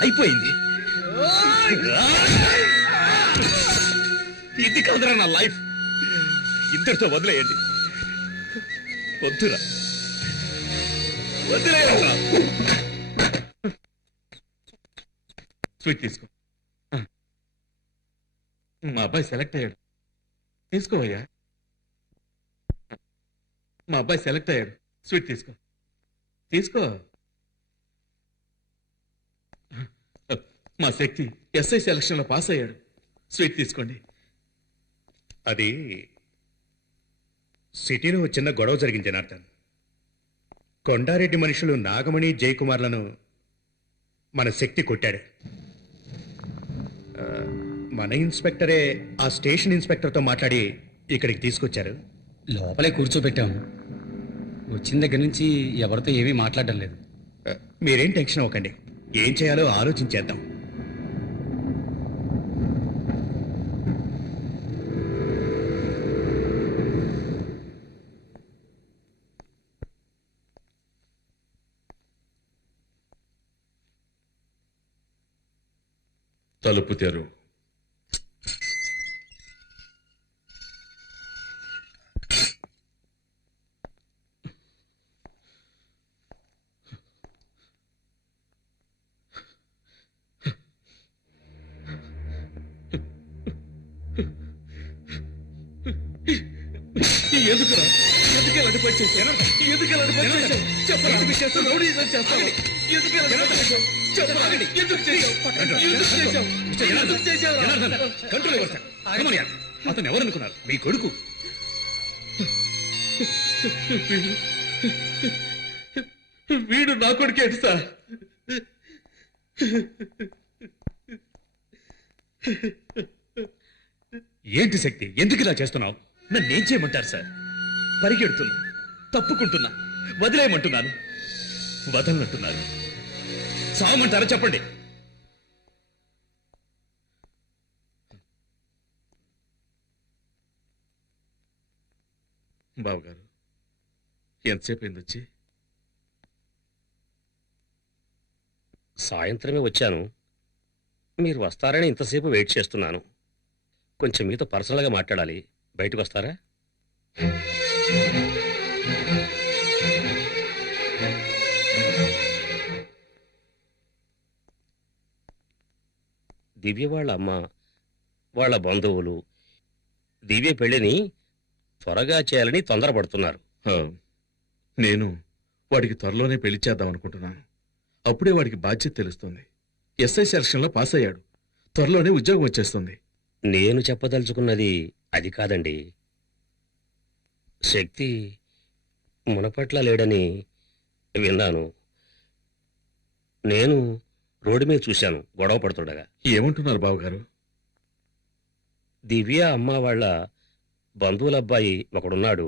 అయిపోయింది. ఇది కాదురా నా లైఫ్. ఇద్దరితో వదిలేయండి. వద్దురా, వదిలేయరా. స్వీట్ తీసుకో. మా అబ్బాయి సెలెక్ట్ అయ్యాడు. తీసుకోవయ్యా. మా అబ్బాయి సెలెక్ట్ అయ్యాడు. స్వీట్ తీసుకో, తీసుకో. మా శక్తి ఎస్ఐ సెలక్షన్ లో పాస్ అయ్యాడు. స్వీట్ తీసుకోండి. అది సిటీలో చిన్న గొడవ జరిగింది జనార్దన్. కొండారెడ్డి మనుషులు నాగమణి జయకుమార్లను మన శక్తి కొట్టాడు. మన ఇన్స్పెక్టరే ఆ స్టేషన్ ఇన్స్పెక్టర్తో మాట్లాడి ఇక్కడికి తీసుకొచ్చారు. లోపలే కూర్చోబెట్టాము. వచ్చిన దగ్గర నుంచి ఎవరితో ఏమీ మాట్లాడడం లేదు. మీరేం టెన్షన్ అవ్వకండి. ఏం చేయాలో ఆలోచించేద్దాం. తలుపు తెరు. ఎందుకురా? ఎందుకు ఇలాంటి పని చేశావు? ఎందుకు ఇలాంటి పని చేశావు? చెప్పరా? ఎందుకు చేస్తావు? రౌడీజం చేస్తావా? ఎందుకు ఇలాంటి పని చేశావు? చెప్పరా? ఎందుకు చేశావు? ఎందుకు చేశావు? ఎందుకు చేశావురా? కంట్రోల్ ఎవరు సార్? కమాన్ యార్. అతను ఎవరనుకున్నారు? మీ కొడుకు. వీడు నా కొడుకేంటి సార్? ఏంటి శక్తి, ఎందుకు ఇలా చేస్తున్నావు? నన్నేం చేయమంటారు సార్? పరిగెడుతున్నా, తప్పుకుంటున్నా, వదిలేయమంటున్నాను, వదలనంటున్నారు. సావమంటారా చెప్పండి. బావగారు, ఎంతసేపు అయింది వచ్చి? సాయంత్రమే వచ్చాను. మీరు వస్తారని ఇంతసేపు వెయిట్ చేస్తున్నాను. కొంచెం మీతో పర్సనల్గా మాట్లాడాలి. బయటకు వస్తారా? దివ్య వాళ్ళ అమ్మ, వాళ్ళ బంధువులు దివ్య పెళ్లిని త్వరగా చేయాలని తొందరపడుతున్నారు. నేను వాడికి త్వరలోనే పెళ్లి చేద్దాం అనుకుంటున్నాను. అప్పుడే వాడికి బాధ్యత తెలుస్తుంది. ఎస్ఐ సెలక్షన్లో పాస్ అయ్యాడు. త్వరలోనే ఉద్యోగం వచ్చేస్తుంది. నేను చెప్పదలుచుకున్నది అది కాదండి. శక్తి మునపట్ల లేడని విన్నాను. నేను రోడ్డు మీద చూశాను గొడవ పడుతుండగా. ఏమంటున్నారు బావగారు? దివ్య అమ్మ వాళ్ళ బంధువుల అబ్బాయి ఒకడున్నాడు.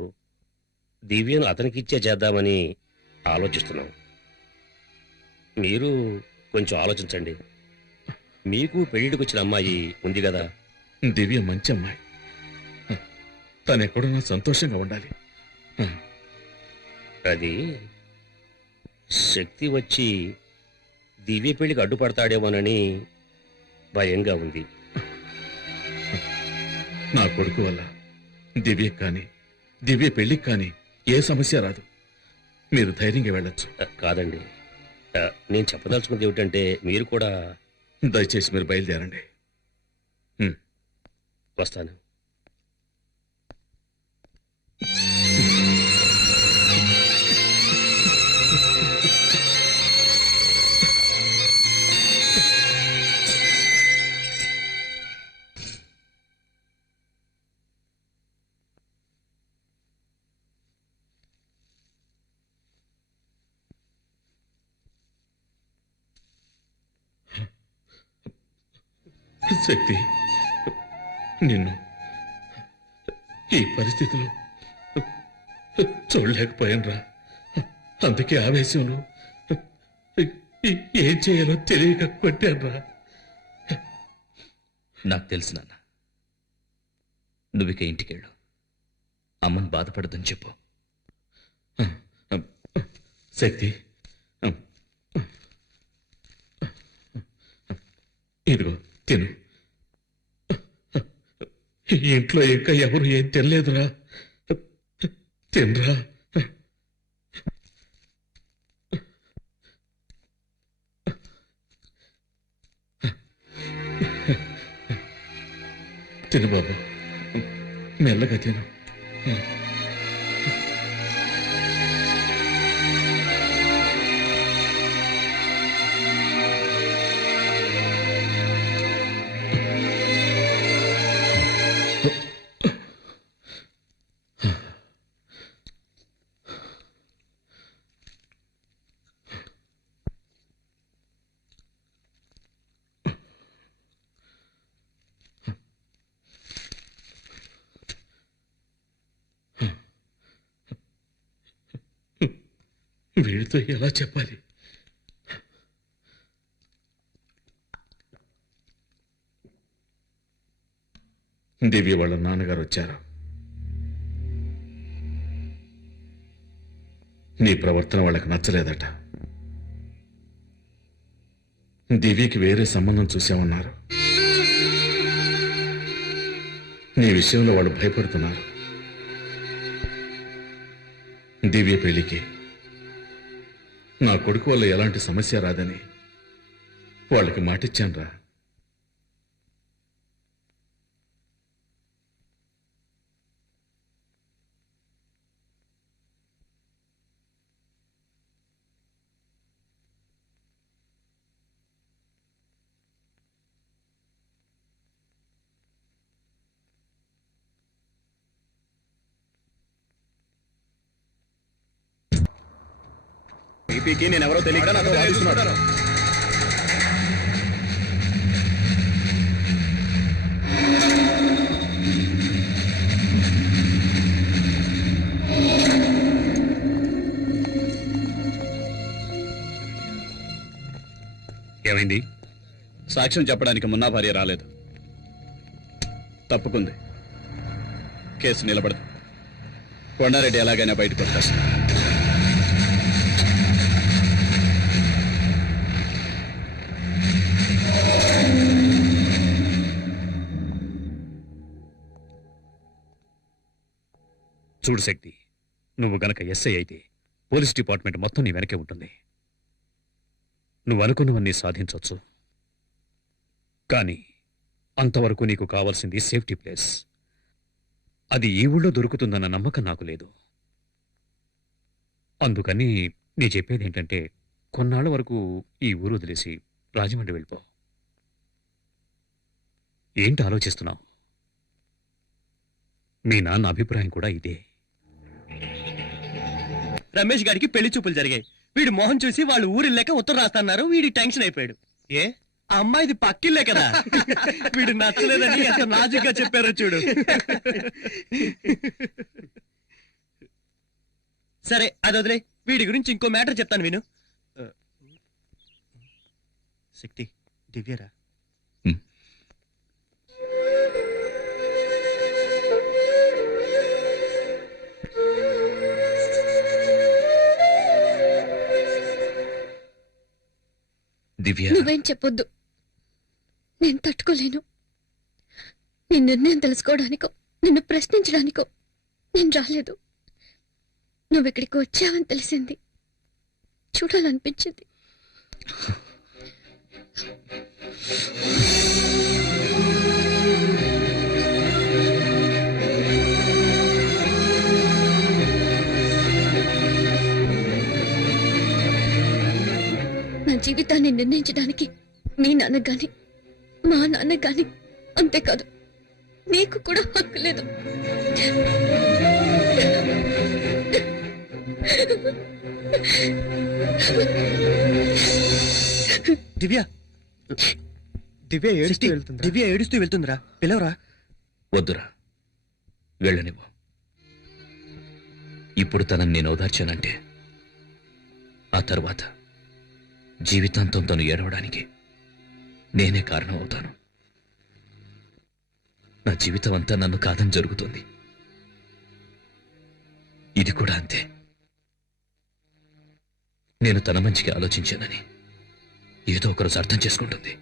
దివ్యను అతనికిచ్చే చేద్దామని ఆలోచిస్తున్నాం. మీరు కొంచెం ఆలోచించండి. మీకు పెళ్లిడికి వచ్చిన అమ్మాయి ఉంది కదా. దివ్య మంచి అమ్మాయి. తను ఎక్కడున్నా సంతోషంగా ఉండాలి. అది శక్తి వచ్చి దివ్య పెళ్లికి అడ్డుపడతాడేమోనని భయంగా ఉంది. నా కొడుకు వల్ల దివ్యకి కానీ దివ్య పెళ్లికి కానీ ఏ సమస్య రాదు. మీరు ధైర్యంగా వెళ్ళొచ్చు. కాదండి, నేను చెప్పదలుచుకున్నది ఏమిటంటే మీరు కూడా దయచేసి మీరు బయలుదేరండి. వస్తాను. శక్తి, నిన్ను ఈ పరిస్థితిలో చూడలేకపోయానురా. అందుకే ఆవేశంలో ఏం చేయాలో తెలియక కొట్టానురా. నాకు తెలుసు నాన్న. నువ్విక ఇంటికెళ్ళు. అమ్మని బాధపడదని చెప్పు. శక్తి, ఇంట్లో ఇంకా ఎవరు ఏం తినలేదురా. తినరా. తిను బాబు, మెల్లగా తిను. వీడితో ఎలా చెప్పాలి? దివ్య వాళ్ళ నాన్నగారు వచ్చారు. నీ ప్రవర్తన వాళ్ళకి నచ్చలేదట. దివ్యకి వేరే సంబంధం చూసామన్నారు. నీ విషయంలో వాళ్ళు భయపడుతున్నారు. దివ్య పెళ్లికి నా కొడుకు వల్ల ఎలాంటి సమస్య రాదని వాళ్ళకి మాటిచ్చానురా. టీపీకి నేను ఎవరో తెలియక నాతో వాదిస్తున్నాడు. ఏమైంది? సాక్ష్యం చెప్పడానికి మున్నా భార్య రాలేదు, తప్పుకుంది. కేసు నిలబడదు. కొండారెడ్డి ఎలాగైనా బయటకు వచ్చేస్తాడు. చూడు శక్తి, నువ్వు గనక ఎస్ఐ అయితే పోలీస్ డిపార్ట్మెంట్ మొత్తం నీ వెనకే ఉంటుంది. నువ్వు అనుకున్నవన్నీ సాధించవచ్చు. కానీ అంతవరకు నీకు కావాల్సింది సేఫ్టీ ప్లేస్. అది ఈ ఊళ్ళో దొరుకుతుందన్న నమ్మకం నాకు లేదు. అందుకని నీ చెప్పేదేంటంటే కొన్నాళ్ల వరకు ఈ ఊరు వదిలేసి రాజమండ్రి వెళ్ళిపో. ఏంటి ఆలోచిస్తున్నావు? మీ నాన్న అభిప్రాయం కూడా ఇదే. రమేష్ గారికి పెళ్లి చూపులు జరిగాయి. వీడు మోహన్ చూసి వాళ్ళు ఊరిల్లేక ఉత్తరం రాస్తున్నారు. వీడి టెన్షన్ అయిపోయాడు. ఏ ఆ అమ్మాయిది పక్కిల్లే కదా. వీడు నచ్చలేదని ఎంత నాజుగ్గా చెప్పారో చూడు. సరే అది వదిలే, వీడి గురించి ఇంకో మ్యాటర్ చెప్తాను విను. శక్తి, దివ్యరా? దివ్య, నువ్వేం చెప్పొద్దు, నేను తట్టుకోలేను. నీ నిర్ణయం తెలుసుకోవడానికో నిన్ను ప్రశ్నించడానికో నేను రాలేదు. నువ్వు ఇక్కడికి వచ్చావని తెలిసింది, చూడాలనిపించింది. నా జీవితాన్ని నిర్ణయించడానికి మీ నాన్న గాని మా నాన్న గాని, అంతేకాదు నీకు కూడా హక్కు లేదు. దివ్య దివ్య ఏడుస్తూ వెళ్తుంది. దివ్య ఏడుస్తూ వెళ్తుందిరా, పిలవరా. వద్దురా, వెళ్ళనివ్వు. ఇప్పుడు తనని నేను ఓదార్చానంటే ఆ తర్వాత జీవితాంతం తను ఏడవడానికి నేనే కారణం అవుతాను. నా జీవితం అంతా నన్ను కాదని జరుగుతుంది. ఇది కూడా అంతే. నేను తన మంచికి ఆలోచించానని ఏదో ఒకరోజు అర్థం చేసుకుంటుంది.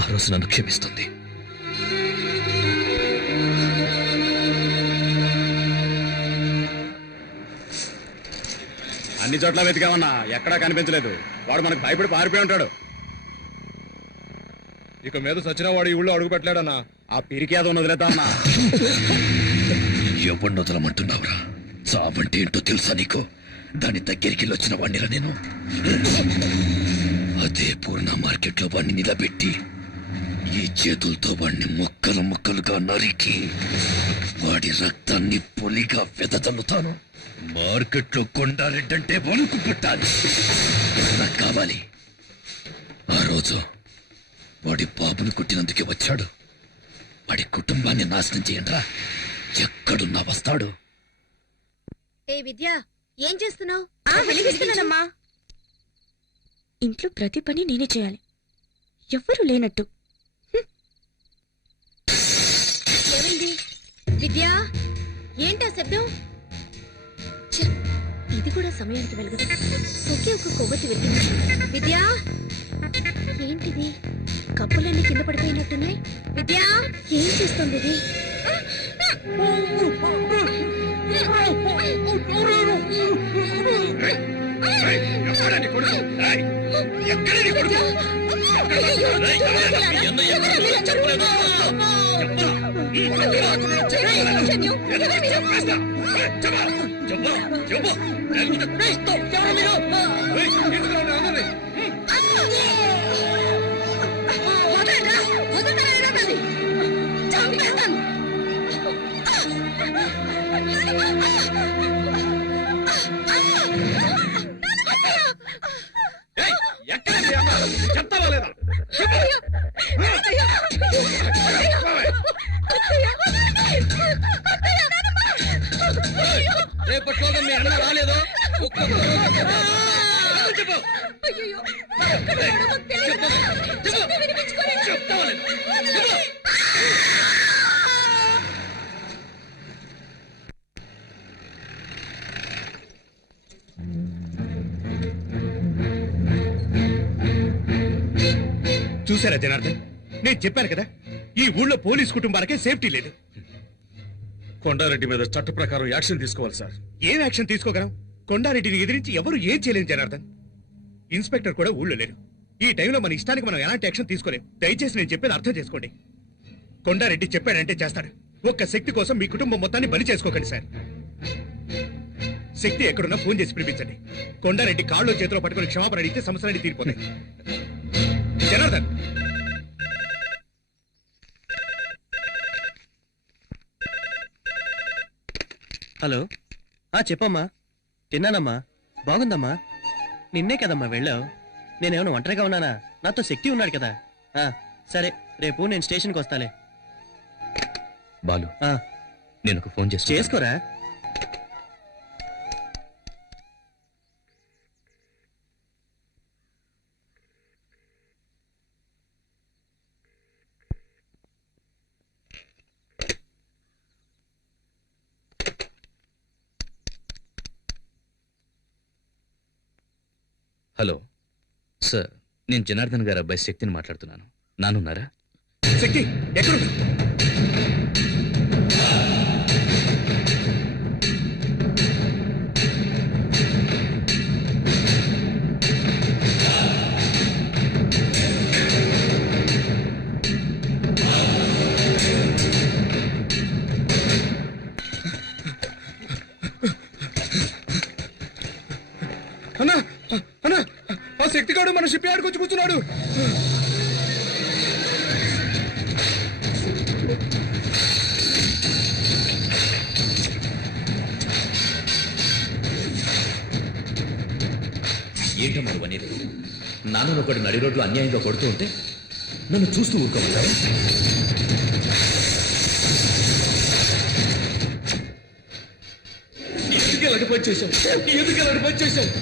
ఆ రోజు నన్ను క్షమిస్తుంది. అన్ని చోట్ల వెతికామన్నా ఎక్కడా కనిపించలేదు. వాడు మనకు భయపడి పారిపోయి ఉంటాడు. ఇక మీద సచిన వాడు ఈ ఊళ్ళో అడుగు పెట్టలేడన్నా. ఆ పిరికి ఏదో వదిలేద్దామన్నా. ఎవరిని వదలమంటున్నావురా? చావంటే ఏంటో తెలుసా నీకు? దాని దగ్గరికి వచ్చిన వాడినిరా నేను. అదే పూర్ణ మార్కెట్లో వాడిని నిలబెట్టి ఈ చేతులతో వాడిని ముక్కలు ముక్కలుగా నరికి వాడి రక్తాన్ని పొలిగా వెదజల్లుతాను. మార్కెట్లో కొండారెడ్డంటే వణుకు పుట్టాలి. నాకు కావాలి. ఆ రోజు వాడి బాబును కుట్టినందుకే వచ్చాడు. వాడి కుటుంబాన్ని నాశనం చేయండిరా. ఎక్కడున్నా వస్తాడు. ఏ విద్య, ఏం చేస్తున్నావు? వెలిగిస్తున్నానమ్మా. ఇంట్లో ప్రతి పని నేనే చేయాలి, ఎవ్వరూ లేనట్టు. ఏమైంది విద్యా? ఏంటా శబ్దం? ఛ, ఇది కూడా సమయానికి వెలగదు. ఒకే ఒక కొవ్వొత్తి వెలిగింది. విద్యా, ఏంటిది? కప్పులన్నీ కింద పడిపోయినట్టున్నాయి. విద్యా, ఏం చేస్తుంది ఇది? చెప్తావా లేదా? రేపట్లో మీ అన్న రాలేదు. చూసారా జనార్దన్, నేను చెప్పాను కదా ఈ ఊళ్ళో పోలీస్ కుటుంబాలకే సేఫ్టీ లేదు. కొండారెడ్డి మీద చట్ట ప్రకారం యాక్షన్ తీసుకోవాలి సార్. ఏం యాక్షన్ తీసుకోగలం? కొండారెడ్డిని ఎదిరించి ఎవరు ఏం చేయలేం జనార్దన్. ఇన్స్పెక్టర్ కూడా ఊళ్ళో లేరు. ఈ టైంలో మన ఇష్టానికి మనం ఎలాంటి యాక్షన్ తీసుకోలేం. దయచేసి నేను చెప్పేది అర్థం చేసుకోండి. కొండారెడ్డి చెప్పాడంటే చేస్తాడు. ఒక్క శక్తి కోసం మీ కుటుంబం మొత్తాన్ని బలి చేసుకోకండి సార్. శక్తి ఎక్కడున్నా ఫోన్ చేసి పిలిపించండి. కొండారెడ్డి కాళ్ళు చేతిలో పట్టుకుని క్షమాపణ అడిగితే సమస్యలన్నీ తీరిపోతాయి. జనార్దన్, హలో. చెప్పమ్మా. తిన్నానమ్మా. బాగుందమ్మా. నిన్నే కదమ్మా వెళ్ళావు. నేనేమన్నా ఒంటరిగా ఉన్నానా? నాతో శక్తి ఉన్నాడు కదా. సరే, రేపు నేను స్టేషన్కి వస్తాలే. బాలు, నేను ఫోన్ చేసుకోరా. హలో సార్, నేను జనార్దన్ గారి అబ్బాయి శక్తిని మాట్లాడుతున్నాను. నానున్నారా? శక్తి ఎక్కడ? అన్నా అన్నా, ఆ శక్తిగాడు మన షిప్ యార్డ్కి వచ్చి కూర్చున్నాడు. ఏంటో మరి అనేది? నాన్న ఒకటి నడి రోడ్లు అన్యాయంగా కొడుతూ ఉంటే నన్ను చూస్తూ ఊరుకోమంటావు? ఎందుకు ఇలాంటి పని చేశావు? ఎందుకు ఇలాంటి పని చేశావు?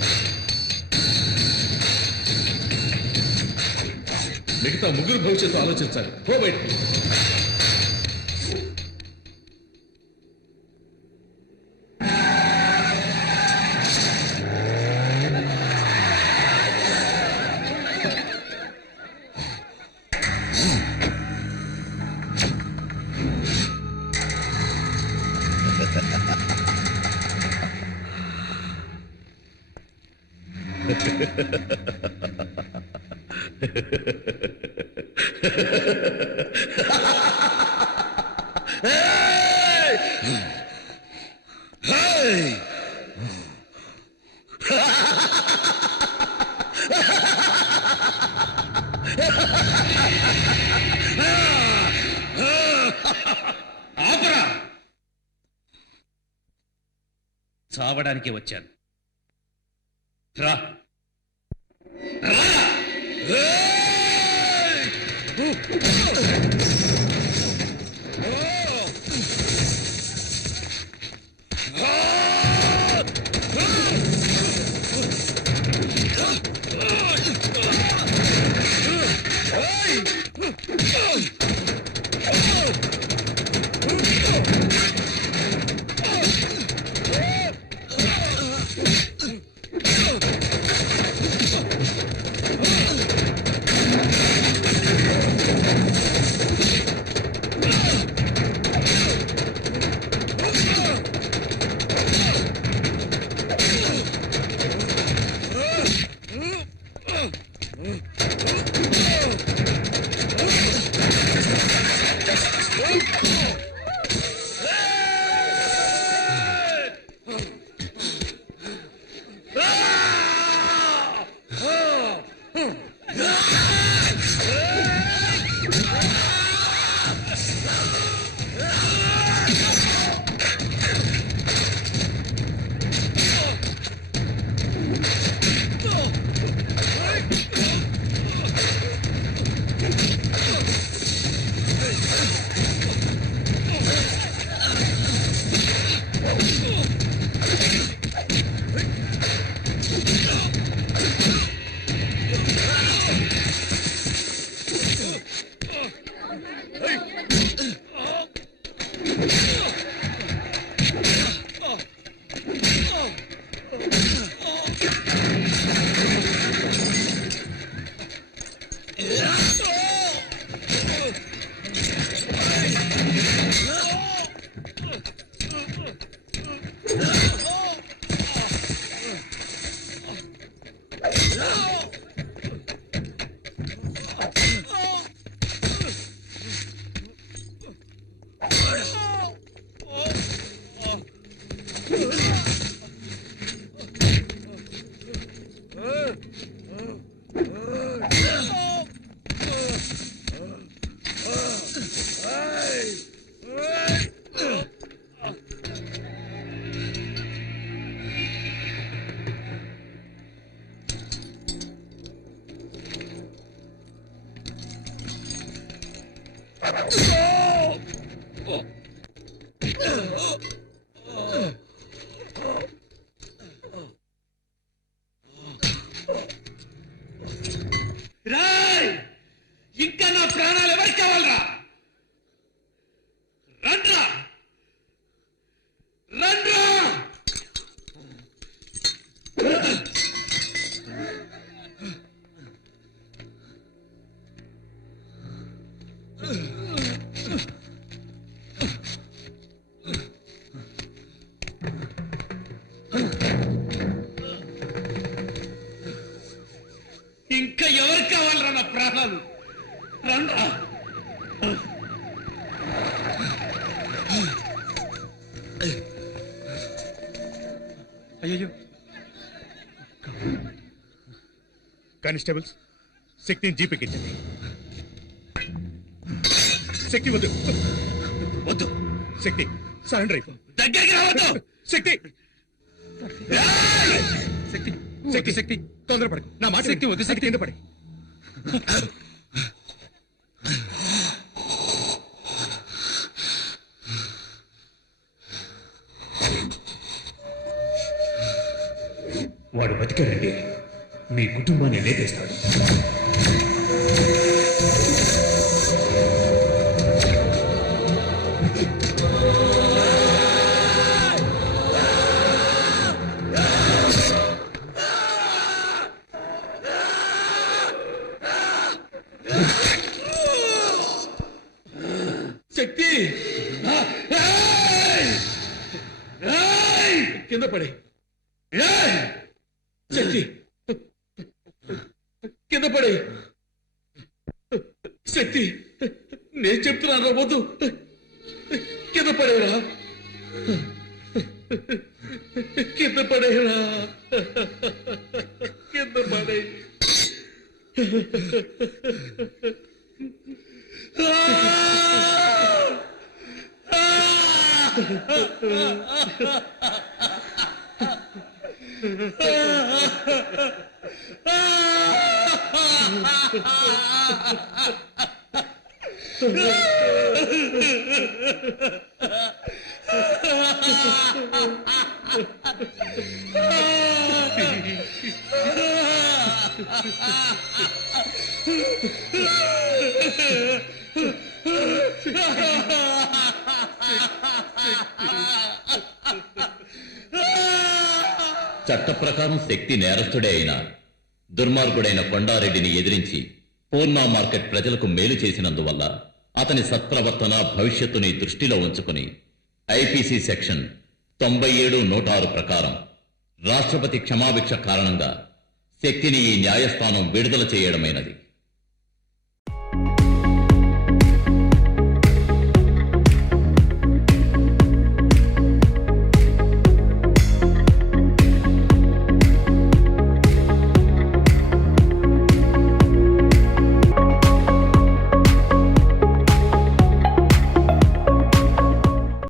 మిగతా ముగ్గురు భవిష్యత్తు ఆలోచించాలి. పో బయటికి. ఆపరా! చావడానికి వచ్చాను. రా రాయ్! ఇంకా నా ప్రాణాలు ఎవరికి కావాలరా? రండ్రా! రండ్రా! ఇంకా ఎవరు కావాలరా నా ప్రాణాలు? రండ్రా! అయ్యో కానిస్టేబుల్స్, శక్తిని జీపెక్కించండి. శక్తి వద్దు వద్దు, శక్తి సరెండర్ అయిపో. దగ్గరికి రావద్దు. శక్తి శక్తి శక్తి శక్తి తొందరపడకు, నా మాట శక్తి వద్దు. శక్తి కింద పడి. వాడు బతికాడండి, మీ కుటుంబాన్ని లేపేస్తాడు. శక్తి కింద పడి. శక్తి కింద పడే శక్తి నేను చెప్తున్నాను వద్దు కింద పడేరా కింద పడేరా కింద పడే చట్ట ప్రకారం శక్తి నేరస్తుడే అయినా దుర్మార్గుడైన కొండారెడ్డిని ఎదిరించి పూర్ణ మార్కెట్ ప్రజలకు మేలు చేసినందువల్ల అతని సత్ప్రవర్తన భవిష్యత్తుని దృష్టిలో ఉంచుకుని ఐపీసీ సెక్షన్ 97(106) ప్రకారం రాష్ట్రపతి క్షమాభిక్ష కారణంగా శక్తిని ఈ న్యాయస్థానం విడుదల చేయడమైనది.